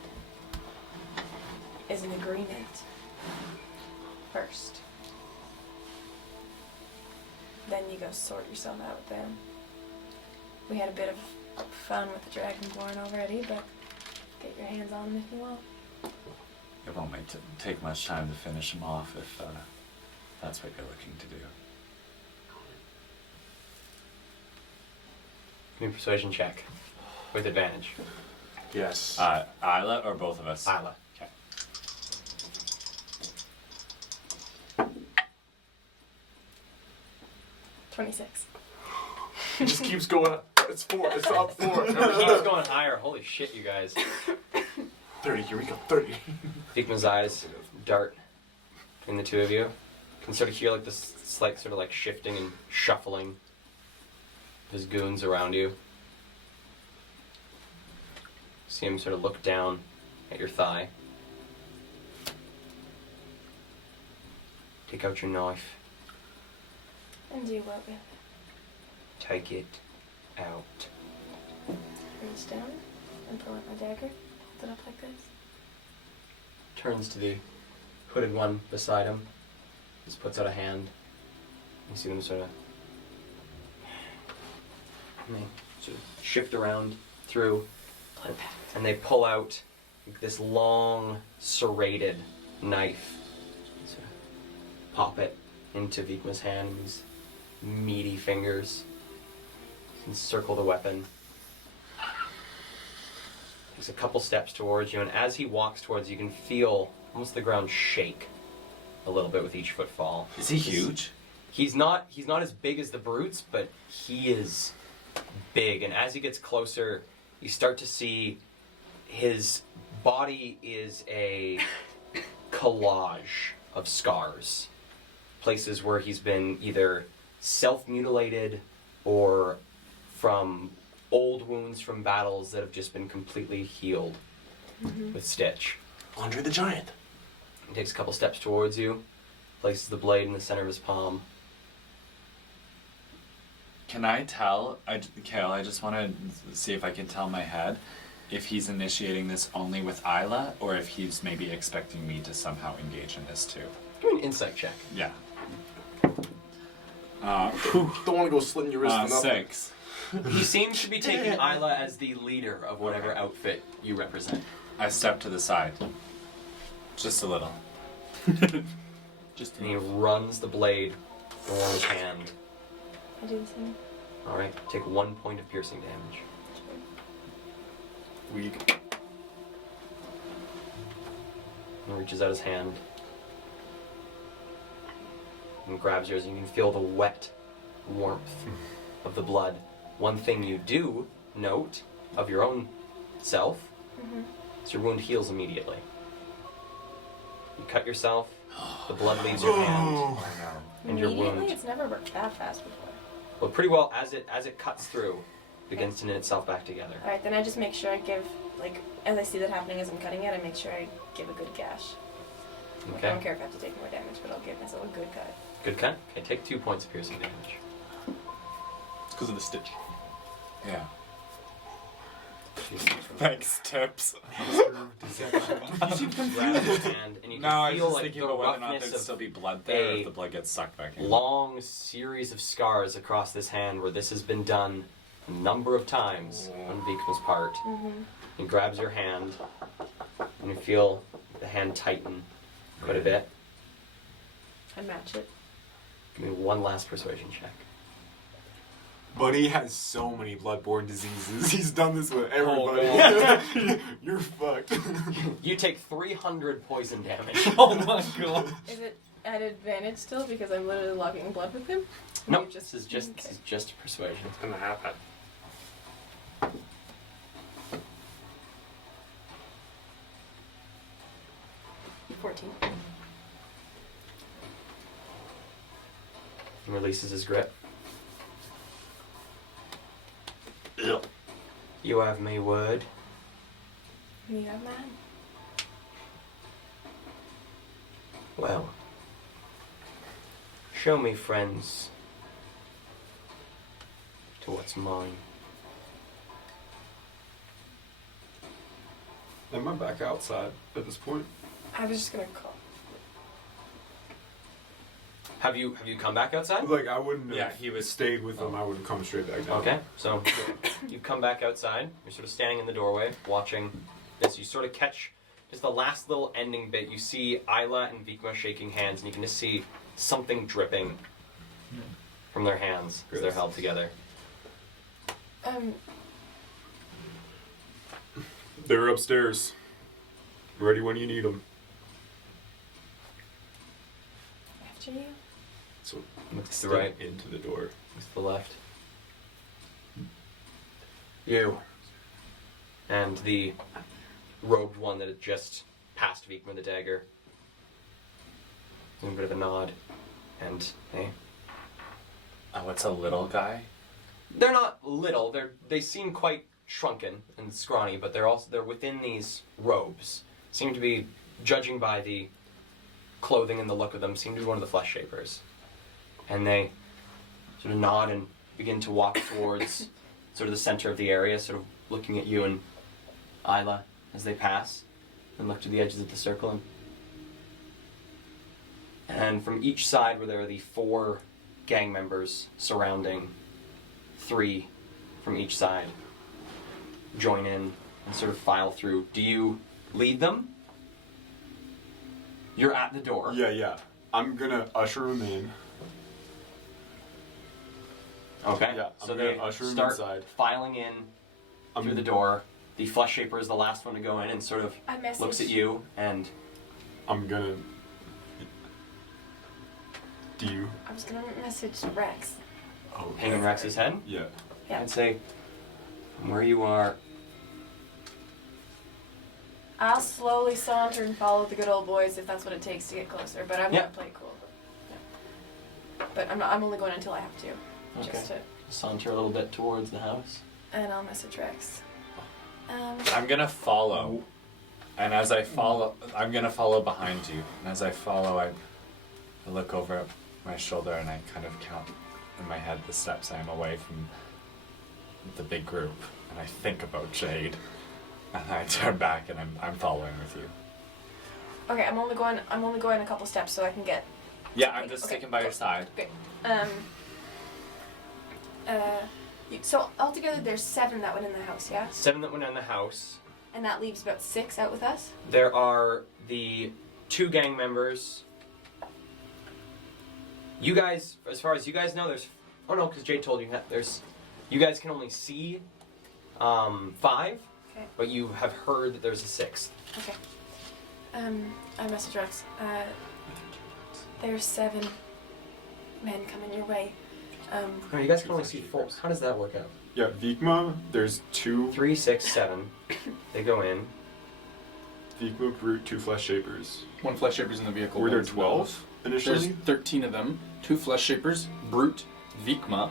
is an agreement. First. Then you go sort yourself out with them. We had a bit of fun with the Dragonborn already, but get your hands on them if you want. It won't take much time to finish them off if that's what you're looking to do. Give me a persuasion check. With advantage. Yes. Isla or both of us? Isla. Okay. $26. It just keeps going up. It's 4. It's up 4. It keeps going higher. Holy shit, you guys. 30. Here we go. 30. Vigma's eyes dart between the two of you. You can sort of hear like this slight sort of like shifting and shuffling. His goons around you. See him sort of look down at your thigh. Take out your knife. And do what with it? Take it out. Reach down and pull out my dagger. Hold it up like this. Turns to the hooded one beside him. Just puts out a hand. You see them sort of, and they sort of shift around through, and they pull out this long, serrated knife. Sort of pop it into Vigma's hand. These meaty fingers. Encircle the weapon. Takes a couple steps towards you, and as he walks towards you, you can feel almost the ground shake a little bit with each footfall. Is he huge? He's not as big as the brutes, but he is big. And as he gets closer, you start to see his body is a collage of scars. Places where he's been either self-mutilated or from old wounds from battles that have just been completely healed with Stitch. Andre the Giant. He takes a couple steps towards you, places the blade in the center of his palm. Can I tell, Kale, I just want to see if I can tell in my head if he's initiating this only with Isla or if he's maybe expecting me to somehow engage in this too. Give me an insight check. Yeah. Don't want to go slitting your wrist for nothing. 6. He seems to be taking Isla as the leader of whatever outfit you represent. I step to the side. Just a little. And he runs the blade along his hand. I do the same. Alright, take 1 point of piercing damage. Weak. And reaches out his hand and grabs yours, and you can feel the wet warmth of the blood. One thing you do note of your own self is your wound heals immediately. You cut yourself, the blood leaves your hand, and your Immediately? wound. It's never worked that fast before. Well, pretty well as it cuts through, begins to knit itself back together. Alright, then I just make sure I give, like, as I see that happening as I'm cutting it, I make sure I give a good gash. I Okay. don't care if I have to take more damage, but I'll give myself a good cut. Good cut. Okay, take 2 points of piercing damage. because of the stitch. Yeah. Thanks, tips. grabs his hand, and you can No, I was feel just like thinking the about whether or not roughness there'd of still be blood there, or a if the blood gets sucked back in. long series of scars across this hand where this has been done a number of times on Vikma's part. He grabs your hand, and you feel the hand tighten quite a bit. I match it. Give me one last persuasion check. Buddy has so many bloodborne diseases. He's done this with everybody. You're fucked. You take 300 poison damage. Oh my god. Is it at advantage still because I'm literally logging blood with him? No, You this is just persuasion. It's gonna happen. Okay. 14. He releases his grip. You have me word. You have mine. Well, show me friends to what's mine. Am I back outside at this point? I was just gonna call. Have you come back outside? Like, I wouldn't have Yeah, he was- stayed with him. I would have come straight back down. Okay, so you come back outside. You're sort of standing in the doorway, watching this. You sort of catch just the last little ending bit. You see Isla and Vikma shaking hands, and you can just see something dripping from their hands as they're held together. They're upstairs. Ready when you need them. After you? So Look to the step right, into the door. look to the left. You. And the robed one that had just passed Vikma the dagger. A bit of a nod. And, hey. Oh, it's a little guy? They're not little. They seem quite shrunken and scrawny, but they're within these robes. Seem to be, judging by the clothing and the look of them, seem to be one of the flesh shapers. And they sort of nod and begin to walk towards sort of the center of the area, sort of looking at you and Isla as they pass, and look to the edges of the circle. And from each side, where there are the 4 gang members surrounding, 3 from each side join in and sort of file through. Do you lead them? You're at the door. Yeah. I'm gonna usher him in. Okay. Yeah, So I'm they gonna usher him start inside. filing in through the door. The flesh shaper is the last one to go in and sort of I messaged. looks at you and I'm gonna. Do you? I was gonna message Rex. Oh. hang on Rex's head Yeah. Yeah. and say, from where you are, I'll slowly saunter and follow the good old boys if that's what it takes to get closer. But I'm Yeah. gonna play it cool. Yeah. But I'm only going until I have to, just to. saunter a little bit towards the house. And I'll message Rex. I'm gonna follow. And as I follow, I'm gonna follow behind you. And as I follow, I look over my shoulder and I kind of count in my head the steps I am away from the big group. And I think about Jade. And I turn back and I'm following with you. Okay, I'm only going a couple steps so I can get. Yeah, I'm just Okay, sticking by your cool. side. Great. So altogether, there's 7 that went in the house, yeah, 7 that went in the house. and that leaves about 6 out with us. There are the 2 gang members. You guys, as far as you guys know, there's. Oh no, because Jade told you that there's. You guys can only see 5, Okay. but you have heard that there's a 6th. Okay. I message Rex. There's 7 men coming your way. No, you guys can only see 4. How does that work out? Yeah, Vikma, there's 2 3, 6, 7. They go in. Vikma, Brute, 2 flesh shapers. 1 flesh shaper's in the vehicle. Were there one's 12 There's initially? 13 of them. 2 flesh shapers, Brute, Vikma.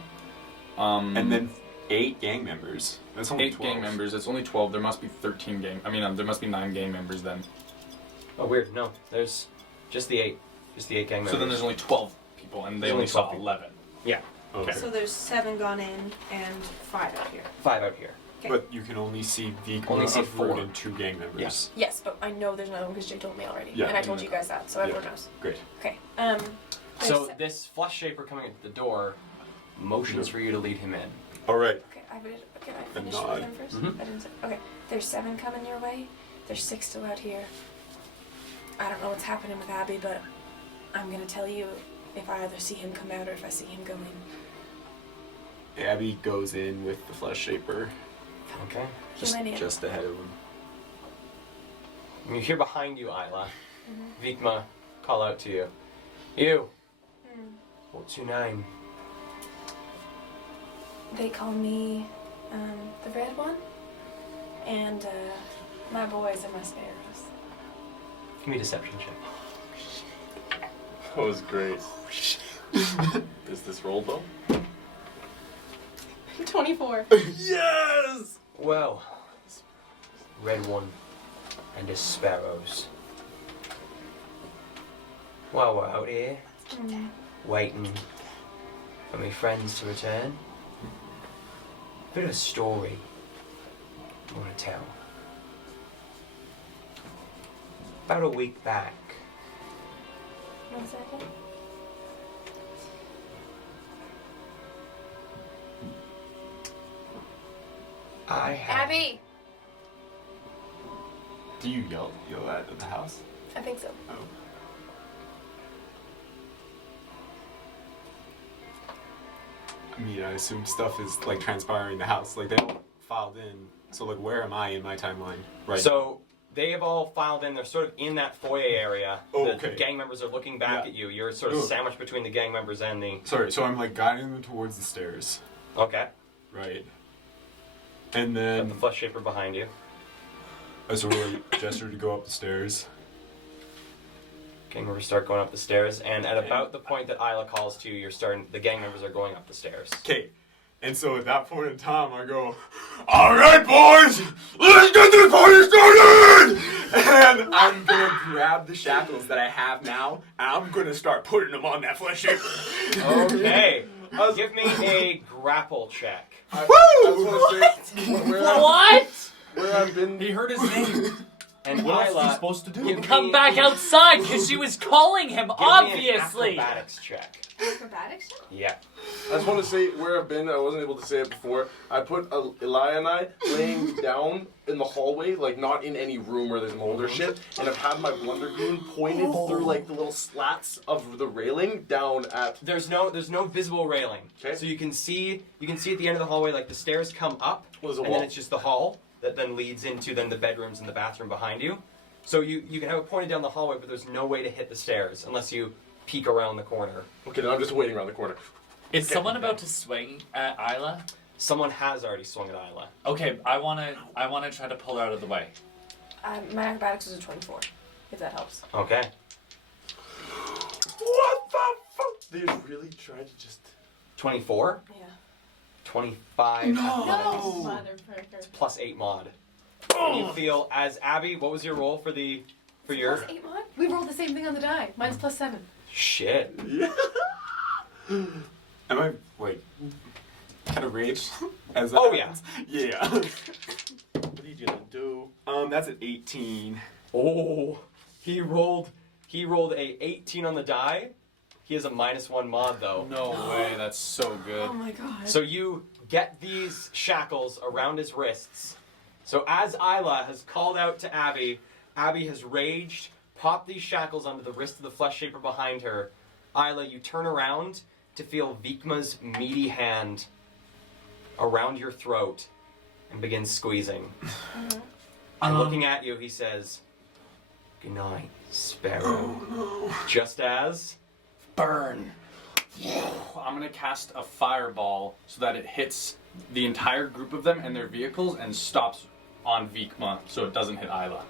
And then 8 gang members. That's only 8 12. gang members. It's only 12. There must be 13 gang. I mean, there must be 9 gang members then. Oh, weird. No, there's just the 8. Just the 8 gang members. So then there's only 12 people, and they There's only only saw 12 people. 11. Yeah. Okay. So there's 7 gone in and 5 out here. 5 out here. Okay. But you can only see Vika, Only see Uproot, 4. and 2 gang members. Yes. Yes, but I know there's another one because Jay told me already. Yeah, and I told you guys that, so everyone Yeah. knows. Great. Okay. So there's this flesh shaper coming at the door motions for you to lead him in. All right. Okay, can I A finish nod. with him 1st? Mhm. I didn't say. Okay, there's 7 coming your way. There's 6 still out here. I don't know what's happening with Abby, but I'm gonna tell you if I either see him come out or if I see him go in. Abby goes in with the flesh shaper, Okay. just ahead of him. And you hear behind you, Isla, Vikma call out to you. You. What's your name? They call me the Red One, and my boys are my sparrows. Give me a deception check. That was great. Is this roll though? 24. Yes! Well, Red One and his sparrows. While we're out here, waiting for my friends to return, bit of a story I want to tell. About a week back, 1 second. I had... Abby! Do you yell that at the house? I think so. Oh. I mean, I assume stuff is like transpiring in the house. Like they all filed in. So like, where am I in my timeline? Right. So they have all filed in. They're sort of in that foyer area. Oh, The okay. gang members are looking back Yeah. at you. You're sort of Ooh. sandwiched between the gang members and the... Sorry. So I'm like guiding them towards the stairs. Okay. Right. And Got then the flesh shaper behind you. I sort of like gesture to go up the stairs. Gang members start going up the stairs, and at about the point that Isla calls to you, the gang members are going up the stairs. Okay. And so at that point in time, I go, all right, boys, let's get this party started! And I'm gonna grab the shackles that I have now, and I'm gonna start putting them on that flesh shaper. Okay. Give me a grapple check. I just want to say What? where I've been. He heard his name. And What else is he Isla, supposed to do? give Come me- back outside because she was calling him, give obviously. me an acrobatics check. Acrobatics? Yeah. I just want to say where I've been. I wasn't able to say it before. I put Eli and I laying down in the hallway, like not in any room where there's mold or shit, and I've had my blundergoon pointed through like the little slats of the railing down at. There's no visible railing. Okay. So you can see at the end of the hallway, like the stairs come up, Well, there's a and wall. then it's just the hall that then leads into then the bedrooms and the bathroom behind you. So you can have it pointed down the hallway, but there's no way to hit the stairs unless you peek around the corner. Okay, then I'm just waiting around the corner. Is someone about to swing at Isla? Someone has already swung at Isla. Okay, I wanna try to pull her out of the way. My acrobatics is a 24, if that helps. Okay. What the fuck? They really tried to just. 24, Yeah. 25 No, athletics, motherfucker. plus 8 mod. And you feel as Abby, what was your roll for your Plus 8 mod? We rolled the same thing on the die. Mine's plus 7. shit? Yeah. Am I like kind of rage as that Oh, yeah. happens? Yeah. What are you gonna do? That's an 18. Oh, he rolled a 18 on the die. He has a -1 mod though. No way, that's so good. Oh my god. So you get these shackles around his wrists. So as Isla has called out to Abby, Abby has raged, popped these shackles onto the wrist of the flesh shaper behind her. Isla, you turn around to feel Vikma's meaty hand around your throat and begin squeezing. And looking at you, he says, "Good night, Sparrow." Just as Burn. I'm gonna cast a fireball so that it hits the entire group of them and their vehicles and stops on Vikma so it doesn't hit Isla.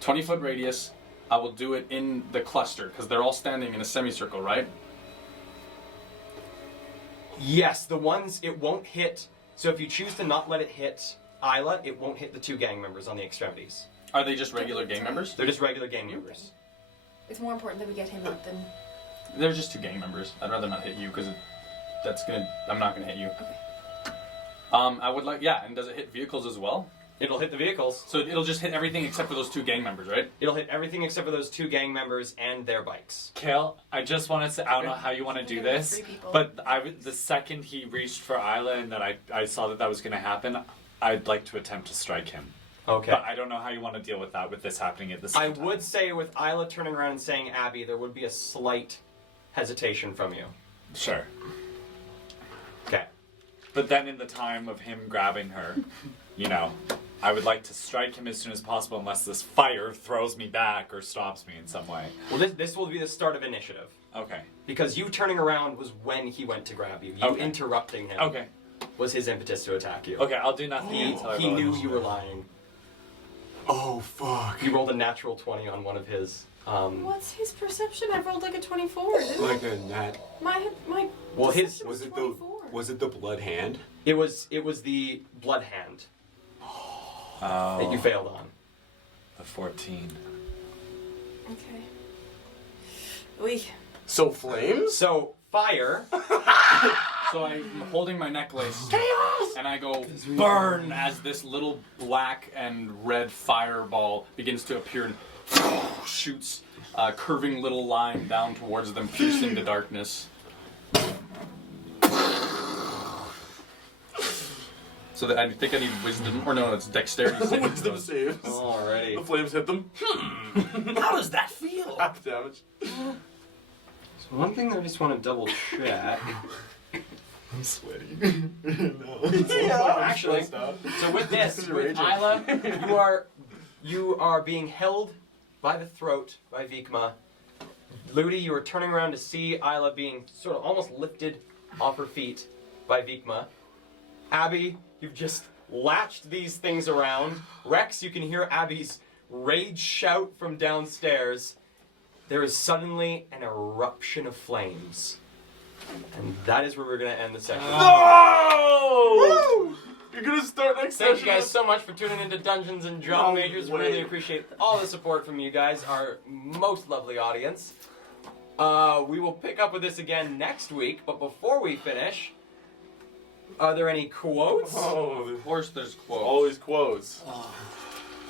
20-foot radius. I will do it in the cluster because they're all standing in a semicircle, right? yes, the ones it won't hit. So if you choose to not let it hit Isla, it won't hit the 2 gang members on the extremities. Are they just regular gang members? They're just regular gang members. It's more important that we get him out than. They're just 2 gang members. I'd rather not hit you because that's gonna. I'm not gonna hit you. I would like. Yeah, and does it hit vehicles as well? It'll hit the vehicles. So it'll just hit everything except for those 2 gang members, right? It'll hit everything except for those 2 gang members and their bikes. Kale, I just want to say, I don't know how you want to do this, Three people. but the second he reached for Isla and that I saw that was going to happen, I'd like to attempt to strike him. Okay. But I don't know how you want to deal with that, with this happening at the same I time. would say with Isla turning around and saying Abby, there would be a slight hesitation from you. Sure. Okay. But then in the time of him grabbing her, you know, I would like to strike him as soon as possible unless this fire throws me back or stops me in some way. Well, this will be the start of initiative. Okay. Because you turning around was when he went to grab you. You Okay. interrupting him Okay. was his impetus to attack you. Okay, I'll do nothing He, until I he roll knew initiative. you were lying. Oh fuck. He rolled a natural 20 on one of his. What's his perception? I rolled like a 24. Didn't Like a gnat. my Well, his perception Was it 24. Was it the blood hand? it was the blood hand that you failed on. The 14. Okay. We. So flames? So fire. So I'm holding my necklace, and I go burn as this little black and red fireball begins to appear and shoots a curving little line down towards them, piercing the darkness. So that I think I need wisdom, or no, it's dexterity. saving Wisdom throws. saves. Alrighty. The flames hit them. How does that feel? Half damage. So one thing that I just want to double check. I'm sweaty. No. Actually, so with this, You're with raging. Isla, you are being held by the throat by Vikma. Ludi, you are turning around to see Isla being sort of almost lifted off her feet by Vikma. Abby, you've just latched these things around. Rex, you can hear Abby's rage shout from downstairs. There is suddenly an eruption of flames. And that is where we're going to end the session. No! You're gonna start next Thank you session guys with- so much for tuning into Dungeons and Drama No Majors. way. Really appreciate all the support from you guys, our most lovely audience. We will pick up with this again next week, but before we finish, are there any quotes? Oh, Of course, there's quotes. always quotes.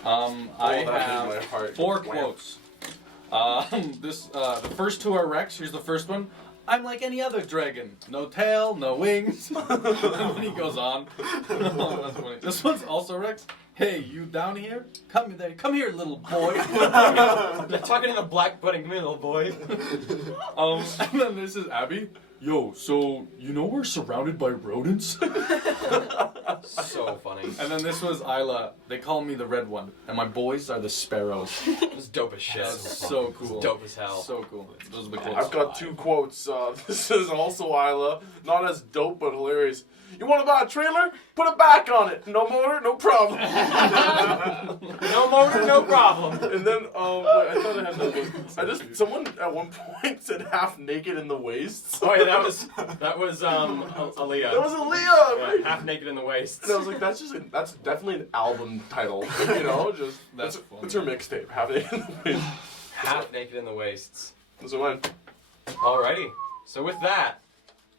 I that made my have heart 4 wham. quotes. The first 2 are Rex. Here's the first one. I'm like any other dragon. No tail, no wings. And then he goes on. Oh, that's funny. This one's also Rex. Hey, you down here? Come here, little boy. They're talking in the black pudding, come here, little boy. And then this is Abby. Yo, so you know we're surrounded by rodents? So funny. And then this was Isla. They call me the red one, and my boys are the sparrows. It was dope as shit. That was so cool. Dope as hell. So cool. Those are the quotes. I've got 2 quotes. This is also Isla. Not as dope, but hilarious. You want to buy a trailer? Put a back on it. No motor, no problem. No motor, no problem. And then, wait, I thought I had another one. Someone at one point said half naked in the waist. Oh yeah, that was Aaliyah. That was Aaliyah, Yeah, right? half naked in the waist. And I was like, that's definitely an album title, you know? Just That's it's her mixtape, half naked in the waist. Half naked in the waists. Those are mine. Alrighty. So with that,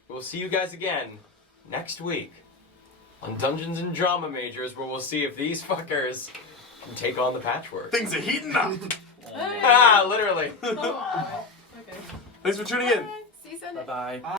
we'll see you guys again next week on Dungeons and Drama Majors, where we'll see if these fuckers can take on the patchwork. Things are heating up. Ah, literally. Okay. Thanks for tuning in. See you Sunday. Bye-bye.